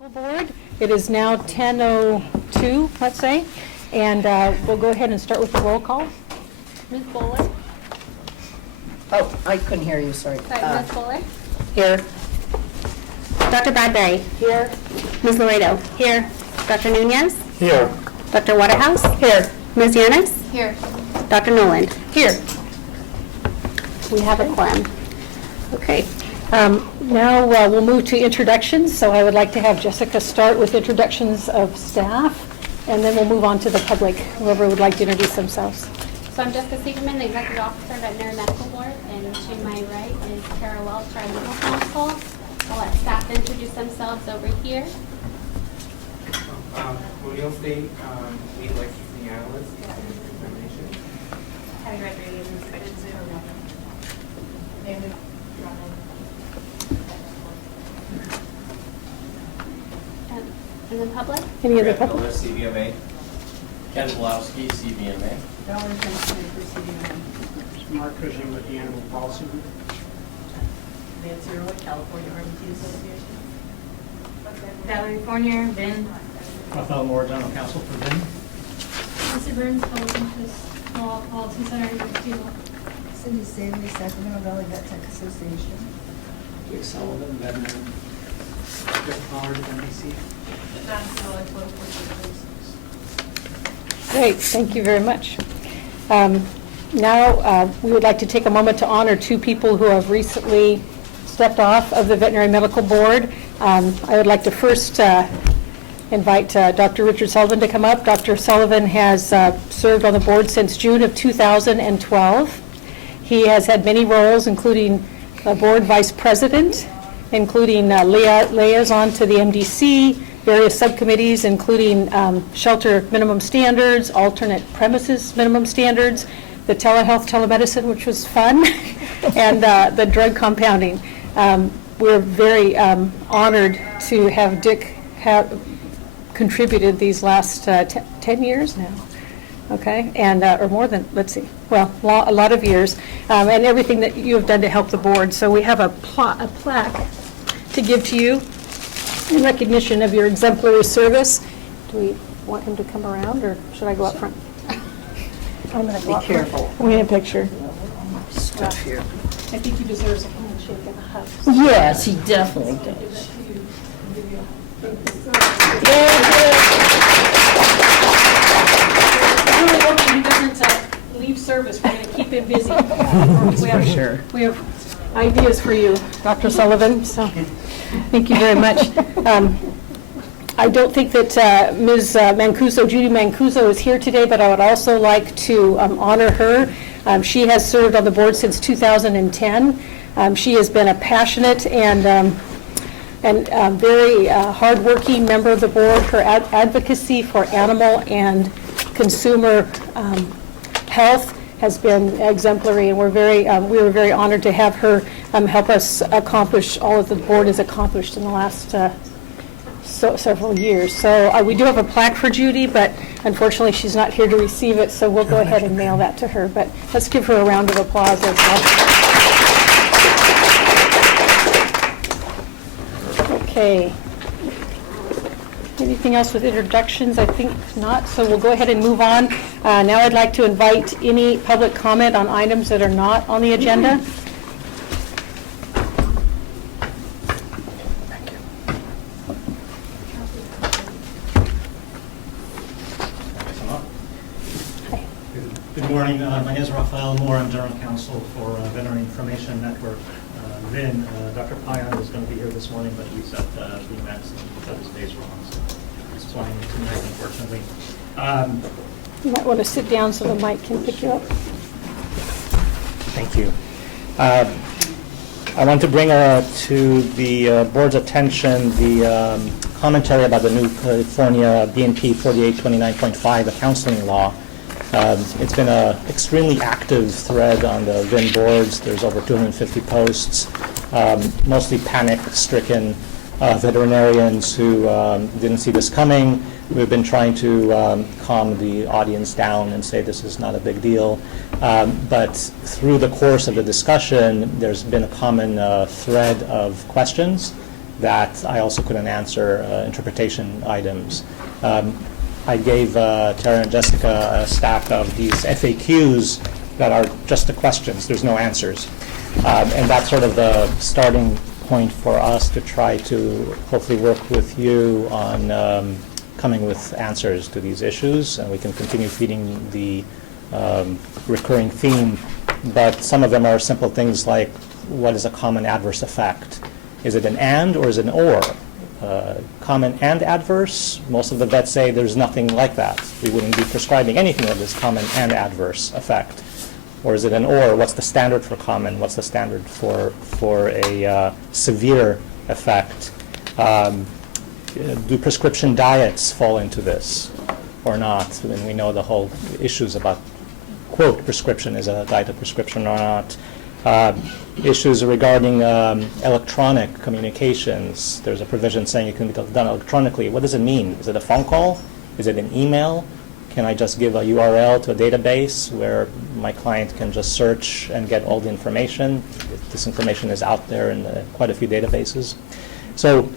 Board. It is now 10:02, let's say, and we'll go ahead and start with the roll call. Ms. Bowler? Oh, I couldn't hear you, sorry. Sorry, Ms. Bowler? Here. Dr. Bradbury. Here. Ms. Laredo. Here. Dr. Nunez. Here. Dr. Waterhouse. Here. Ms. Yanis. Here. Dr. Noland. Here. We have a quorum. Okay. Now we'll move to introductions, so I would like to have Jessica start with introductions of staff, and then we'll move on to the public, whoever would like to introduce themselves. So I'm Jessica Siegerman, the Executive Officer, Veterinary Medical Board, and to my right is Kara Welch, our Legal Counsel. I'll let staff introduce themselves over here. O'Neill State, lead licensing analyst in examination. Harry Rodriguez, Inspector Zero. And then public? Any other Grant public? Miller, CBMA. Ken Blowski, CBMA. Mark Cushing with the Animal Policy Group. Nancy Irwin, California RBT Association. Valerie Fournier, VIN. Rafael Moore, General Counsel for VIN. Nancy Burns, Public Interest Law Policy Center, USD Law. Cindy Stanley, Sacramento Valley Vet Tech Association. Jake Sullivan, Veterinary. Jeff Pollard, NBC. Great, thank you very much. Now, we would like to take a moment to honor two people who have recently stepped off of the Veterinary Medical Board. I would like to first invite Dr. Richard Sullivan to come up. Dr. Sullivan has served on the board since June of 2012. He has had many roles, including board vice president, including liaison to the MDC, various subcommittees, including shelter minimum standards, alternate premises minimum standards, the telehealth, telemedicine, which was fun, and the drug compounding. We're very honored to have Dick have contributed these last 10 years now, okay, and or more than, let's see, well, a lot of years, and everything that you have done to help the board. So we have a plaque to give to you in recognition of your exemplary service. Do we want him to come around, or should I go up front? I'm going to Be careful. We need a picture. Stuff here. I think he deserves a handshake and a hug. Yes, he definitely does. I'm really hoping he doesn't leave service. We're going to keep him busy. We have ideas for you, Dr. Sullivan, so thank you very much. I don't think that Ms. Mancuso, Judy Mancuso, is here today, but I would also like to honor her. She has served on the board since 2010. She has been a passionate and very hardworking member of the board. Her advocacy for animal and consumer health has been exemplary, and we were very honored to have her help us accomplish all that the board has accomplished in the last several years. So we do have a plaque for Judy, but unfortunately she's not here to receive it, so we'll go ahead and mail that to her. But let's give her a round of applause as well. Okay. Anything else with introductions? I think not, so we'll go ahead and move on. Now I'd like to invite any public comment on items that are not on the agenda. Good morning. My name is Rafael Moore. I'm General Counsel for Veterinary Information Network, VIN. Dr. Payan is going to be here this morning, but he's at VMAX and got his days wrong, so he's flying tonight, unfortunately. You might want to sit down so the mic can pick you up. Thank you. I want to bring to the board's attention the commentary about the new California BNP 4829.5, the counseling law. It's been an extremely active thread on the VIN boards. There's over 250 posts, mostly panic-stricken veterinarians who didn't see this coming. We've been trying to calm the audience down and say this is not a big deal. But through the course of the discussion, there's been a common thread of questions that I also couldn't answer interpretation items. I gave Tara and Jessica a stack of these FAQs that are just the questions. There's no answers. And that's sort of the starting point for us to try to hopefully work with you on coming with answers to these issues, and we can continue feeding the recurring theme. But some of them are simple things like, what is a common adverse effect? Is it an and or is it an or? Common and adverse, most of the vets say there's nothing like that. We wouldn't be prescribing anything that is common and adverse effect. Or is it an or? What's the standard for common? What's the standard for a severe effect? Do prescription diets fall into this or not? And we know the whole issues about, quote, prescription, is a diet a prescription or not? Issues regarding electronic communications. There's a provision saying it can be done electronically. What does it mean? Is it a phone call? Is it an email? Can I just give a URL to a database where my client can just search and get all the information? This information is out there in quite a few databases. So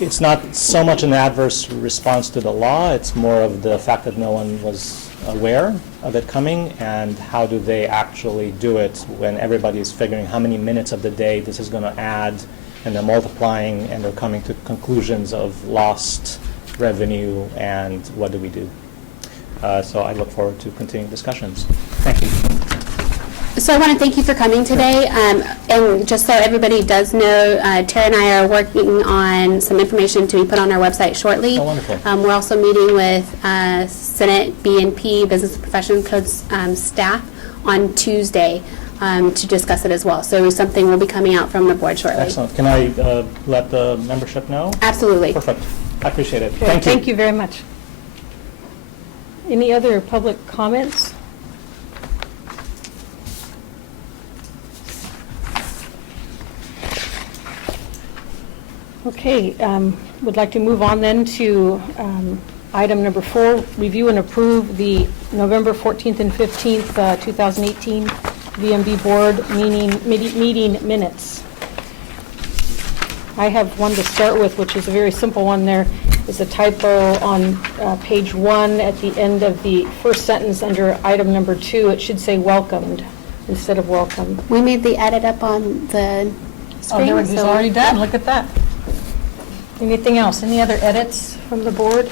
it's not so much an adverse response to the law, it's more of the fact that no one was aware of it coming, and how do they actually do it when everybody's figuring how many minutes of the day this is going to add, and they're multiplying and they're coming to conclusions of lost revenue, and what do we do? So I look forward to continuing discussions. Thank you. So I want to thank you for coming today. And just so everybody does know, Tara and I are working on some information to be put on our website shortly. Oh, wonderful. We're also meeting with Senate BNP, Business and Professional Codes staff on Tuesday to discuss it as well. So something will be coming out from the board shortly. Excellent. Can I let the membership know? Absolutely. Perfect. I appreciate it. Okay, Thank you. Thank you very much. Any other public comments? Okay, would like to move on then to item number 4, review and approve the November 14th and 15th, 2018 VMB board meeting minutes. I have one to start with, which is a very simple one. There is a typo on page 1 at the end of the first sentence under item number 2. It should say welcomed instead of welcome. We made the edit up on the screen. Oh, there it is, so- already done. Look at that. Anything else? Any other edits from the board?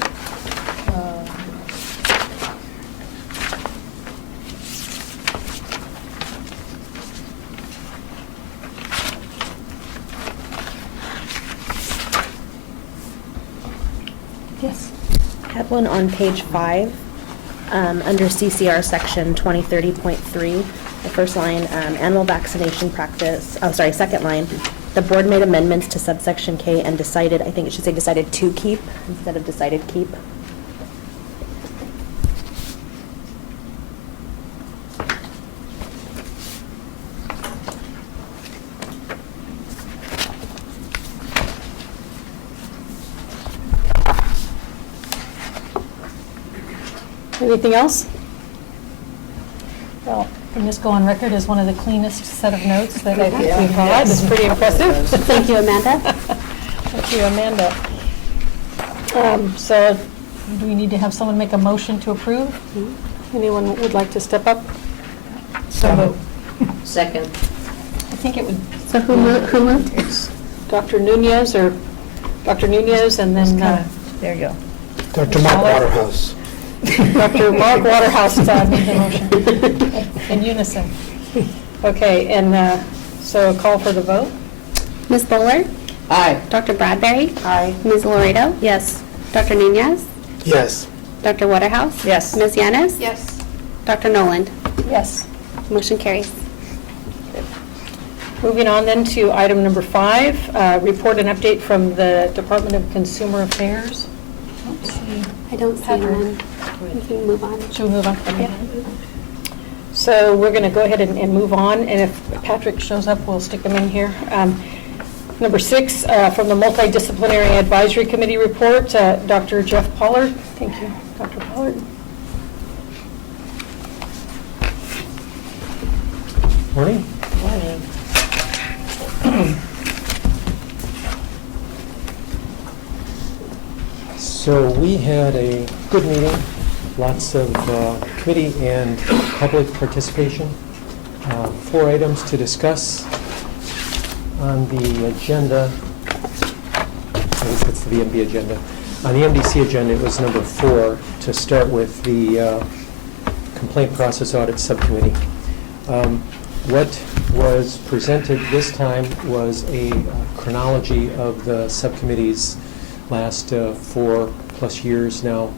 Yes. Had one on page 5, under CCR section 2030.3, the first line, animal vaccination practice, oh, sorry, second line, the board made amendments to subsection K and decided, I think it should say decided to keep instead of decided keep. Anything else? Well, can this go on record as one of the cleanest set of notes that I think we've had? It's pretty impressive. Thank you, Amanda. Thank you, Amanda. So do we need to have someone make a motion to approve? Anyone would like to step up? So Second. I think it would, So who moved? it's Dr. Nunez or Dr. Nunez and then There you go. Dr. Mark Waterhouse. Dr. Mark Waterhouse made the motion in unison. Okay, and so call for the vote? Ms. Bowler? Aye. Dr. Bradbury? Aye. Ms. Laredo? Yes. Dr. Nunez? Yes. Dr. Waterhouse? Yes. Ms. Yanis? Yes. Dr. Noland? Yes. Motion carries. Moving on then to item number 5, report and update from the Department of Consumer Affairs. Let's see. I don't see Patrick. one. We can move on. Should we move on? Okay. So we're going to go ahead and move on, and if Patrick shows up, we'll stick him in here. Number 6, from the Multidisciplinary Advisory Committee report, Dr. Jeff Pollard. Thank you, Dr. Pollard. Morning. Morning. So we had a good meeting, lots of committee and public participation. 4 items to discuss on the agenda. I guess that's the VMB agenda. On the MDC agenda, it was number 4 to start with the complaint process audit subcommittee. What was presented this time was a chronology of the subcommittee's last 4+ years now,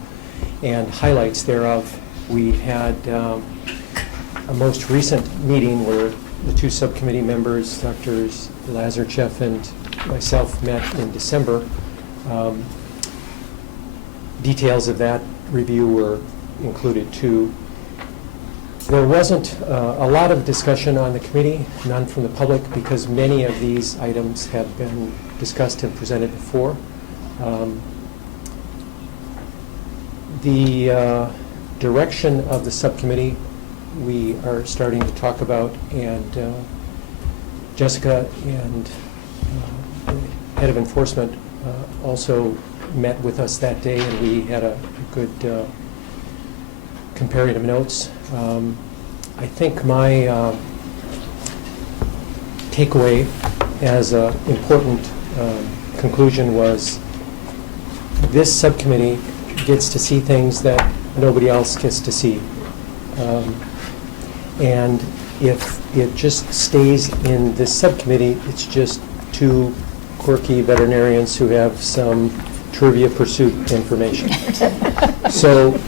and highlights thereof. We had a most recent meeting where the 2 subcommittee members, Drs. Lazarchev and myself, met in December. Details of that review were included too. There wasn't a lot of discussion on the committee, none from the public, because many of these items have been discussed and presented before. The direction of the subcommittee we are starting to talk about, and Jessica and the head of enforcement also met with us that day, and we had a good comparative notes. I think my takeaway as an important conclusion was this subcommittee gets to see things that nobody else gets to see. And if it just stays in this subcommittee, it's just 2 quirky veterinarians who have some trivia pursuit information. So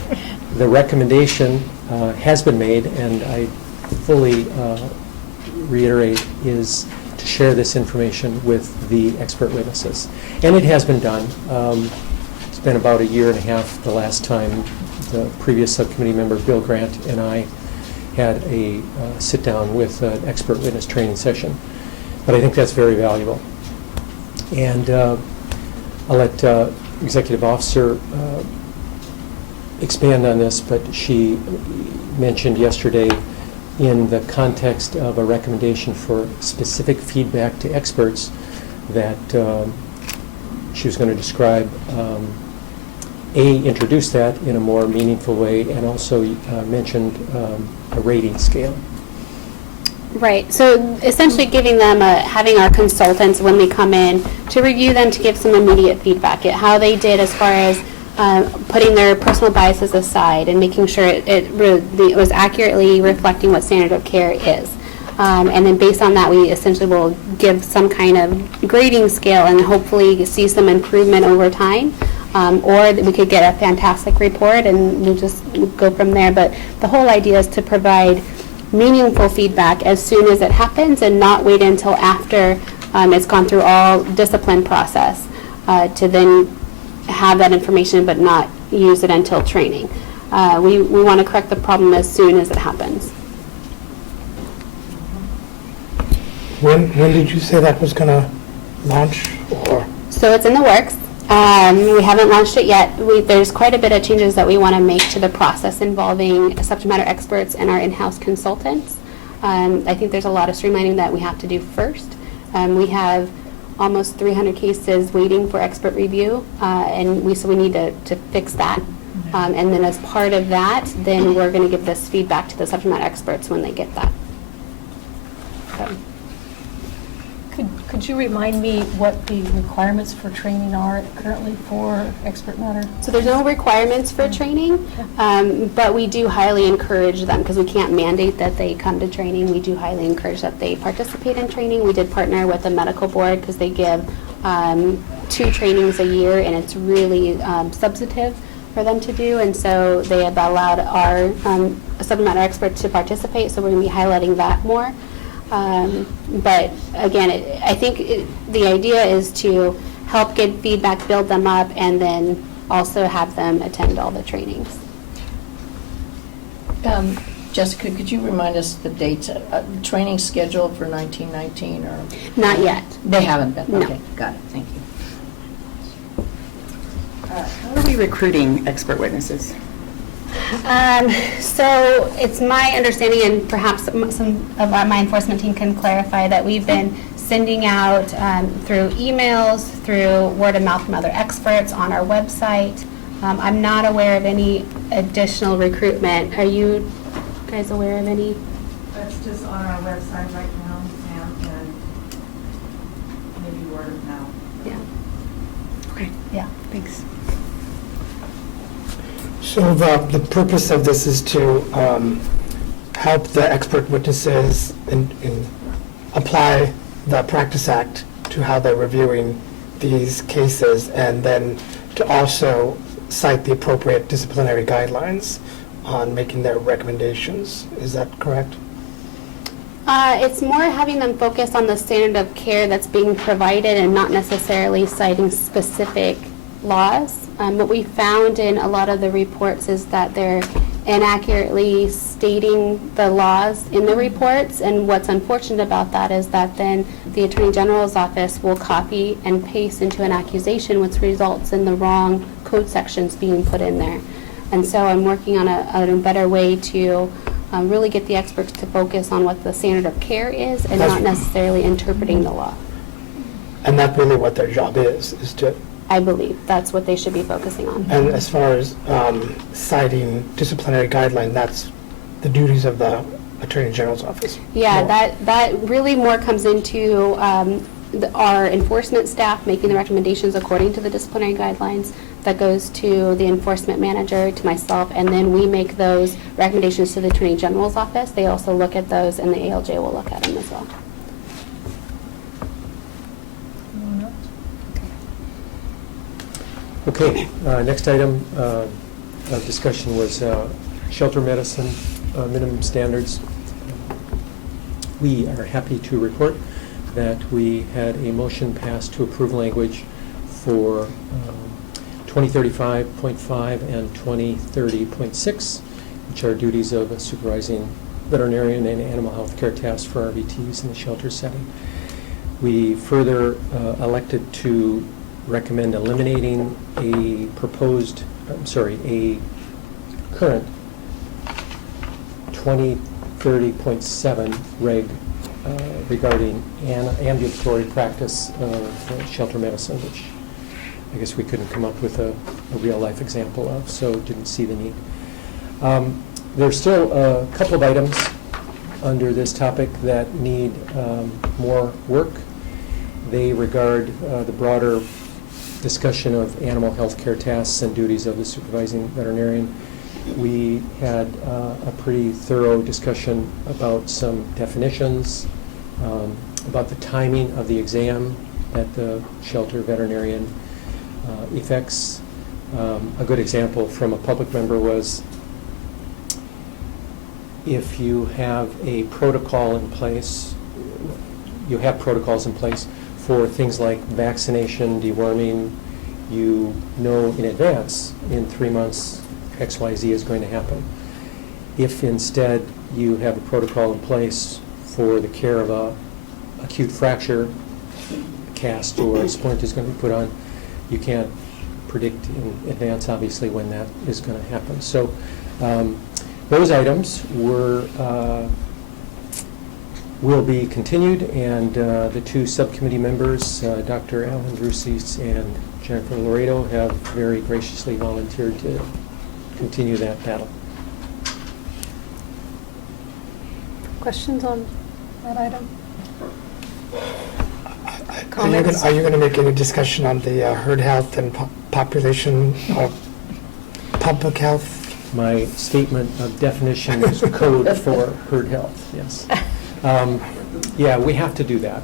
the recommendation has been made, and I fully reiterate, is to share this information with the expert witnesses. And it has been done. It's been about 1.5 years the last time the previous subcommittee member, Bill Grant, and I had a sit-down with an expert witness training session. But I think that's very valuable. And I'll let Executive Officer expand on this, but she mentioned yesterday in the context of a recommendation for specific feedback to experts that she was going to describe, introduce that in a more meaningful way, and also mentioned a rating scale. Right. So essentially giving them, having our consultants when they come in to review them, to give some immediate feedback at how they did as far as putting their personal biases aside and making sure it was accurately reflecting what standard of care is. And then based on that, we essentially will give some kind of grading scale and hopefully see some improvement over time. Or we could get a fantastic report and we'll just go from there. But the whole idea is to provide meaningful feedback as soon as it happens and not wait until after it's gone through all discipline process to then have that information but not use it until training. We want to correct the problem as soon as it happens. When did you say that was going to launch? Or So it's in the works. We haven't launched it yet. There's quite a bit of changes that we want to make to the process involving subject matter experts and our in-house consultants. I think there's a lot of streamlining that we have to do first. We have almost 300 cases waiting for expert review, and we need to fix that. And then as part of that, then we're going to give this feedback to the subject matter experts when they get that. So. Could you remind me what the requirements for training are currently for expert matter? So there's no requirements for training, but we do highly encourage them because we can't mandate that they come to training. We do highly encourage that they participate in training. We did partner with the medical board because they give 2 trainings a year, and it's really substantive for them to do, and so they have allowed our subject matter experts to participate, so we're going to be highlighting that more. But again, I think the idea is to help get feedback, build them up, and then also have them attend all the trainings. Jessica, could you remind us the dates, training scheduled for 1919 or? Not yet. They haven't been? No. Okay, got it, thank you. How are we recruiting expert witnesses? So it's my understanding, and perhaps some of my enforcement team can clarify, that we've been sending out through emails, through word of mouth from other experts on our website, I'm not aware of any additional recruitment. Are you guys aware of any? That's just on our website right now, ma'am, and maybe word of mouth. Yeah. Okay, yeah, thanks. So the purpose of this is to help the expert witnesses in apply the Practice Act to how they're reviewing these cases, and then to also cite the appropriate disciplinary guidelines on making their recommendations. Is that correct? It's more having them focus on the standard of care that's being provided and not necessarily citing specific laws. What we found in a lot of the reports is that they're inaccurately stating the laws in the reports, and what's unfortunate about that is that then the Attorney General's office will copy and paste into an accusation, which results in the wrong code sections being put in there. And so I'm working on a better way to really get the experts to focus on what the standard of care is and not necessarily interpreting the law. And that's really what their job is to... I believe that's what they should be focusing on. And as far as citing disciplinary guideline, that's the duties of the Attorney General's office. Yeah, that really more comes into our enforcement staff making the recommendations according to the disciplinary guidelines. That goes to the enforcement manager, to myself, and then we make those recommendations to the Attorney General's office. They also look at those, and the ALJ will look at them as well. Okay, next item of discussion was shelter medicine minimum standards. We are happy to report that we had a motion passed to approve language for 2035.5 and 2030.6, which are duties of a supervising veterinarian and animal health care tasks for RVTs in the shelter setting. We further elected to recommend eliminating a current 2030.7 reg regarding ambulatory practice of shelter medicine, which I guess we couldn't come up with a real-life example of, so didn't see the need. There's still a couple of items under this topic that need more work. They regard the broader discussion of animal health care tasks and duties of the supervising veterinarian. We had a pretty thorough discussion about some definitions, about the timing of the exam that the shelter veterinarian effects. A good example from a public member was if you have a protocol in place, you have protocols in place for things like vaccination, deworming, you know in advance, in 3 months, XYZ is going to happen. If instead you have a protocol in place for the care of a acute fracture, cast or a splint is going to be put on, you can't predict in advance, obviously, when that is going to happen. So those items will be continued, and the two subcommittee members, Dr. Alan Drusis and Jennifer Laredo, have very graciously volunteered to continue that battle. Questions on that item? Are you going to make any discussion on the herd health and population of public health? My statement of definition is code for herd health, yes. Yeah, we have to do that.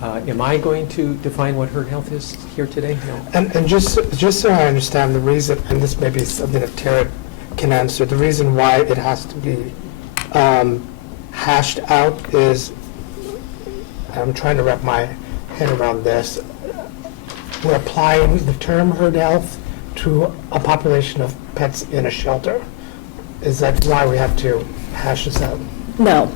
Am I going to define what herd health is here today? No. And just so I understand the reason, and this may be something that Tara can answer, the reason why it has to be hashed out is, I'm trying to wrap my head around this, we're applying the term herd health to a population of pets in a shelter. Is that why we have to hash this out? No.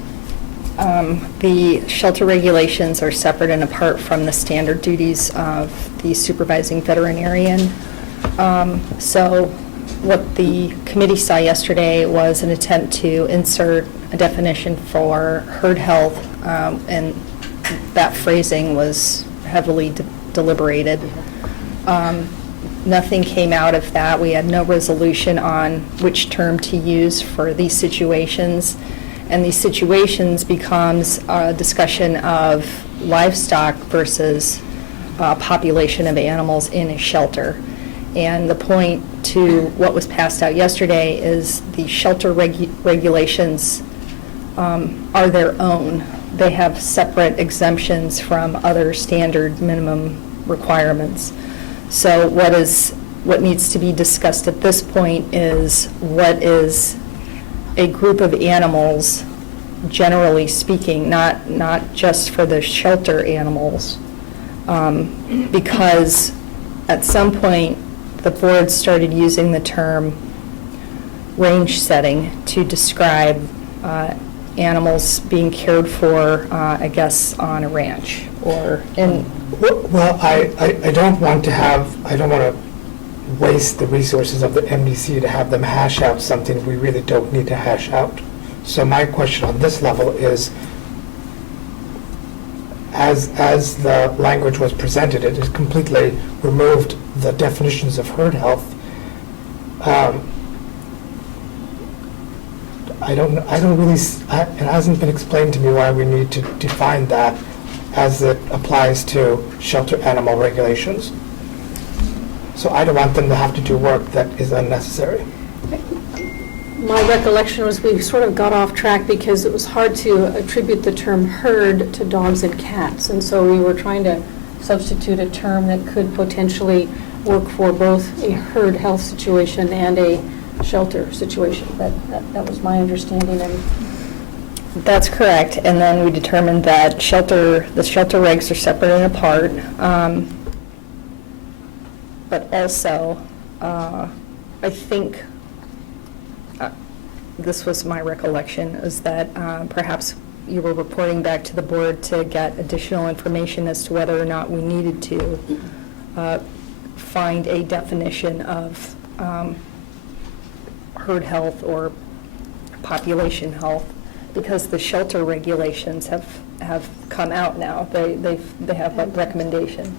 The shelter regulations are separate and apart from the standard duties of the supervising veterinarian. So what the committee saw yesterday was an attempt to insert a definition for herd health, and that phrasing was heavily deliberated. Nothing came out of that. We had no resolution on which term to use for these situations. And these situations becomes a discussion of livestock versus population of animals in a shelter. And the point to what was passed out yesterday is the shelter regulations are their own. They have separate exemptions from other standard minimum requirements. So what needs to be discussed at this point is what is a group of animals, generally speaking, not just for the shelter animals, because at some point the board started using the term range setting to describe animals being cared for, I guess, on a ranch or in. Well, I don't want to waste the resources of the MDC to have them hash out something we really don't need to hash out. So my question on this level is, as the language was presented, it has completely removed the definitions of herd health. I don't really, it hasn't been explained to me why we need to define that as it applies to shelter animal regulations. So I don't want them to have to do work that is unnecessary. My recollection was we sort of got off track because it was hard to attribute the term herd to dogs and cats. And so we were trying to substitute a term that could potentially work for both a herd health situation and a shelter situation. That was my understanding. And That's correct. And then we determined that the shelter regs are separate and apart. But also, I think, this was my recollection, is that perhaps you were reporting back to the board to get additional information as to whether or not we needed to find a definition of herd health or population health, because the shelter regulations have come out now. They have a recommendation.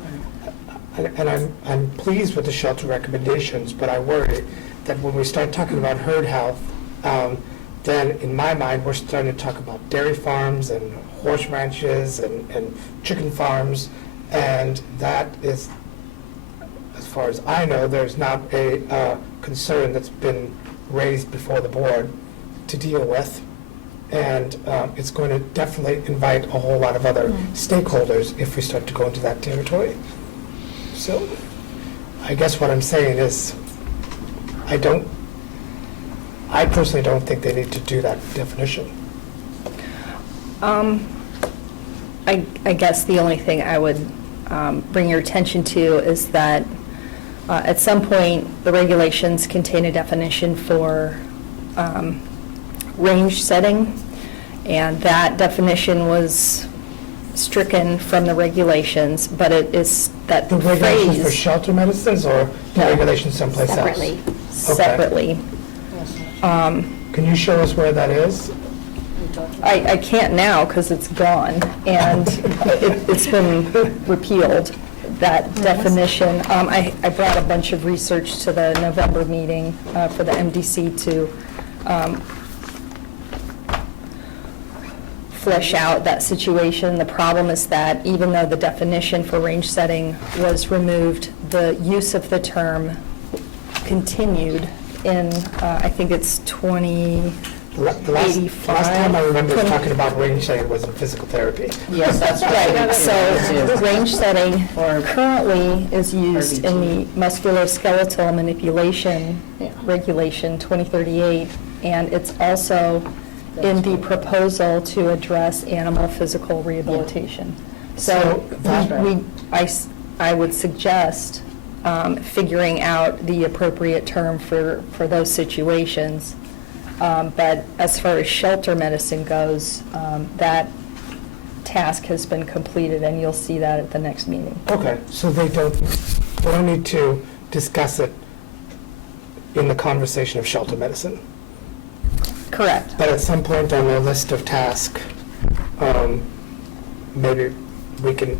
And I'm pleased with the shelter recommendations, but I worry that when we start talking about herd health, then in my mind, we're starting to talk about dairy farms and horse ranches and chicken farms, and that is, as far as I know, there's not a concern that's been raised before the board to deal with. And it's going to definitely invite a whole lot of other stakeholders if we start to go into that territory. So I guess what I'm saying is I personally don't think they need to do that definition. I guess the only thing I would bring your attention to is that at some point, the regulations contain a definition for range setting, and that definition was stricken from the regulations, but it is that The regulations for phrase shelter medicines or the No. regulations someplace Separately. else? separately. Can you show us where that is? I can't now because it's gone, and it's been repealed, that definition. I brought a bunch of research to the November meeting for the MDC to flesh out that situation. The problem is that even though the definition for range setting was removed, the use of the term continued in, I think it's 2085. Last time I remember talking about range setting was in physical therapy. Yes, that's right. Right, so range setting currently is used in the musculoskeletal manipulation regulation 2038, and it's also in the proposal to address animal physical rehabilitation. So I would suggest figuring out the appropriate term for those situations. But as far as shelter medicine goes, that task has been completed, and you'll see that at the next meeting. Okay, so they don't need to discuss it in the conversation of shelter medicine. Correct. But at some point on the list of tasks, maybe we can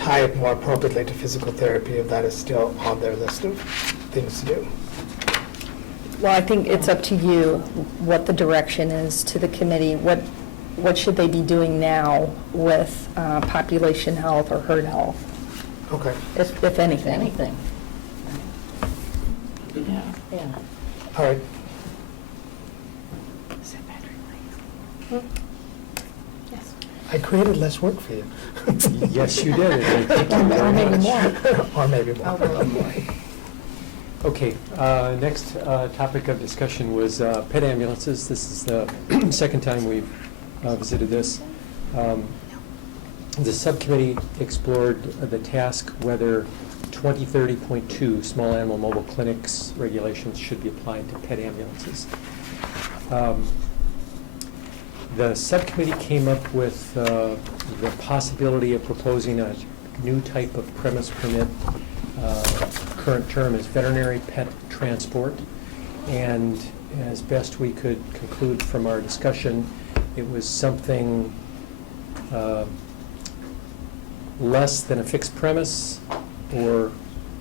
tie it more appropriately to physical therapy if that is still on their list of things to do. Well, I think it's up to you what the direction is to the committee. What should they be doing now with population health or herd health, Okay. if anything? Anything. Yeah. All right. I created less work for you. Yes, you did. Or maybe more. Or maybe more. Okay, next topic of discussion was pet ambulances. This is the second time we've visited this. The subcommittee explored the task whether 2030.2 small animal mobile clinics regulations should be applied to pet ambulances. The subcommittee came up with the possibility of proposing a new type of premise permit. Current term is veterinary pet transport, and as best we could conclude from our discussion, it was something less than a fixed premise or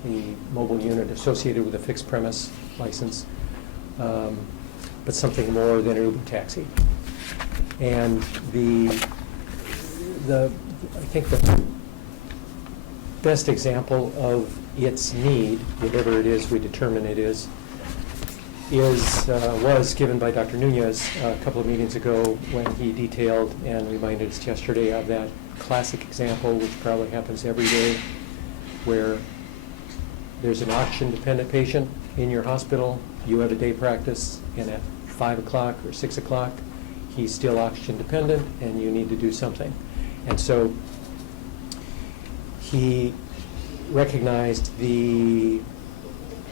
a mobile unit associated with a fixed premise license, but something more than an Uber taxi. And I think the best example of its need, whatever it is we determine it is was given by Dr. Nunez a couple of meetings ago when he detailed and reminded us yesterday of that classic example, which probably happens every day, where there's an oxygen-dependent patient in your hospital, you have a day practice, and at 5 o'clock or 6 o'clock, he's still oxygen-dependent, and you need to do something. And so he recognized the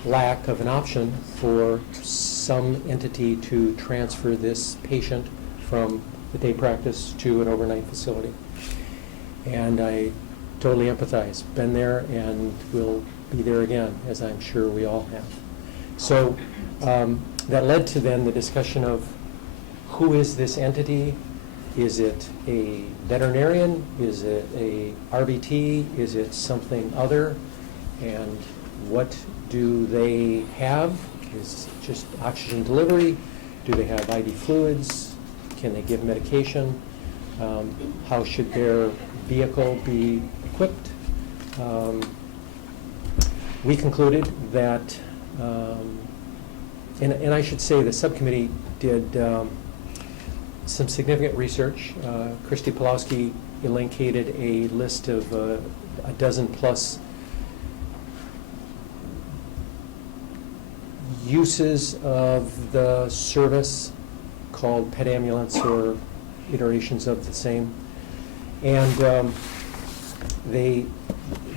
lack of an option for some entity to transfer this patient from the day practice to an overnight facility. And I totally empathize. Been there and will be there again, as I'm sure we all have. So that led to then the discussion of who is this entity? Is it a veterinarian? Is it a RBT? Is it something other? And what do they have? Is it just oxygen delivery? Do they have IV fluids? Can they give medication? How should their vehicle be equipped? We concluded that, and I should say the subcommittee did some significant research. Christy Pawlowski elencated a list of a dozen plus uses of the service called pet ambulance or iterations of the same. And they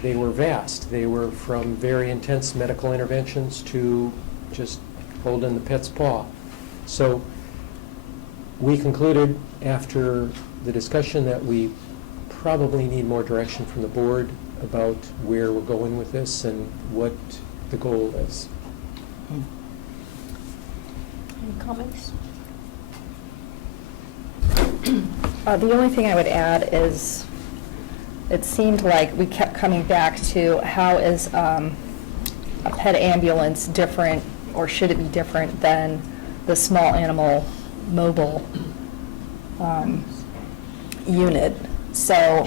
were vast. They were from very intense medical interventions to just holding the pet's paw. So we concluded after the discussion that we probably need more direction from the board about where we're going with this and what the goal is. Any comments? The only thing I would add is it seemed like we kept coming back to how is a pet ambulance different, or should it be different than the small animal mobile unit. So,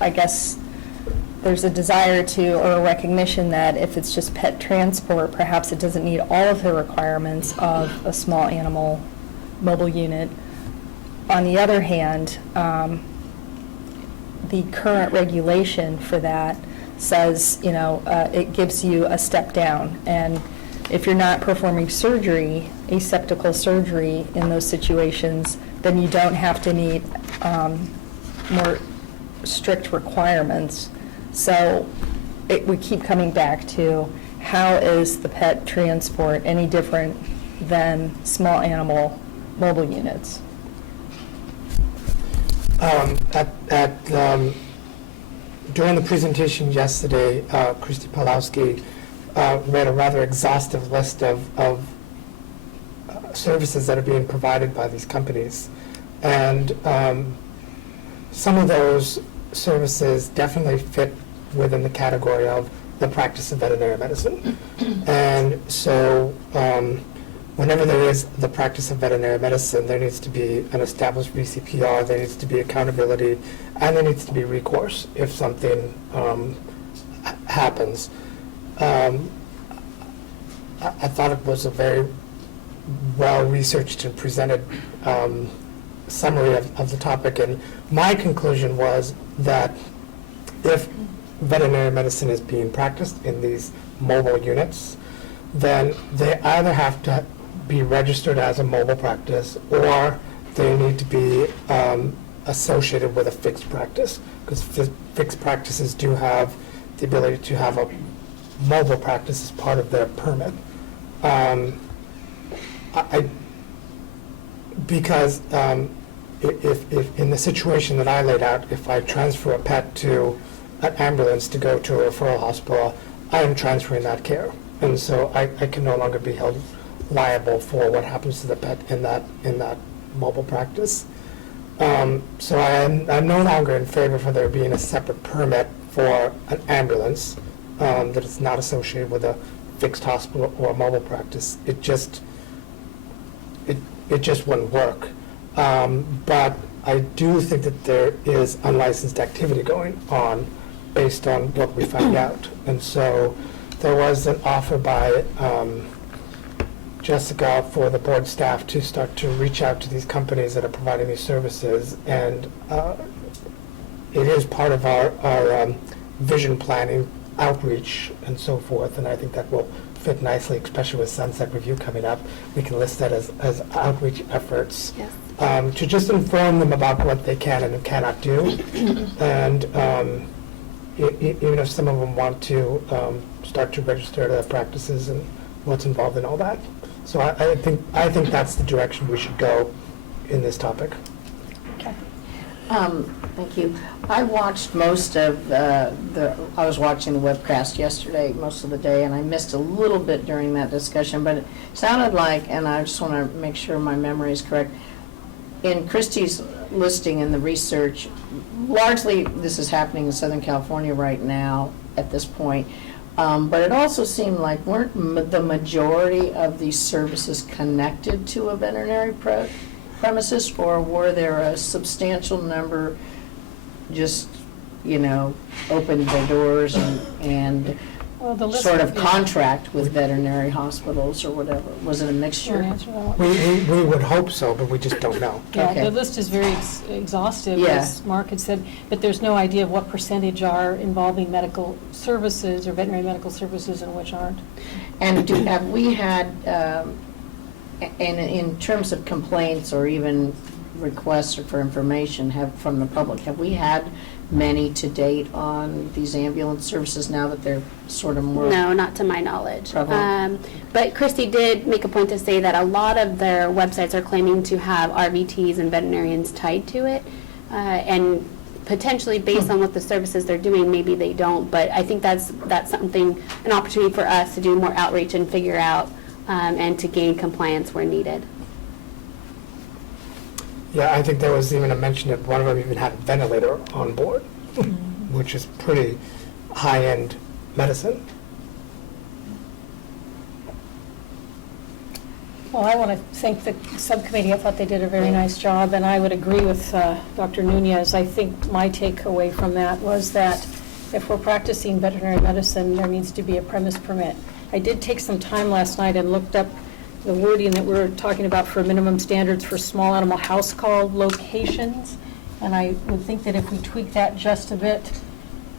I guess there's a desire to, or a recognition that if it's just pet transport, perhaps it doesn't meet all of the requirements of a small animal mobile unit. On the other hand, the current regulation for that says, it gives you a step down. And if you're not performing surgery, aseptical surgery in those situations, then you don't have to meet more strict requirements. So we keep coming back to how is the pet transport any different than small animal mobile units? During the presentation yesterday, Christy Pawlowski read a rather exhaustive list of services that are being provided by these companies. And some of those services definitely fit within the category of the practice of veterinary medicine. And so whenever there is the practice of veterinary medicine, there needs to be an established VCPR, there needs to be accountability, and there needs to be recourse if something happens. I thought it was a very well-researched and presented summary of the topic, and my conclusion was that if veterinary medicine is being practiced in these mobile units, then they either have to be registered as a mobile practice, or they need to be associated with a fixed practice, because fixed practices do have the ability to have a mobile practice as part of their permit. Because if in the situation that I laid out, if I transfer a pet to an ambulance to go to a referral hospital, I am transferring that care. And so I can no longer be held liable for what happens to the pet in that mobile practice. So I'm no longer in favor for there being a separate permit for an ambulance that is not associated with a fixed hospital or a mobile practice. It just wouldn't work. But I do think that there is unlicensed activity going on based on what we find out. And so there was an offer by Jessica for the board staff to start to reach out to these companies that are providing these services. And it is part of our vision planning outreach and so forth. And I think that will fit nicely, especially with Sunset Review coming up. We can list that as outreach efforts. Yes. To just inform them about what they can and cannot do. And even if some of them want to start to register their practices and what's involved in all that. So I think that's the direction we should go in this topic. Okay. Thank you. I watched most of I was watching the webcast yesterday most of the day, and I missed a little bit during that discussion, but it sounded like, and I just want to make sure my memory is correct, in Christie's listing in the research, largely this is happening in Southern California right now at this point, but it also seemed like weren't the majority of these services connected to a veterinary premises, or were there a substantial number just, opened their doors and Well, the list sort of yeah. contract with veterinary hospitals or whatever? Was it a mixture? Answer that one. We would hope so, but we just don't know. Yeah, Okay. the list is very exhaustive, Yeah. as Mark had said, but there's no idea of what percentage are involving medical services or veterinary medical services and which aren't. And have we had, and in terms of complaints or even requests for information from the public, have we had many to date on these ambulance services now that they're sort of more? No, not to my knowledge. prevalent? But Christy did make a point to say that a lot of their websites are claiming to have RVTs and veterinarians tied to it, and potentially based on what the services they're doing, maybe they don't. But I think that's something, an opportunity for us to do more outreach and figure out and to gain compliance where needed. Yeah, I think there was even a mention that one of them even had a ventilator on board, which is pretty high-end medicine. Well, I want to thank the subcommittee. I thought they did a very nice job, and I would agree with Dr. Nunez. I think my takeaway from that was that if we're practicing veterinary medicine, there needs to be a premise permit. I did take some time last night and looked up the wording that we're talking about for minimum standards for small animal house call locations, and I would think that if we tweak that just a bit,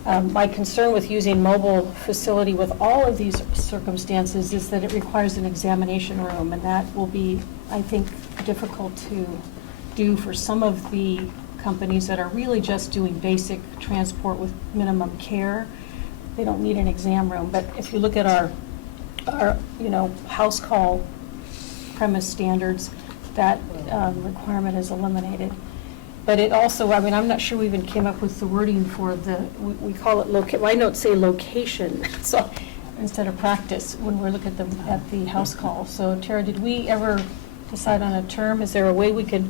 my concern with using mobile facility with all of these circumstances is that it requires an examination room, and that will be, I think, difficult to do for some of the companies that are really just doing basic transport with minimum care. They don't need an exam room, but if you look at our house call premise standards, that requirement is eliminated. But it also, I'm not sure we even came up with the wording for we call it my notes say location, so instead of practice, when we're looking at the house call. So Tara, did we ever decide on a term? Is there a way we could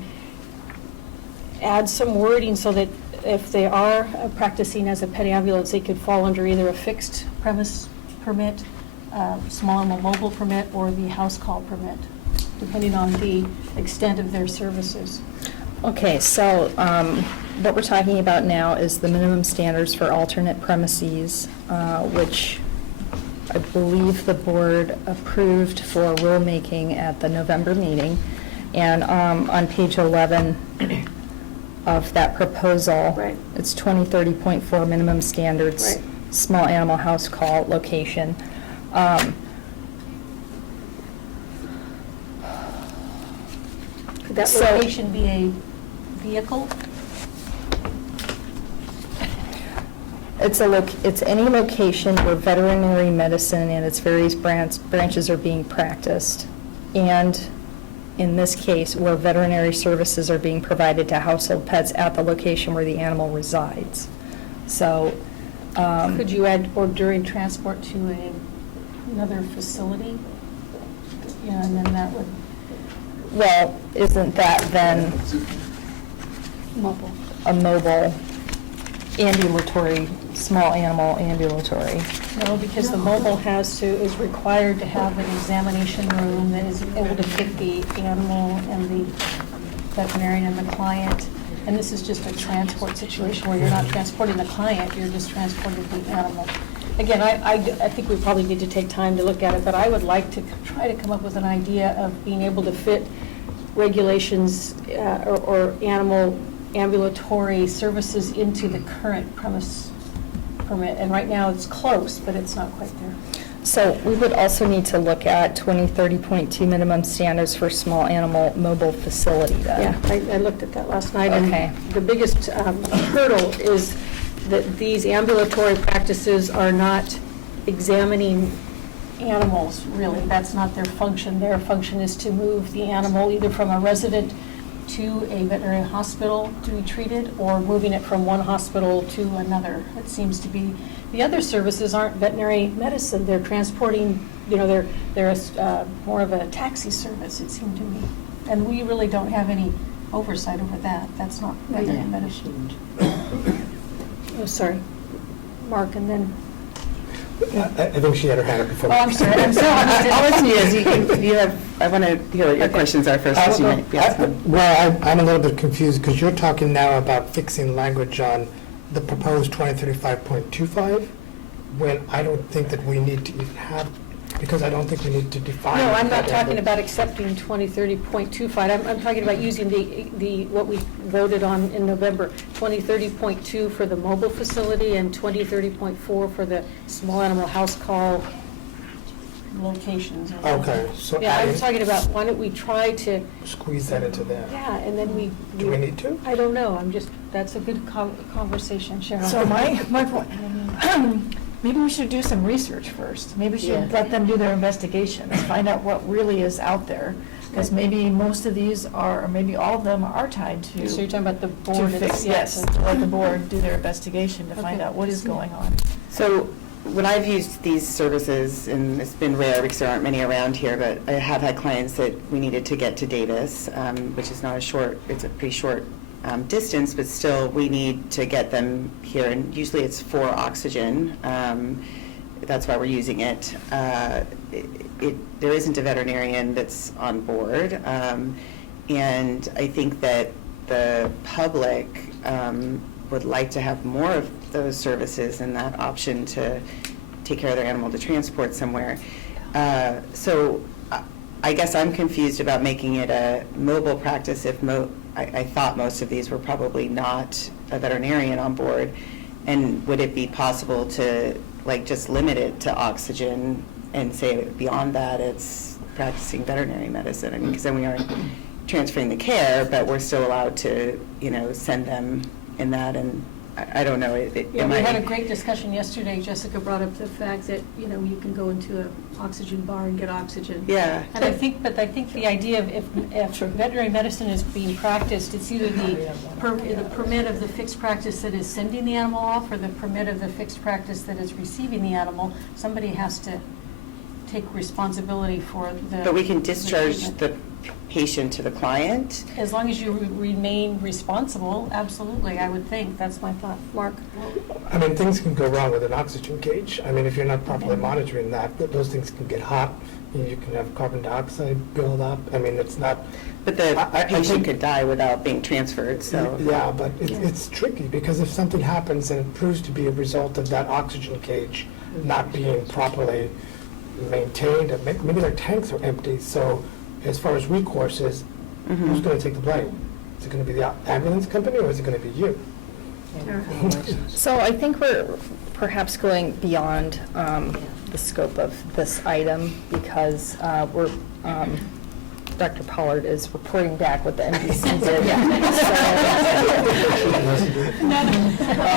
add some wording so that if they are practicing as a pet ambulance, they could fall under either a fixed premise permit, small animal mobile permit, or the house call permit, depending on the extent of their services. Okay, so what we're talking about now is the minimum standards for alternate premises, which I believe the board approved for rulemaking at the November meeting. And on page 11 of that proposal, Right. it's 2030.4 minimum standards, Right. small animal house call location. Could that So- location be a vehicle? It's any location where veterinary medicine and its various branches are being practiced, and in this case, where veterinary services are being provided to household pets at the location where the animal resides. So, Could you add, or during transport to another facility? Yeah, and then that would, well, isn't that then mobile. a mobile ambulatory, small animal ambulatory? No, because the mobile is required to have an examination room that is able to fit the animal and the veterinarian and the client. And this is just a transport situation where you're not transporting the client, you're just transporting the animal. Again, I think we probably need to take time to look at it, but I would like to try to come up with an idea of being able to fit regulations or animal ambulatory services into the current premise permit. And right now, it's close, but it's not quite there. So we would also need to look at 2030.2 minimum standards for small animal mobile facility then. Yeah, I looked at that last night. Okay. And the biggest hurdle is that these ambulatory practices are not examining animals, really. That's not their function. Their function is to move the animal either from a resident to a veterinary hospital to be treated, or moving it from one hospital to another. It seems to be, the other services aren't veterinary medicine. They're transporting, they're more of a taxi service, it seemed to me. And we really don't have any oversight over that. That's not veterinary medicine. Oh, sorry. Mark, and then, I think she had her hand up before. oh, I'm sorry. I'm sorry. I'll let you, I want to hear what your questions are first, because you might be asking. Well, I'm a little bit confused, because you're talking now about fixing language on the proposed 2035.25, when I don't think that we need to even have, because I don't think we need to define. no, I'm not that. talking about accepting 2030.25. I'm talking about using what we voted on in November, 2030.2 for the mobile facility and 2030.4 for the small animal house call locations. Okay, so Yeah, I was adding- talking about, why don't we try to, Squeeze that into there. yeah, and then we. Do we need to? I don't know, that's a good conversation, Sharon. So my point, maybe we should do some research first. Maybe we should let them do their investigations, find out what really is out there. Because maybe most of these are, or maybe all of them are tied to. So you're talking about the To board? fix, yes, to let the board do their investigation to find Okay. out what is going on. So when I've used these services, and it's been rare because there aren't many around here, but I have had clients that we needed to get to Davis, which is not it's a pretty short distance, but still we need to get them here, and usually it's for oxygen. That's why we're using it. There isn't a veterinarian that's on board, and I think that the public would like to have more of those services and that option to take care of their animal to transport somewhere. So I guess I'm confused about making it a mobile practice if I thought most of these were probably not a veterinarian on board. And would it be possible to just limit it to oxygen and say beyond that it's practicing veterinary medicine? I mean, because then we aren't transferring the care, but we're still allowed to, send them in that. And I don't know. Yeah, we had a great discussion yesterday. Jessica brought up the fact that, you can go into an oxygen bar and get oxygen. Yeah. And I think the idea of if veterinary medicine is being practiced, it's either the permit of the fixed practice that is sending the animal off or the permit of the fixed practice that is receiving the animal. Somebody has to take responsibility for the. But we can discharge treatment. patient to the client. As long as you remain responsible, absolutely, I would think. That's my thought. Mark? I mean, things can go wrong with an oxygen cage. I mean, if you're not properly monitoring that, those things can get hot. You can have carbon dioxide build up. I mean, it's not. But the I patient think- could die without being transferred, so. Yeah, but it's tricky because if something happens and it proves to be a result of that oxygen cage not being properly maintained, maybe their tanks are empty. So as far as recourse is, who's going to take the blame? Is it going to be the ambulance company or is it going to be you? So I think we're perhaps going beyond the scope of this item because Dr. Pollard is reporting back what the MDC did.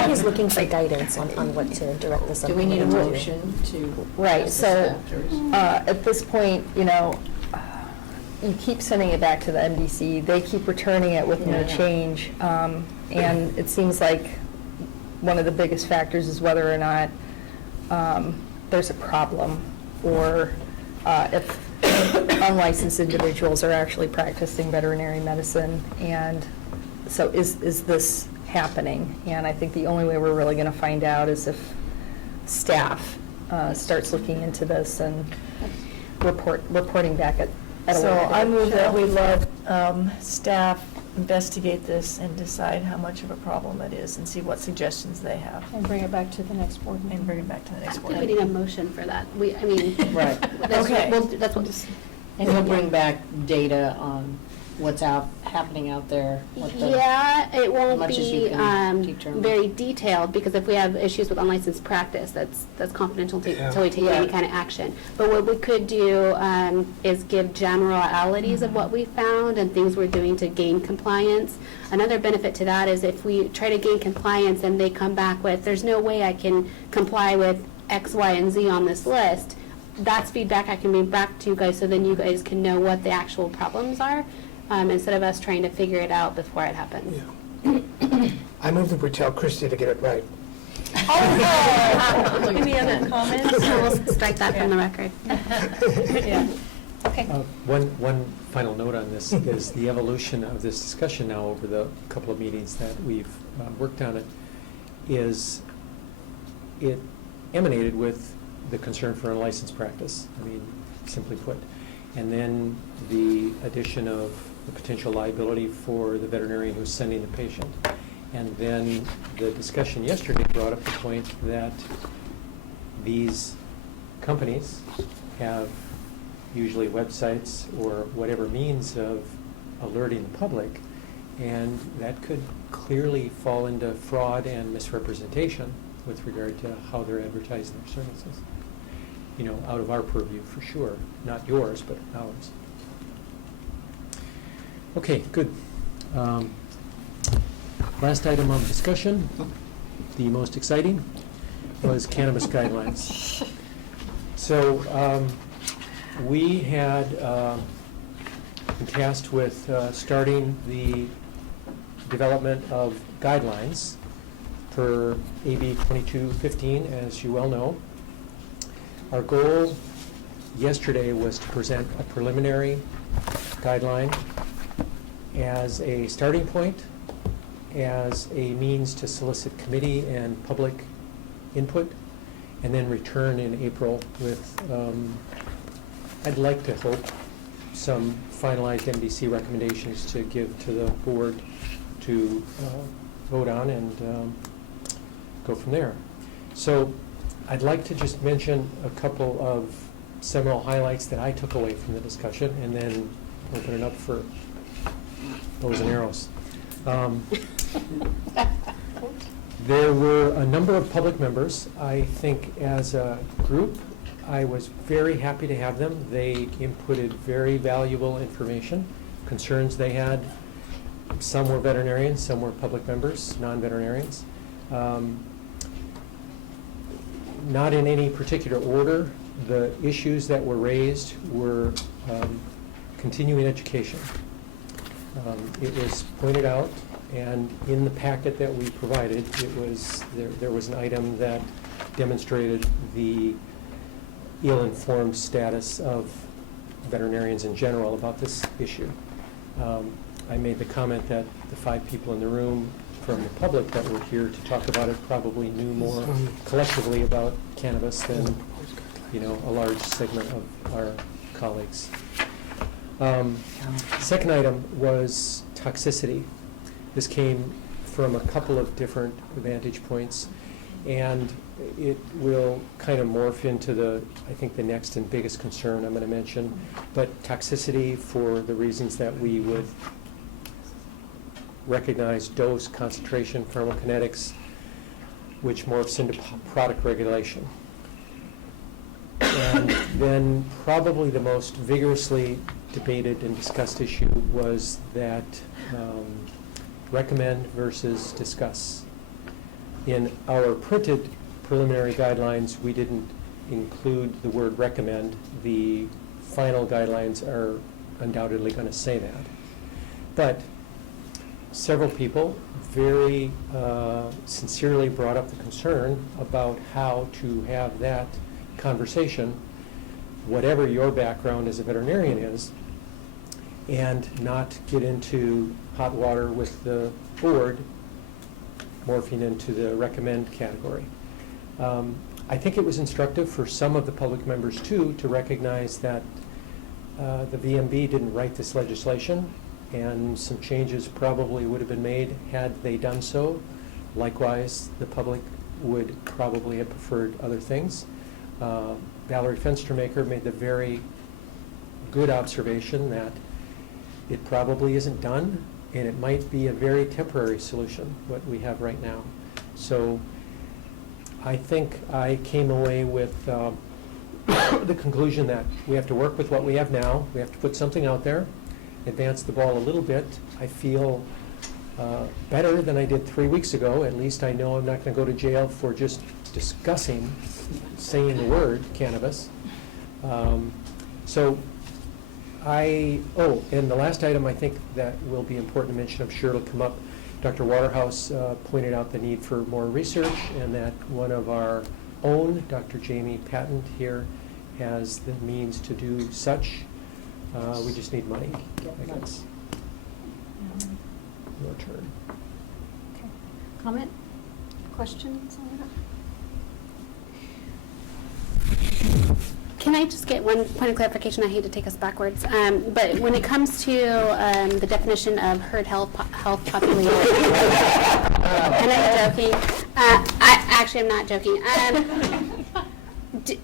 He's looking for guidance on what to direct this. Do we need a motion to? Right, so at this point, you know, you keep sending it back to the MDC. They keep returning it with no change. And it seems like one of the biggest factors is whether or not there's a problem or if unlicensed individuals are actually practicing veterinary medicine. And so is this happening? And I think the only way we're really going to find out is if staff starts looking into this and reporting back at a So later I date. move that we let staff investigate this and decide how much of a problem it is and see what suggestions they have. And bring it back to the next board meeting. And bring it back to the I next board think we meeting. need a motion for that. I mean, Right. Okay. That's what. And he'll bring back data on what's happening out there. Yeah, it won't much as you be can determine. very detailed, because if we have issues with unlicensed practice, that's confidential until we take any kind of action. But what we could do is give generalities of what we found and things we're doing to gain compliance. Another benefit to that is if we try to gain compliance and they come back with, there's no way I can comply with X, Y, and Z on this list, that's feedback I can bring back to you guys, so then you guys can know what the actual problems are, instead of us trying to figure it out before it happens. I move that we tell Christy to get it right. Any other comments? We'll strike that from the record. Yeah. Okay. One final note on this is the evolution of this discussion now over the couple of meetings that we've worked on it emanated with the concern for unlicensed practice, I mean, simply put. And then the addition of the potential liability for the veterinarian who's sending the patient. And then the discussion yesterday brought up the point that these companies have usually websites or whatever means of alerting the public, and that could clearly fall into fraud and misrepresentation with regard to how they're advertising their services. You know, out of our purview for sure, not yours, but ours. Okay, good. Last item of discussion, the most exciting, was cannabis guidelines. So we had been tasked with starting the development of guidelines per AB 2215, as you well know. Our goal yesterday was to present a preliminary guideline as a starting point, as a means to solicit committee and public input, and then return in April with, I'd like to hope, some finalized MDC recommendations to give to the board to vote on and go from there. So I'd like to just mention a couple of seminal highlights that I took away from the discussion, and then open it up for bows and arrows. There were a number of public members. I think as a group, I was very happy to have them. They inputted very valuable information, concerns they had. Some were veterinarians, some were public members, non-veterinarians. Not in any particular order, the issues that were raised were continuing education. It was pointed out, and in the packet that we provided, it was there was an item that demonstrated the ill-informed status of veterinarians in general about this issue. I made the comment that the 5 people in the room from the public that were here to talk about it probably knew more collectively about cannabis than, you know, a large segment of our colleagues. Second item was toxicity. This came from a couple of different vantage points, and it will kind of morph into I think the next and biggest concern I'm going to mention, but toxicity for the reasons that we would recognize dose, concentration, pharmacokinetics, which morphs into product regulation. And then probably the most vigorously debated and discussed issue was that recommend versus discuss. In our printed preliminary guidelines, we didn't include the word recommend. The final guidelines are undoubtedly going to say that. But several people very sincerely brought up the concern about how to have that conversation, whatever your background as a veterinarian is, and not get into hot water with the board morphing into the recommend category. I think it was instructive for some of the public members too to recognize that the VMB didn't write this legislation, and some changes probably would have been made had they done so. Likewise, the public would probably have preferred other things. Valerie Fenstermaker made the very good observation that it probably isn't done, and it might be a very temporary solution, what we have right now. So I think I came away with the conclusion that we have to work with what we have now. We have to put something out there, advance the ball a little bit. I feel better than I did 3 weeks ago. At least I know I'm not going to go to jail for just discussing, saying the word cannabis. And the last item I think that will be important to mention, I'm sure it'll come up. Dr. Waterhouse pointed out the need for more research, and that one of our own, Dr. Jamie Patton here, has the means to do such. We just need money, I guess. Your turn. Okay. Comment? Questions on that? Can I just get one point of clarification? I hate to take us backwards, but when it comes to the definition of herd health population, and I'm joking. I'm not joking.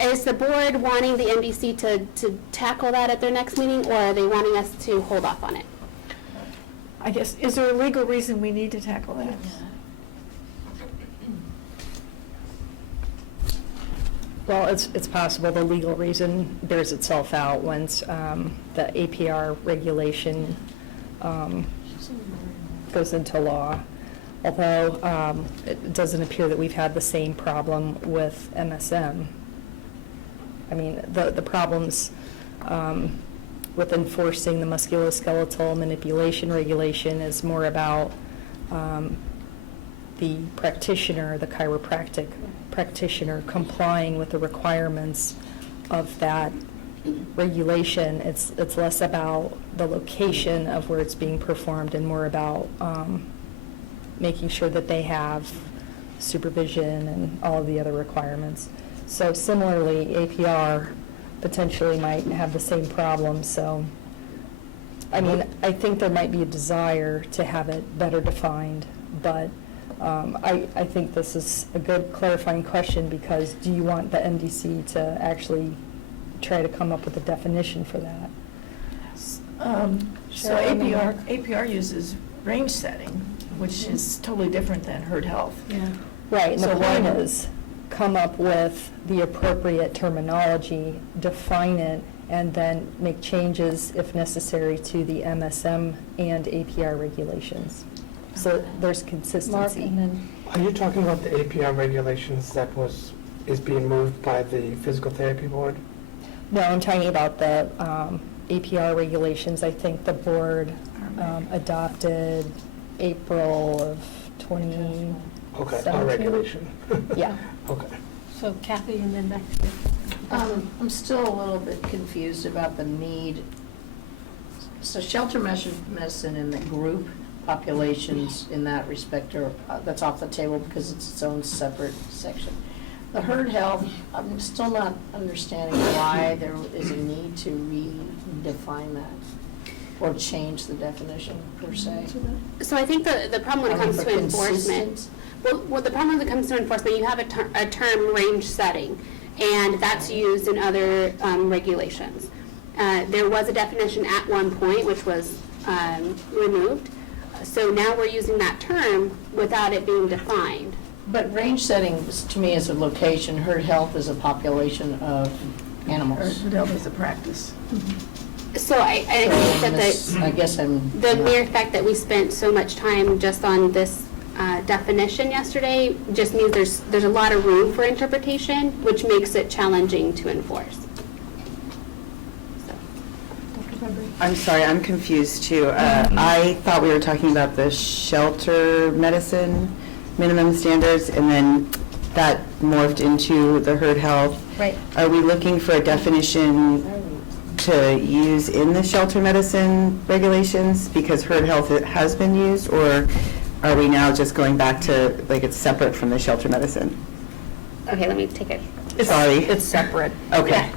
Is the board wanting the MDC to tackle that at their next meeting, or are they wanting us to hold off on it? I guess, is there a legal reason we need to tackle that? Well, it's possible the legal reason bears itself out once the APR regulation goes into law. Although it doesn't appear that we've had the same problem with MSM. I mean, the problems with enforcing the musculoskeletal manipulation regulation is more about the practitioner, the chiropractic practitioner, complying with the requirements of that regulation. It's less about the location of where it's being performed and more about making sure that they have supervision and all of the other requirements. So similarly, APR potentially might have the same problem. So, I mean, I think there might be a desire to have it better defined, but I think this is a good clarifying question, because do you want the MDC to actually try to come up with a definition for that? So APR uses range setting, which is totally different than herd health. Yeah. Right, and So the why point not? is, come up with the appropriate terminology, define it, and then make changes, if necessary, to the MSM and APR regulations. So there's Mark, consistency. and then, Are you talking about the APR regulations that is being moved by the Physical Therapy Board? No, I'm talking about the APR regulations. I think the board adopted April of 2017. Okay, our regulation. Yeah. Okay. so Kathy, and then back to you. I'm still a little bit confused about the need. So shelter medicine in the group populations in that respect are, that's off the table because it's its own separate section. The herd health, I'm still not understanding why there is a need to redefine that or change the definition per se. So I think the problem when it comes to enforcement, well, the problem when it comes to enforcement, you have a term range setting, and that's used in other regulations. There was a definition at one point which was removed, so now we're using that term without it being defined. But range setting to me is a location, herd health is a population of animals. Herd health is a practice. So I think that I guess I'm. the mere fact that we spent so much time just on this definition yesterday just means there's a lot of room for interpretation, which makes it challenging to enforce. I'm sorry, I'm confused too. I thought we were talking about the shelter medicine minimum standards, and then that morphed into the herd health. Right. Are we looking for a definition to use in the shelter medicine regulations because herd health has been used, or are we now just going back to, like, it's separate from the shelter medicine? Okay, let me take it. Sorry. It's separate. Okay.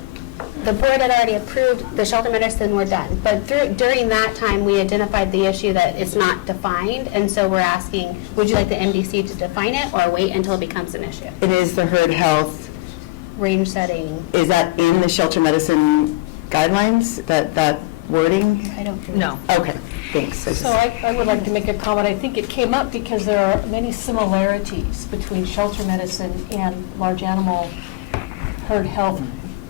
The board had already approved the shelter medicine, we're done. But during that time, we identified the issue that it's not defined, and so we're asking, would you like the MDC to define it or wait until it becomes an issue? It is the herd health, Range setting, is that in the shelter medicine guidelines, that wording? I don't think. No. Okay, thanks. So I would like to make a comment. I think it came up because there are many similarities between shelter medicine and large animal herd health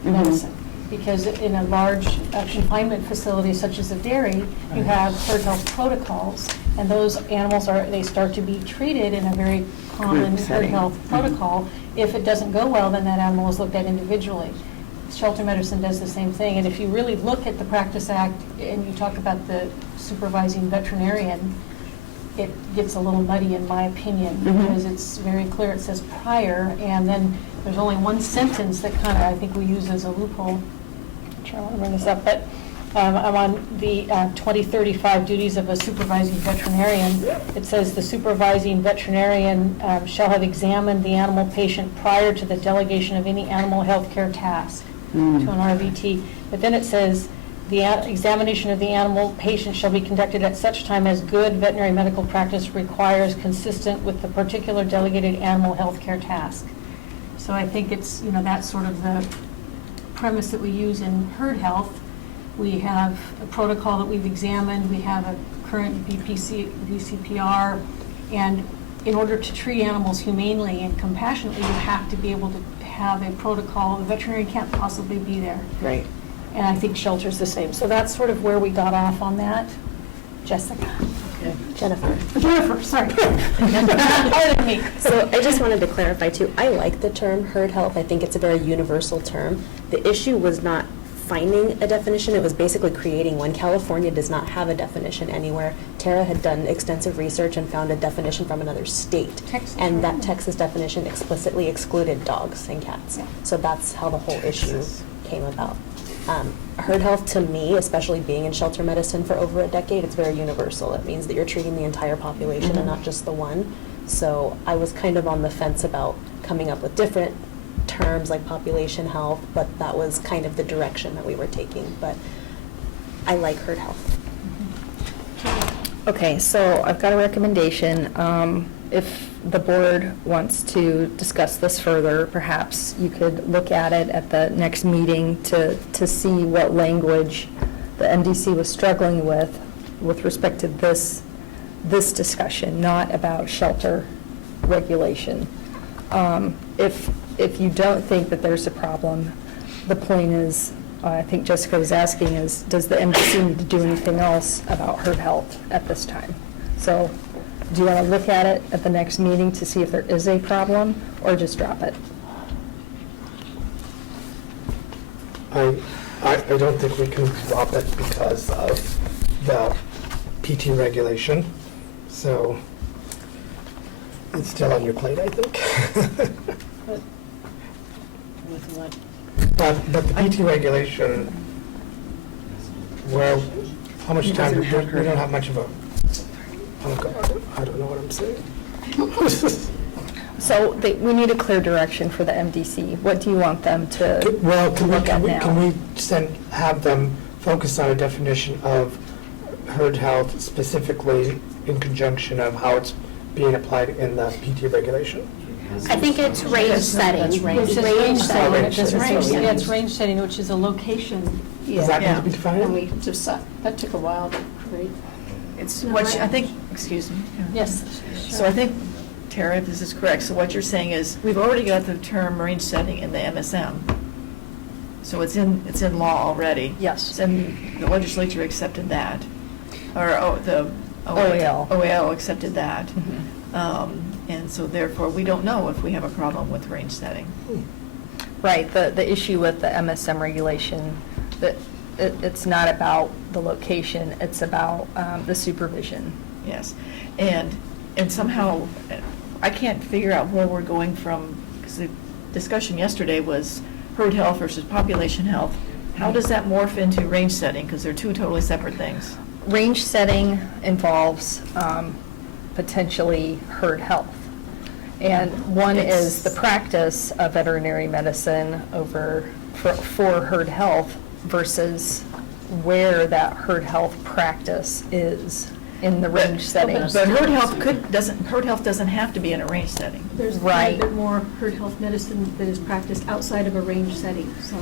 medicine. Because in a large confinement facility such as a dairy, you have herd health protocols, and those animals they start to be treated in a very common herd health protocol. If it doesn't go well, then that animal is looked at individually. Shelter medicine does the same thing, and if you really look at the Practice Act and you talk about the supervising veterinarian, it gets a little muddy in my opinion, because it's very clear, it says prior, and then there's only one sentence that kind of, I think we use as a loophole. I'm sure I want to bring this up, but I'm on the 2035 duties of a supervising veterinarian. It says the supervising veterinarian shall have examined the animal patient prior to the delegation of any animal health care task to an RVT. But then it says the examination of the animal patient shall be conducted at such time as good veterinary medical practice requires, consistent with the particular delegated animal health care task. So I think it's, that's sort of the premise that we use in herd health. We have a protocol that we've examined, we have a current VCPR, and in order to treat animals humanely and compassionately, you have to be able to have a protocol. The veterinarian can't possibly be there. Right. And I think shelter's the same. So that's sort of where we got off on that. Jessica. Jennifer, sorry. Other than me. So I just wanted to clarify too, I like the term herd health. I think it's a very universal term. The issue was not finding a definition, it was basically creating one. California does not have a definition anywhere. Tara had done extensive research and found a definition from another state. Texas, and that Texas definition explicitly excluded dogs and cats. Yeah. So that's how the whole issue came about. Herd health, to me, especially being in shelter medicine for over a decade, it's very universal. It means that you're treating the entire population and not just the one. So I was kind of on the fence about coming up with different terms like population health, but that was kind of the direction that we were taking. But I like herd health. Okay, so I've got a recommendation. If the board wants to discuss this further, perhaps you could look at it at the next meeting to see what language the MDC was struggling with respect to this discussion, not about shelter regulation. If you don't think that there's a problem, the point is, I think Jessica was asking is, does the MDC need to do anything else about herd health at this time? So do you want to look at it at the next meeting to see if there is a problem, or just drop it? I don't think we can drop it because of the PT regulation. So it's still on your plate, I think. With what? But the PT regulation, where, how much time, we don't have much of a, oh God, I don't know what I'm saying. So we need a clear direction for the MDC. What do you want them to Well, look at now? can we have them focus on a definition of herd health specifically in conjunction of how it's being applied in the PT regulation? I think it's range setting. It's Range range setting, setting. it doesn't say, yeah, it's range setting, which is a location. Does that need to be And defined? we just, that took a while to create. It's No, what, I I- think, excuse me. Yes. So I think, Tara, if this is correct, so what you're saying is, we've already got the term range setting in the MSM. So it's in law already. Yes. And the legislature accepted that, or the OAL. OAL accepted that. Mhm. And so therefore, we don't know if we have a problem with range setting. Right, the issue with the MSM regulation, that it's not about the location, it's about the supervision. Yes, and somehow, I can't figure out where we're going from, because the discussion yesterday was herd health versus population health. How does that morph into range setting, because they're two totally separate things? Range setting involves potentially herd health. And one is the practice of veterinary medicine for herd health versus where that herd health practice is in the range setting. But herd health doesn't have to be in a range setting. There's quite Right. a bit more herd health medicine that is practiced outside of a range setting, so.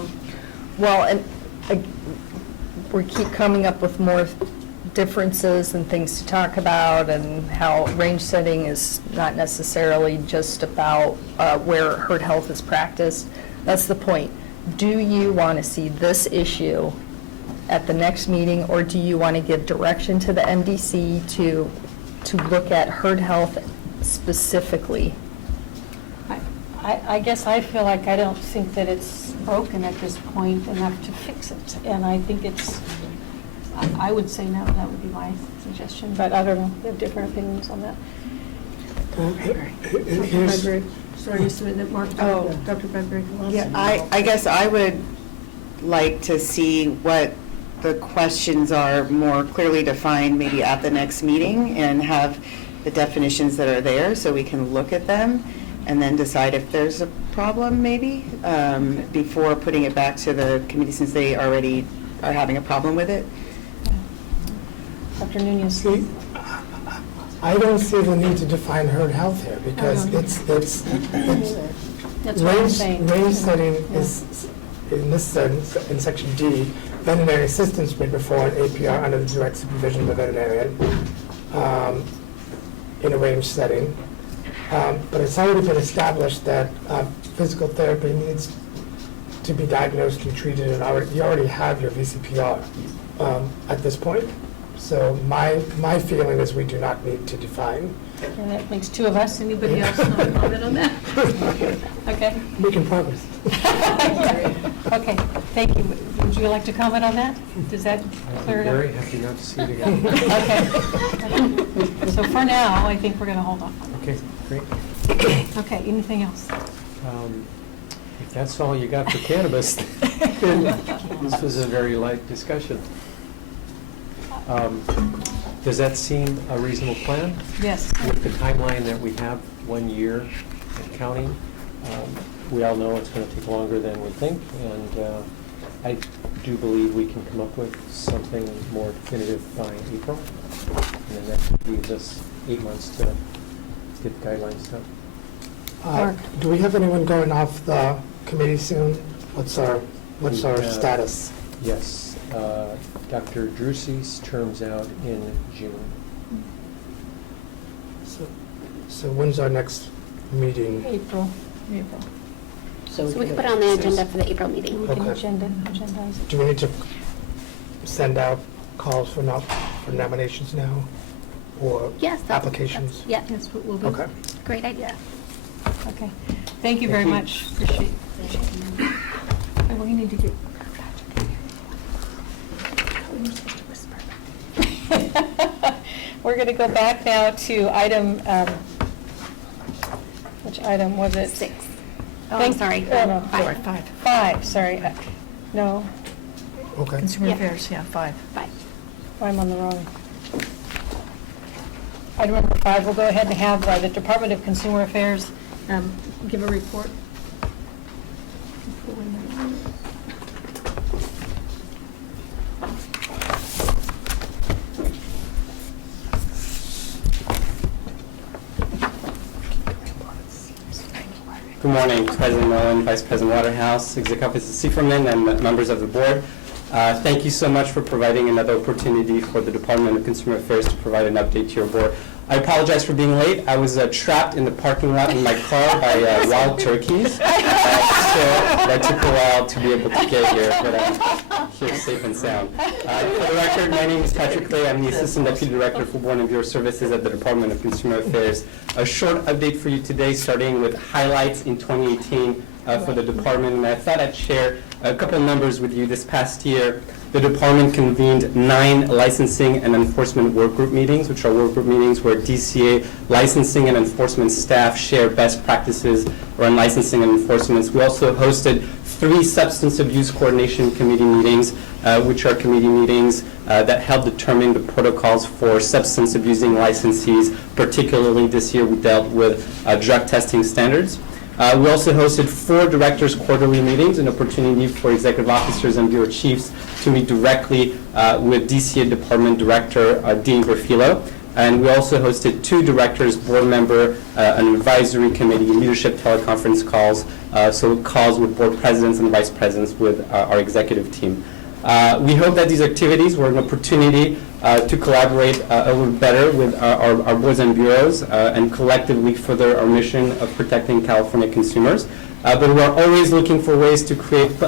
Well, and we keep coming up with more differences and things to talk about, and how range setting is not necessarily just about where herd health is practiced. That's the point. Do you want to see this issue at the next meeting, or do you want to give direction to the MDC to look at herd health specifically? I guess I feel like I don't think that it's broken at this point enough to fix it. And I think I would say no, that would be my suggestion, but I don't know, we have different opinions on that. Here's- Bradbury, sorry to submit that Mark, Dr. Bradbury. Yeah, I guess I would like to see what the questions are more clearly defined maybe at the next meeting, and have the definitions that are there so we can look at them and then decide if there's a problem maybe, before putting it back to the committee, since they already are having a problem with it. Dr. Nunez. See, I don't see the need to define herd health here, because it's That's what I'm saying. range setting is, in this sentence, in section D, veterinary assistance may perform APR under the direct supervision of the veterinarian in a range setting. But it's already been established that physical therapy needs to be diagnosed and treated, and you already have your VCPR at this point. So my feeling is we do not need to define. And that makes two of us. Anybody else want to comment on that? Okay. Making progress. Okay, thank you. Would you like to comment on that? Does that clear it up? I'm very happy not to see it again. Okay. So for now, I think we're going to hold off. Okay, great. Okay, anything else? If that's all you got for cannabis, then this was a very light discussion. Does that seem a reasonable plan? Yes. With the timeline that we have, 1 year and counting, we all know it's going to take longer than we think, and I do believe we can come up with something more definitive by April, and then that leaves us 8 months to get the guidelines done. Mark. Do we have anyone going off the committee soon? What's our We have- status? Yes, Dr. Drusi's term's out in June. So when's our next meeting? April. So we can put it on the agenda for the April meeting. We can Okay. agendize it. Do we need to send out calls for nominations now, or Yes. applications? Yeah, That's what we'll do. Okay. great idea. Okay. Thank you very Thank you. much. Appreciate it. And we need to get. We're going to go back now to item, which item was it? 6. Oh, I'm sorry. Oh, no, Five. sorry, five. Five, sorry. No, Okay. Consumer Yeah. Affairs, yeah, 5. I'm on the wrong. Item number 5, we'll go ahead and have the Department of Consumer Affairs give a report. Good morning, President Nolan, Vice President Waterhouse, Executive Officer Sieferman, and members of the board. Thank you so much for providing another opportunity for the Department of Consumer Affairs to provide an update to your board. I apologize for being late. I was trapped in the parking lot in my car by wild turkeys. So that took a while to be able to get here, but I'm here safe and sound. For the record, my name is Patrick Clay. I'm the Assistant Deputy Director for Board and Bureau Services at the Department of Consumer Affairs. A short update for you today, starting with highlights in 2018 for the department, and I thought I'd share a couple numbers with you. This past year, the department convened 9 licensing and enforcement work group meetings, which are work group meetings where DCA licensing and enforcement staff share best practices around licensing and enforcement. We also hosted 3 substance abuse coordination committee meetings, which are committee meetings that help determine the protocols for substance abusing licensees. Particularly this year, we dealt with drug testing standards. We also hosted 4 directors' quarterly meetings, an opportunity for executive officers and bureau chiefs to meet directly with DCA Department Director Dean Grafilo. And we also hosted 2 directors, board member, an advisory committee, leadership teleconference calls, so calls with board presidents and vice presidents with our executive team. We hope that these activities were an opportunity to collaborate a little better with our boards and bureaus and collectively further our mission of protecting California consumers. But we're always looking for ways to create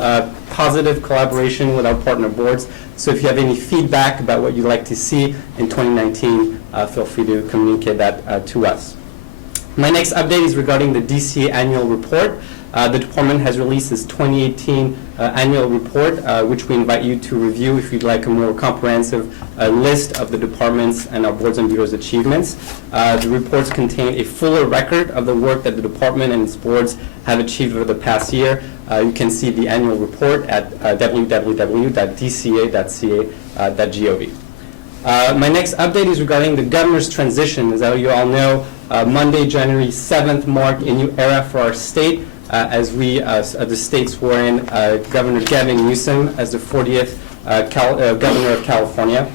positive collaboration with our partner boards. So if you have any feedback about what you'd like to see in 2019, feel free to communicate that to us. My next update is regarding the DCA annual report. The department has released its 2018 annual report, which we invite you to review if you'd like a more comprehensive list of the department's and our boards and bureaus' achievements. The reports contain a fuller record of the work that the department and its boards have achieved over the past year. You can see the annual report at www.dca.ca.gov. My next update is regarding the governor's transition. As you all know, Monday, January 7th marked a new era for our state as the state swore in Governor Gavin Newsom as the 40th Governor of California.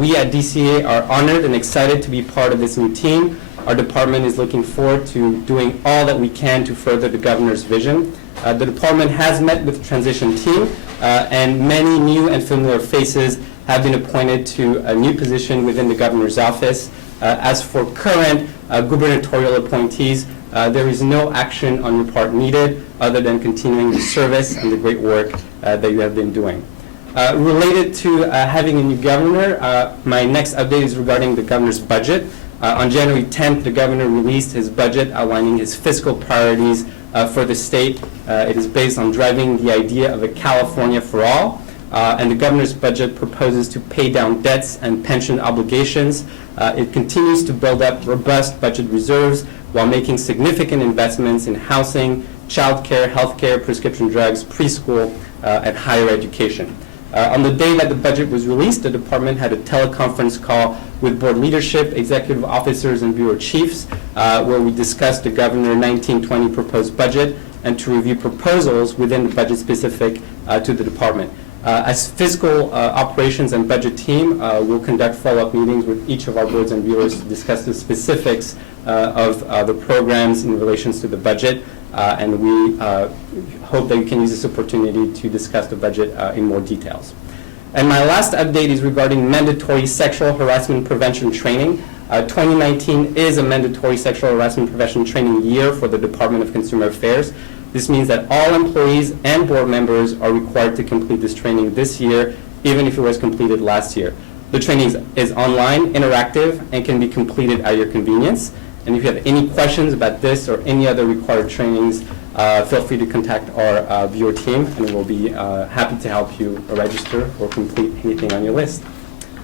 We at DCA are honored and excited to be part of this new team. Our department is looking forward to doing all that we can to further the governor's vision. The department has met with the transition team, and many new and familiar faces have been appointed to a new position within the governor's office. As for current gubernatorial appointees, there is no action on your part needed other than continuing the service and the great work that you have been doing. Related to having a new governor, my next update is regarding the governor's budget. On January 10th, the governor released his budget outlining his fiscal priorities for the state. It is based on driving the idea of a California for all. And the governor's budget proposes to pay down debts and pension obligations. It continues to build up robust budget reserves while making significant investments in housing, childcare, healthcare, prescription drugs, preschool, and higher education. On the day that the budget was released, the department had a teleconference call with board leadership, executive officers, and bureau chiefs, where we discussed the governor 1920 proposed budget and to review proposals within the budget specific to the department. As fiscal operations and budget team, we'll conduct follow-up meetings with each of our boards and bureaus to discuss the specifics of the programs in relation to the budget, and we hope that you can use this opportunity to discuss the budget in more details. And my last update is regarding mandatory sexual harassment prevention training. 2019 is a mandatory sexual harassment prevention training year for the Department of Consumer Affairs. This means that all employees and board members are required to complete this training this year, even if it was completed last year. The training is online, interactive, and can be completed at your convenience. And if you have any questions about this or any other required trainings, feel free to contact our bureau team, and we'll be happy to help you register or complete anything on your list.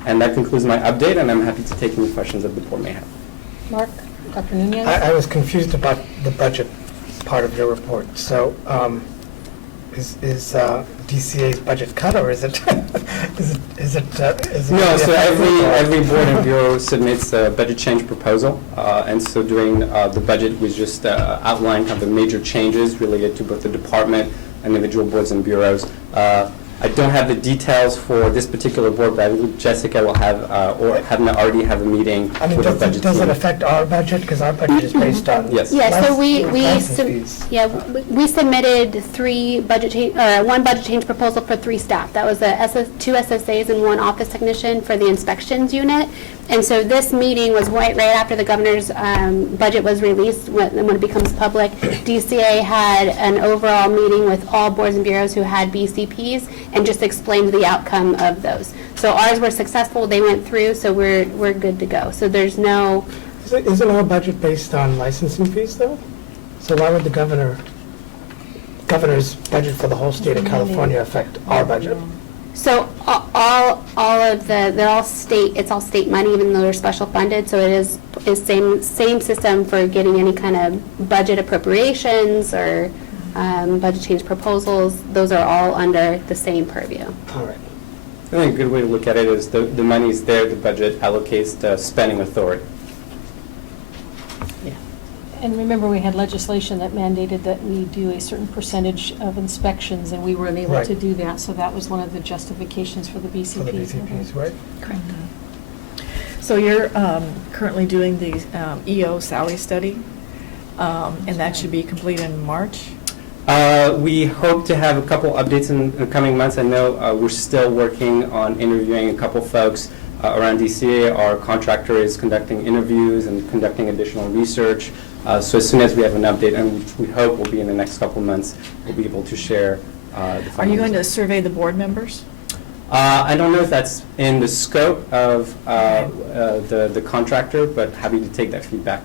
And that concludes my update, and I'm happy to take any questions that the board may have. Mark, Dr. Nunez? I was confused about the budget. part of your report. So is DCA's budget cut, or is it, is it? No, so every board and bureau submits a budget change proposal, and so during the budget, we just outlined kind of the major changes related to both the department and individual boards and bureaus. I don't have the details for this particular board, but I believe Jessica will have, or already have a meeting I mean, with the budget does team. it affect our budget? Because our budget is based on. Yes. Yeah, so license fees. we submitted one budget change proposal for 3 staff. That was 2 SSAs and 1 office technician for the inspections unit. And so this meeting was right after the governor's budget was released, when it becomes public. DCA had an overall meeting with all boards and bureaus who had BCPs and just explained the outcome of those. So ours were successful, they went through, so we're good to go. So there's no... Isn't our budget based on licensing fees, though? So why would the governor's budget for the whole state of California affect our budget? So all of they're all state, it's all state money, even though they're special funded, so it is same system for getting any kind of budget appropriations or budget change proposals. Those are all under the same purview. All right. I think a good way to look at it is the money's there, the budget allocates to spending authority. And remember, we had legislation that mandated that we do a certain percentage of inspections, and we weren't able Right. to do that, so that was one of the justifications for the BCPs. For the BCPs, right? Correct. So you're currently doing the EO salary study, and that should be complete in March? We hope to have a couple updates in the coming months. I know we're still working on interviewing a couple folks around DCA. Our contractor is conducting interviews and conducting additional research. So as soon as we have an update, and which we hope will be in the next couple months, we'll be able to share the final Are you going to results. survey the board members? I don't know if that's in the scope of the contractor, but happy to take that feedback.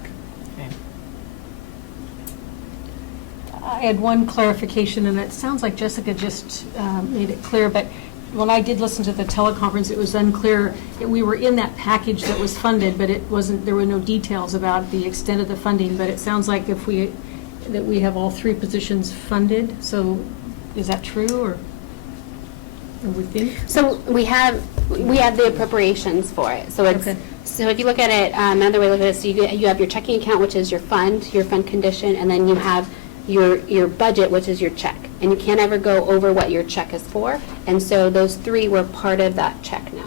I had one clarification, and it sounds like Jessica just made it clear, but when I did listen to the teleconference, it was unclear. We were in that package that was funded, but it wasn't, there were no details about the extent of the funding, but it sounds like that we have all 3 positions funded, so is that true, or we think? So we have the appropriations for it. So it's so if you look at it, another way to look at it, so you have your checking account, which is your fund condition, and then you have your budget, which is your check. And you can't ever go over what your check is for. And so those 3 were part of that check now.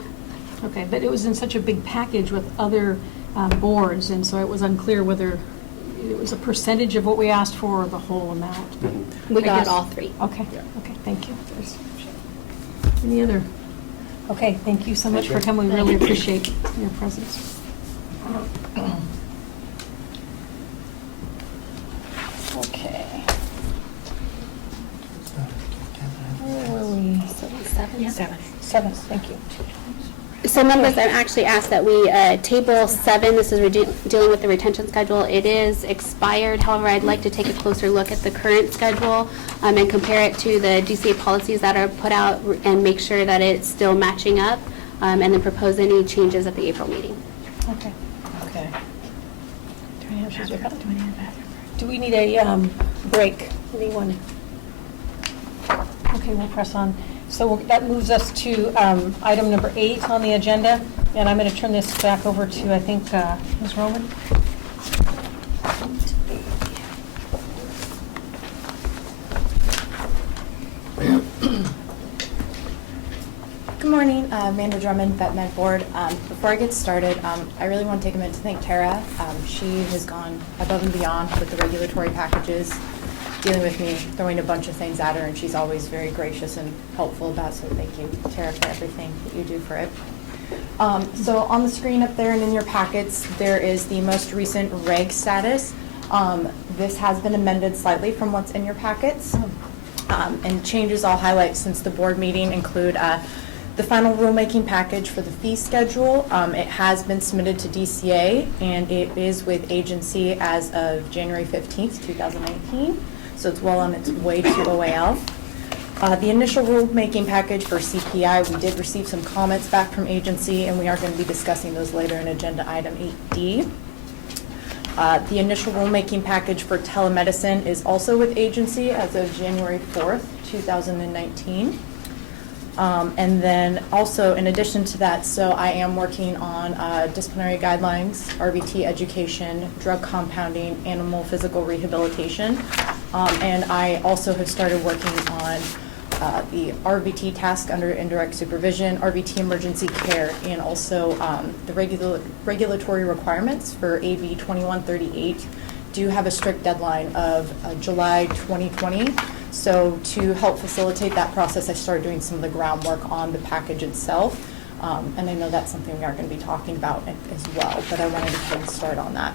Okay, but it was in such a big package with other boards, and so it was unclear whether it was a percentage of what we asked for or the whole amount. But We I got guess- all 3. Okay, okay, thank you. Any other? Okay, thank you so much for coming. We really appreciate your presence. Okay. Where were we? 7, thank you. So members, I've actually asked that we table 7, this is dealing with the retention schedule. It is expired, however, I'd like to take a closer look at the current schedule and compare it to the DCA policies that are put out and make sure that it's still matching up, and then propose any changes at the April meeting. Okay. Okay. Do we need a break? Anyone? Okay, we'll press on. So that moves us to item number 8 on the agenda, and I'm going to turn this back over to, I think, Ms. Roman. Good morning, Amanda Drummond, Vet Med Board. Before I get started, I really want to take a minute to thank Tara. She has gone above and beyond with the regulatory packages, dealing with me, throwing a bunch of things at her, and she's always very gracious and helpful about it, so thank you, Tara, for everything that you do for it. So on the screen up there and in your packets, there is the most recent reg status. This has been amended slightly from what's in your packets. And changes I'll highlight since the board meeting include the final rulemaking package for the fee schedule. It has been submitted to DCA, and it is with agency as of January 15th, 2019. So it's well on its way to OAL. The initial rulemaking package for CPI, we did receive some comments back from agency, and we are going to be discussing those later in agenda item 8D. The initial rulemaking package for telemedicine is also with agency as of January 4th, 2019. And then also, in addition to that, so I am working on disciplinary guidelines, RVT education, drug compounding, animal physical rehabilitation. And I also have started working on the RVT task under indirect supervision, RVT emergency care, and also the regulatory requirements for AB 2138 do have a strict deadline of July 2020. So to help facilitate that process, I started doing some of the groundwork on the package itself. And I know that's something we are going to be talking about as well, but I wanted to kind of start on that.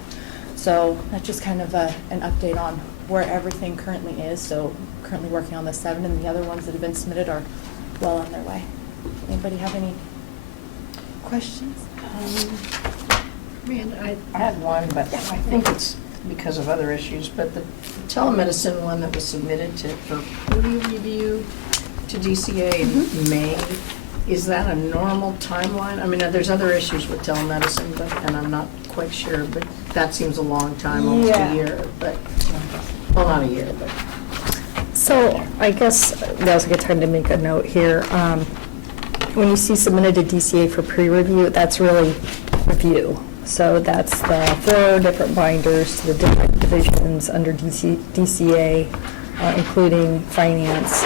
So that's just kind of an update on where everything currently is. So currently working on the 7, and the other ones that have been submitted are well on their way. Anybody have any questions? I had one, but I think it's because of other issues, but the telemedicine one that was submitted for peer review to DCA in May, is that a normal timeline? I mean, there's other issues with telemedicine, and I'm not quite sure, but that seems a long time, almost a year, but, well, not a year, but. So I guess now's a good time to make a note here. When you see submitted to DCA for pre-review, that's really review. So that's the 4 different binders to the different divisions under DCA, including finance.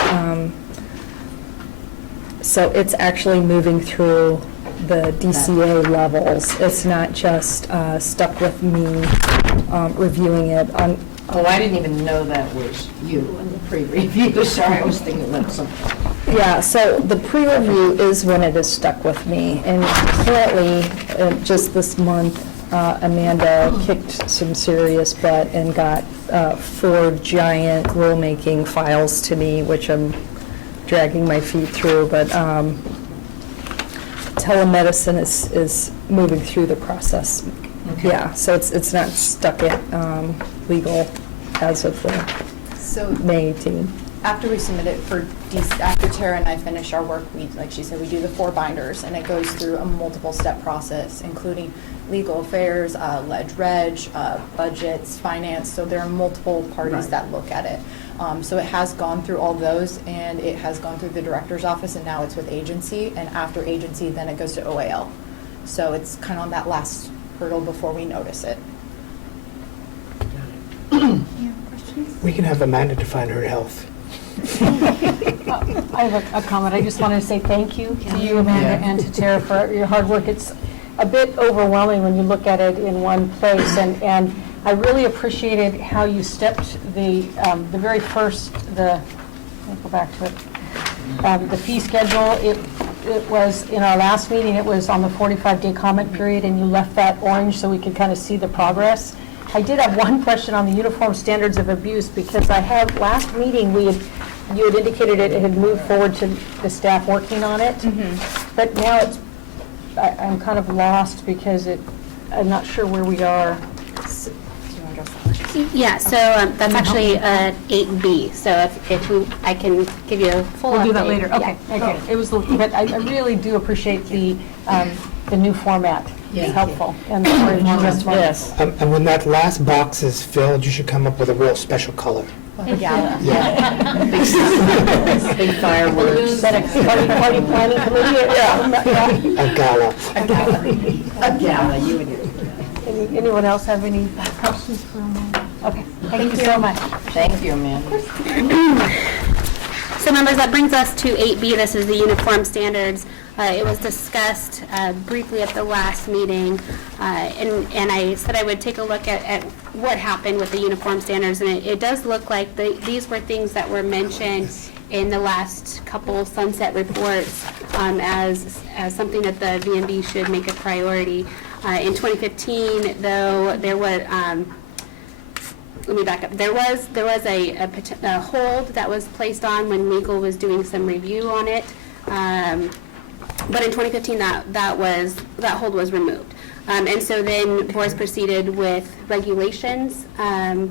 So it's actually moving through the DCA levels. It's not just stuck with me reviewing it on. Oh, I didn't even know that was you in the pre-review. Sorry, I was thinking that something. Yeah, so the pre-review is when it is stuck with me. And currently, just this month, Amanda kicked some serious butt and got 4 giant rulemaking files to me, which I'm dragging my feet through. But telemedicine is moving through the process. Okay. Yeah, so it's not stuck at legal as of May 18. After we submit it for after Tara and I finish our work, like she said, we do the 4 binders, and it goes through a multiple step process, including legal affairs, ledge reg, budgets, finance. So there are multiple parties that look at it. So it has gone through all those, and it has gone through the director's office, and now it's with agency. And after agency, then it goes to OAL. So it's kind of on that last hurdle before we notice it. We can have Amanda define her health. I have a comment. I just wanted to say thank you to you, Amanda, and to Tara for your hard work. It's a bit overwhelming when you look at it in one place, and I really appreciated how you stepped the very first, let me go back to it, the fee schedule. It was, in our last meeting, it was on the 45-day comment period, and you left that orange so we could kind of see the progress. I did have one question on the uniform standards of abuse, because last meeting, you had indicated it had moved forward to the staff working on it, but now I'm kind of lost because I'm not sure where we are. Yeah, so that's actually 8B. So if I can give you a full We'll do that update. later. Okay, okay. It was, but I really do appreciate the new format. It's helpful. And Yes. And when that last box is filled, you should come up with a real special color. A gala. Yeah. Big fireworks. Is that a party planning committee? Yeah. A gala. A gala, you would do. Anyone else have any questions for Amanda? Okay, thank you so much. Thank you, Amanda. So members, that brings us to 8B. This is the uniform standards. It was discussed briefly at the last meeting, and I said I would take a look at what happened with the uniform standards, and it does look like these were things that were mentioned in the last couple sunset reports as something that the VMB should make a priority. In 2015, though, there was let me back up. There was a hold that was placed on when legal was doing some review on it, but in 2015 that hold was removed, and so then boards proceeded with regulations.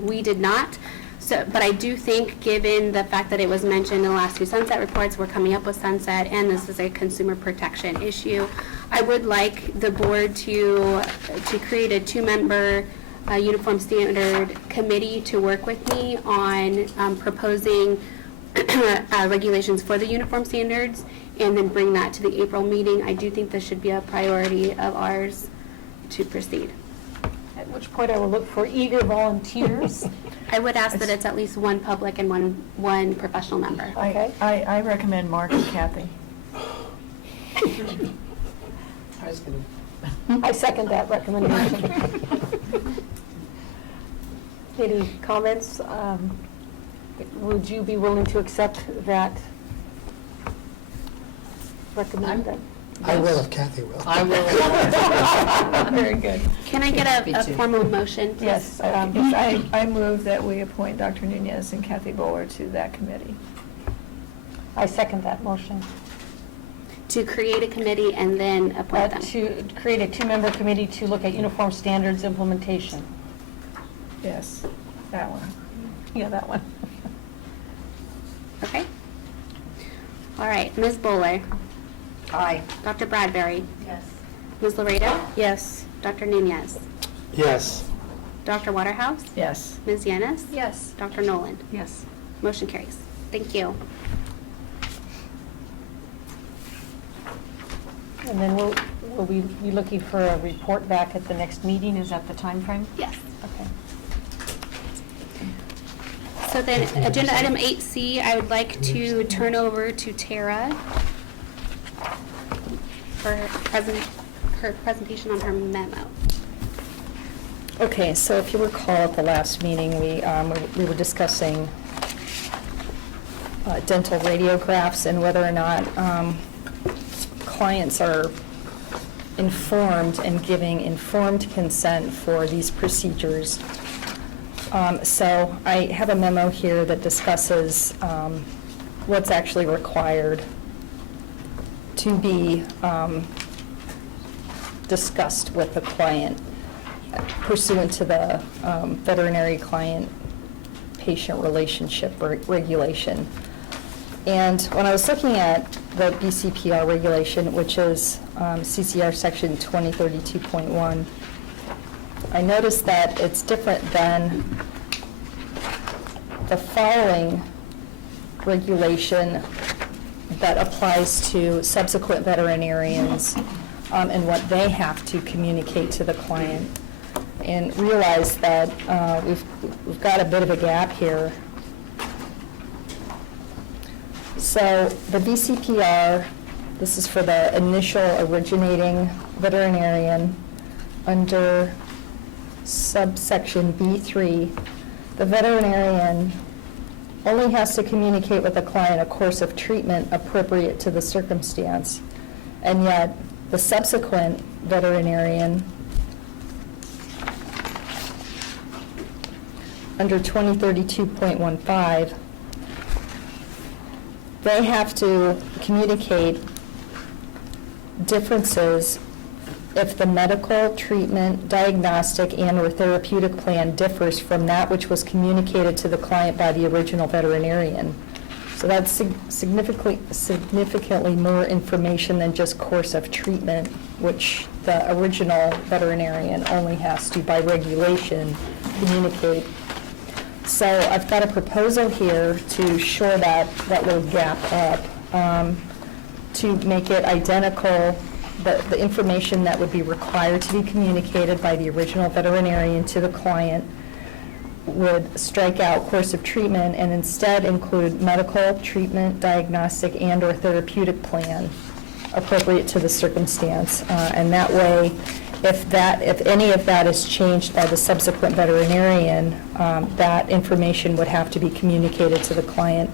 We did not. So, but I do think, given the fact that it was mentioned in the last 2 sunset reports, we're coming up with sunset, and this is a consumer protection issue. I would like the board to create a 2-member uniform standard committee to work with me on proposing regulations for the uniform standards and then bring that to the April meeting. I do think this should be a priority of ours to proceed. At which point I will look for eager volunteers. I would ask that it's at least one public and one professional member. Okay. I recommend Mark and Kathy. I was going I second that recommendation. Any comments? Would you be willing to accept that recommendation? I will if Kathy will. I will. Very good. Can I get Me a too. formal motion, please? Yes, I move that we appoint Dr. Nunez and Kathy Bowler to that committee. I second that motion. To create a committee and then appoint them. To create a two-member committee to look at uniform standards implementation. Yes, that one. Yeah, that one. Okay. All right, Ms. Bowler. Aye. Dr. Bradbury. Yes. Ms. Laredo. Yes. Dr. Nunez. Yes. Dr. Waterhouse. Yes. Ms. Yanis. Yes. Dr. Nolan. Yes. Motion carries. Thank you. And then will we be looking for a report back at the next meeting? Is that the time frame? Yes. Okay. So then, agenda item 8C, I would like to turn over to Tara for her presentation on her memo. Okay, so if you recall at the last meeting, we were discussing dental radiographs and whether or not clients are informed and giving informed consent for these procedures. So I have a memo here that discusses what's actually required to be discussed with the client pursuant to the veterinary client-patient relationship regulation. And when I was looking at the BCPR regulation, which is CCR section 2032.1, I noticed that it's different than the following regulation that applies to subsequent veterinarians and what they have to communicate to the client. And realize that we've got a bit of a gap here. So the VCPR, this is for the initial originating veterinarian under subsection B3. The veterinarian only has to communicate with the client a course of treatment appropriate to the circumstance, and yet the subsequent veterinarian under 2032.15, they have to communicate differences if the medical, treatment, diagnostic, and/or therapeutic plan differs from that which was communicated to the client by the original veterinarian. So that's significantly more information than just course of treatment, which the original veterinarian only has to, by regulation, communicate. So I've got a proposal here to shore that little gap up, to make it identical, the information that would be required to be communicated by the original veterinarian to the client would strike out course of treatment and instead include medical, treatment, diagnostic, and/or therapeutic plan appropriate to the circumstance. And that way, if any of that is changed by the subsequent veterinarian, that information would have to be communicated to the client.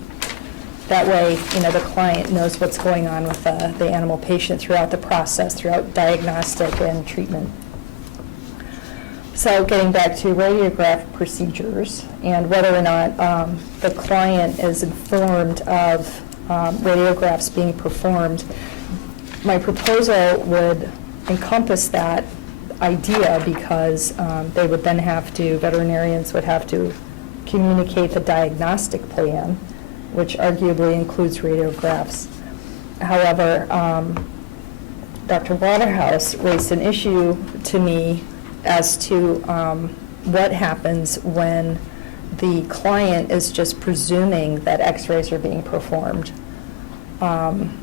That way, the client knows what's going on with the animal patient throughout the process, throughout diagnostic and treatment. So getting back to radiograph procedures and whether or not the client is informed of radiographs being performed, my proposal would encompass that idea because they would then veterinarians would have to communicate the diagnostic plan, which arguably includes radiographs. However, Dr. Waterhouse raised an issue to me as to what happens when the client is just presuming that x-rays are being performed when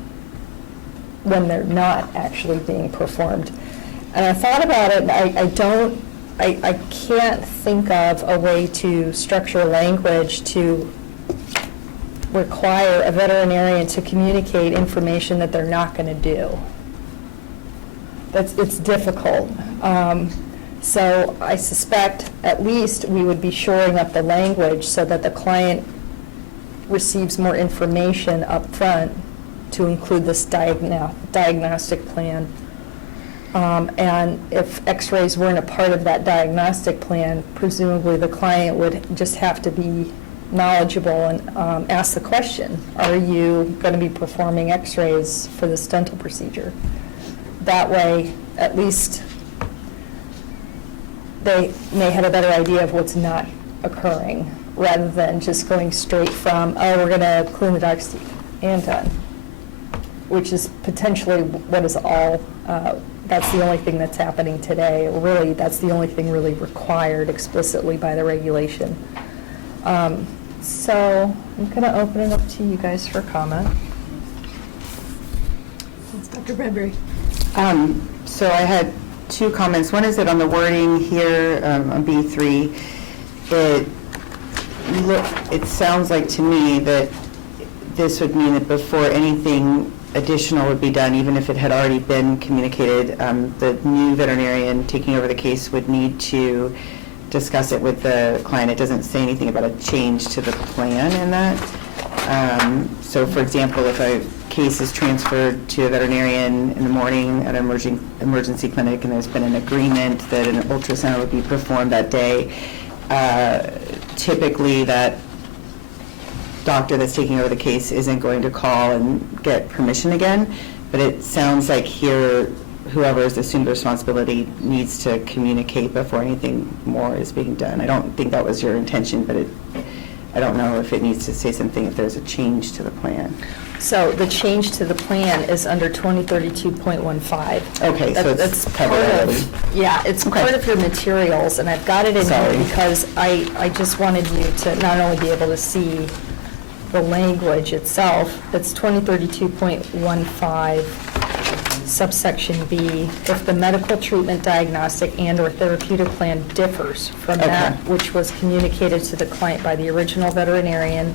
they're not actually being performed. And I thought about it, and I can't think of a way to structure language to require a veterinarian to communicate information that they're not going to do. It's difficult. So I suspect at least we would be shoring up the language so that the client receives more information up front to include this diagnostic plan. And if x-rays weren't a part of that diagnostic plan, presumably the client would just have to be knowledgeable and ask the question, are you going to be performing x-rays for this dental procedure? That way, at least they may have a better idea of what's not occurring, rather than just going straight from, oh, we're going to clean the dog's teeth and done, which is potentially what is all, that's the only thing that's happening today. Really, that's the only thing really required explicitly by the regulation. So I'm going to open it up to you guys for comment. That's Dr. Bradbury. So I had two comments. One is that on the wording here on B3, it sounds like to me that this would mean that before anything additional would be done, even if it had already been communicated, the new veterinarian taking over the case would need to discuss it with the client. It doesn't say anything about a change to the plan in that. So for example, if a case is transferred to a veterinarian in the morning at an emergency clinic and there's been an agreement that an ultrasound would be performed that day, typically that doctor that's taking over the case isn't going to call and get permission again. But it sounds like here whoever has assumed the responsibility needs to communicate before anything more is being done. I don't think that was your intention, but I don't know if it needs to say something if there's a change to the plan. So the change to the plan is under 2032.15. Okay, so it's covered already. Yeah, it's part of your materials, and I've got it in here because I just wanted you to not only be able to see the language itself. It's 2032.15, subsection B. If the medical treatment, diagnostic, and/or therapeutic plan differs from that which was communicated to the client by the original veterinarian,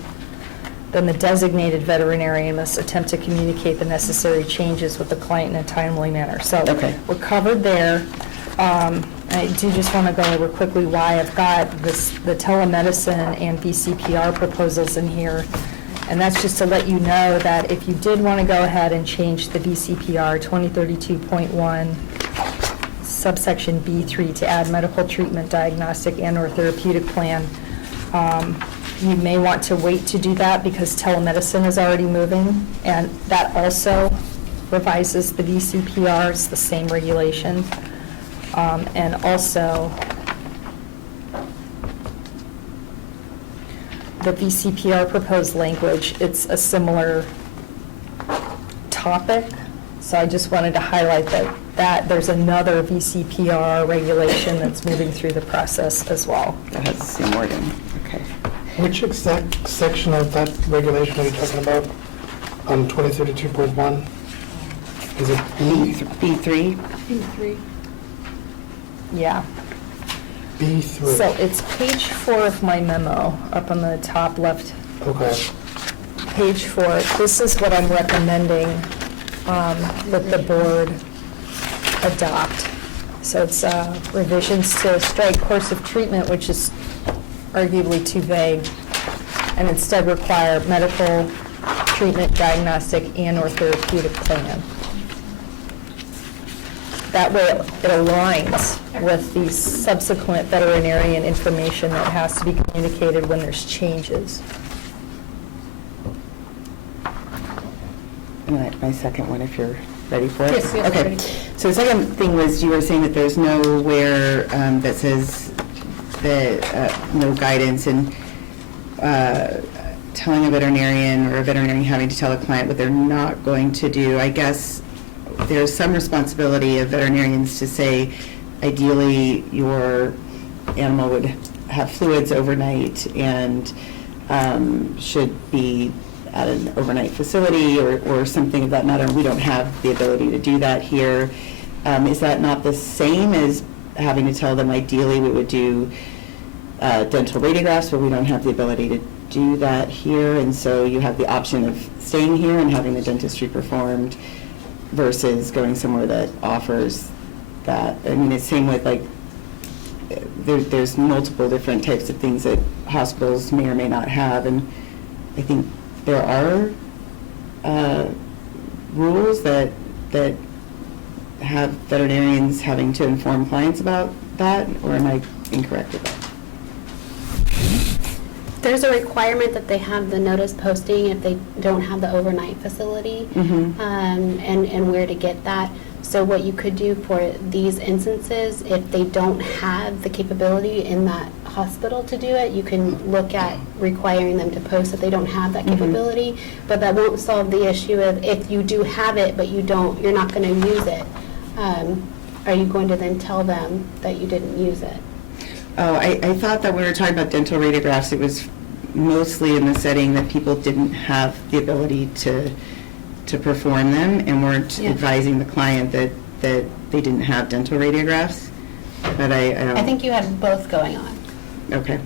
then the designated veterinarian must attempt to communicate the necessary changes with the client in a timely manner. So we're covered there. I do just want to go over quickly why I've got the telemedicine and VCPR proposals in here. And that's just to let you know that if you did want to go ahead and change the VCPR 2032.1 subsection B3 to add medical treatment, diagnostic, and/or therapeutic plan, you may want to wait to do that because telemedicine is already moving, and that also revises the VCPR. It's the same regulation. And also, the VCPR proposed language, it's a similar topic. So I just wanted to highlight that there's another VCPR regulation that's moving through the process as well. That has the same wording. Okay. Which exact section of that regulation are you talking about on 2032.1? Is it B3? B3. Yeah. B3. So it's page 4 of my memo, up on the top left. Okay. Page 4. This is what I'm recommending that the board adopt. So it's revisions to strike course of treatment, which is arguably too vague, and instead require medical treatment, diagnostic, and/or therapeutic plan. That way it aligns with the subsequent veterinarian information that has to be communicated when there's changes. And my second one, if you're ready for it. Yes, okay. ready. So the second thing was you were saying that there's nowhere that says that no guidance in telling a veterinarian or a veterinarian having to tell a client what they're not going to do. I guess there's some responsibility of veterinarians to say, ideally, your animal would have fluids overnight and should be at an overnight facility or something of that matter. We don't have the ability to do that here. Is that not the same as having to tell them ideally we would do dental radiographs, but we don't have the ability to do that here, and so you have the option of staying here and having the dentistry performed versus going somewhere that offers that? I mean, it's same with like, there's multiple different types of things that hospitals may or may not have, and I think there are rules that have veterinarians having to inform clients about that, or am I incorrect with that? There's a requirement that they have the notice posting if they don't have the overnight facility, and where to get that. So what you could do for these instances, if they don't have the capability in that hospital to do it, you can look at requiring them to post that they don't have that capability, but that won't solve the issue of if you do have it, but you're not going to use it. Are you going to then tell them that you didn't use it? Oh, I thought that when we were talking about dental radiographs, it was mostly in the setting that people didn't have the ability to perform them and weren't advising the client that they didn't have dental radiographs. But I don't. I think you had both going on. Okay.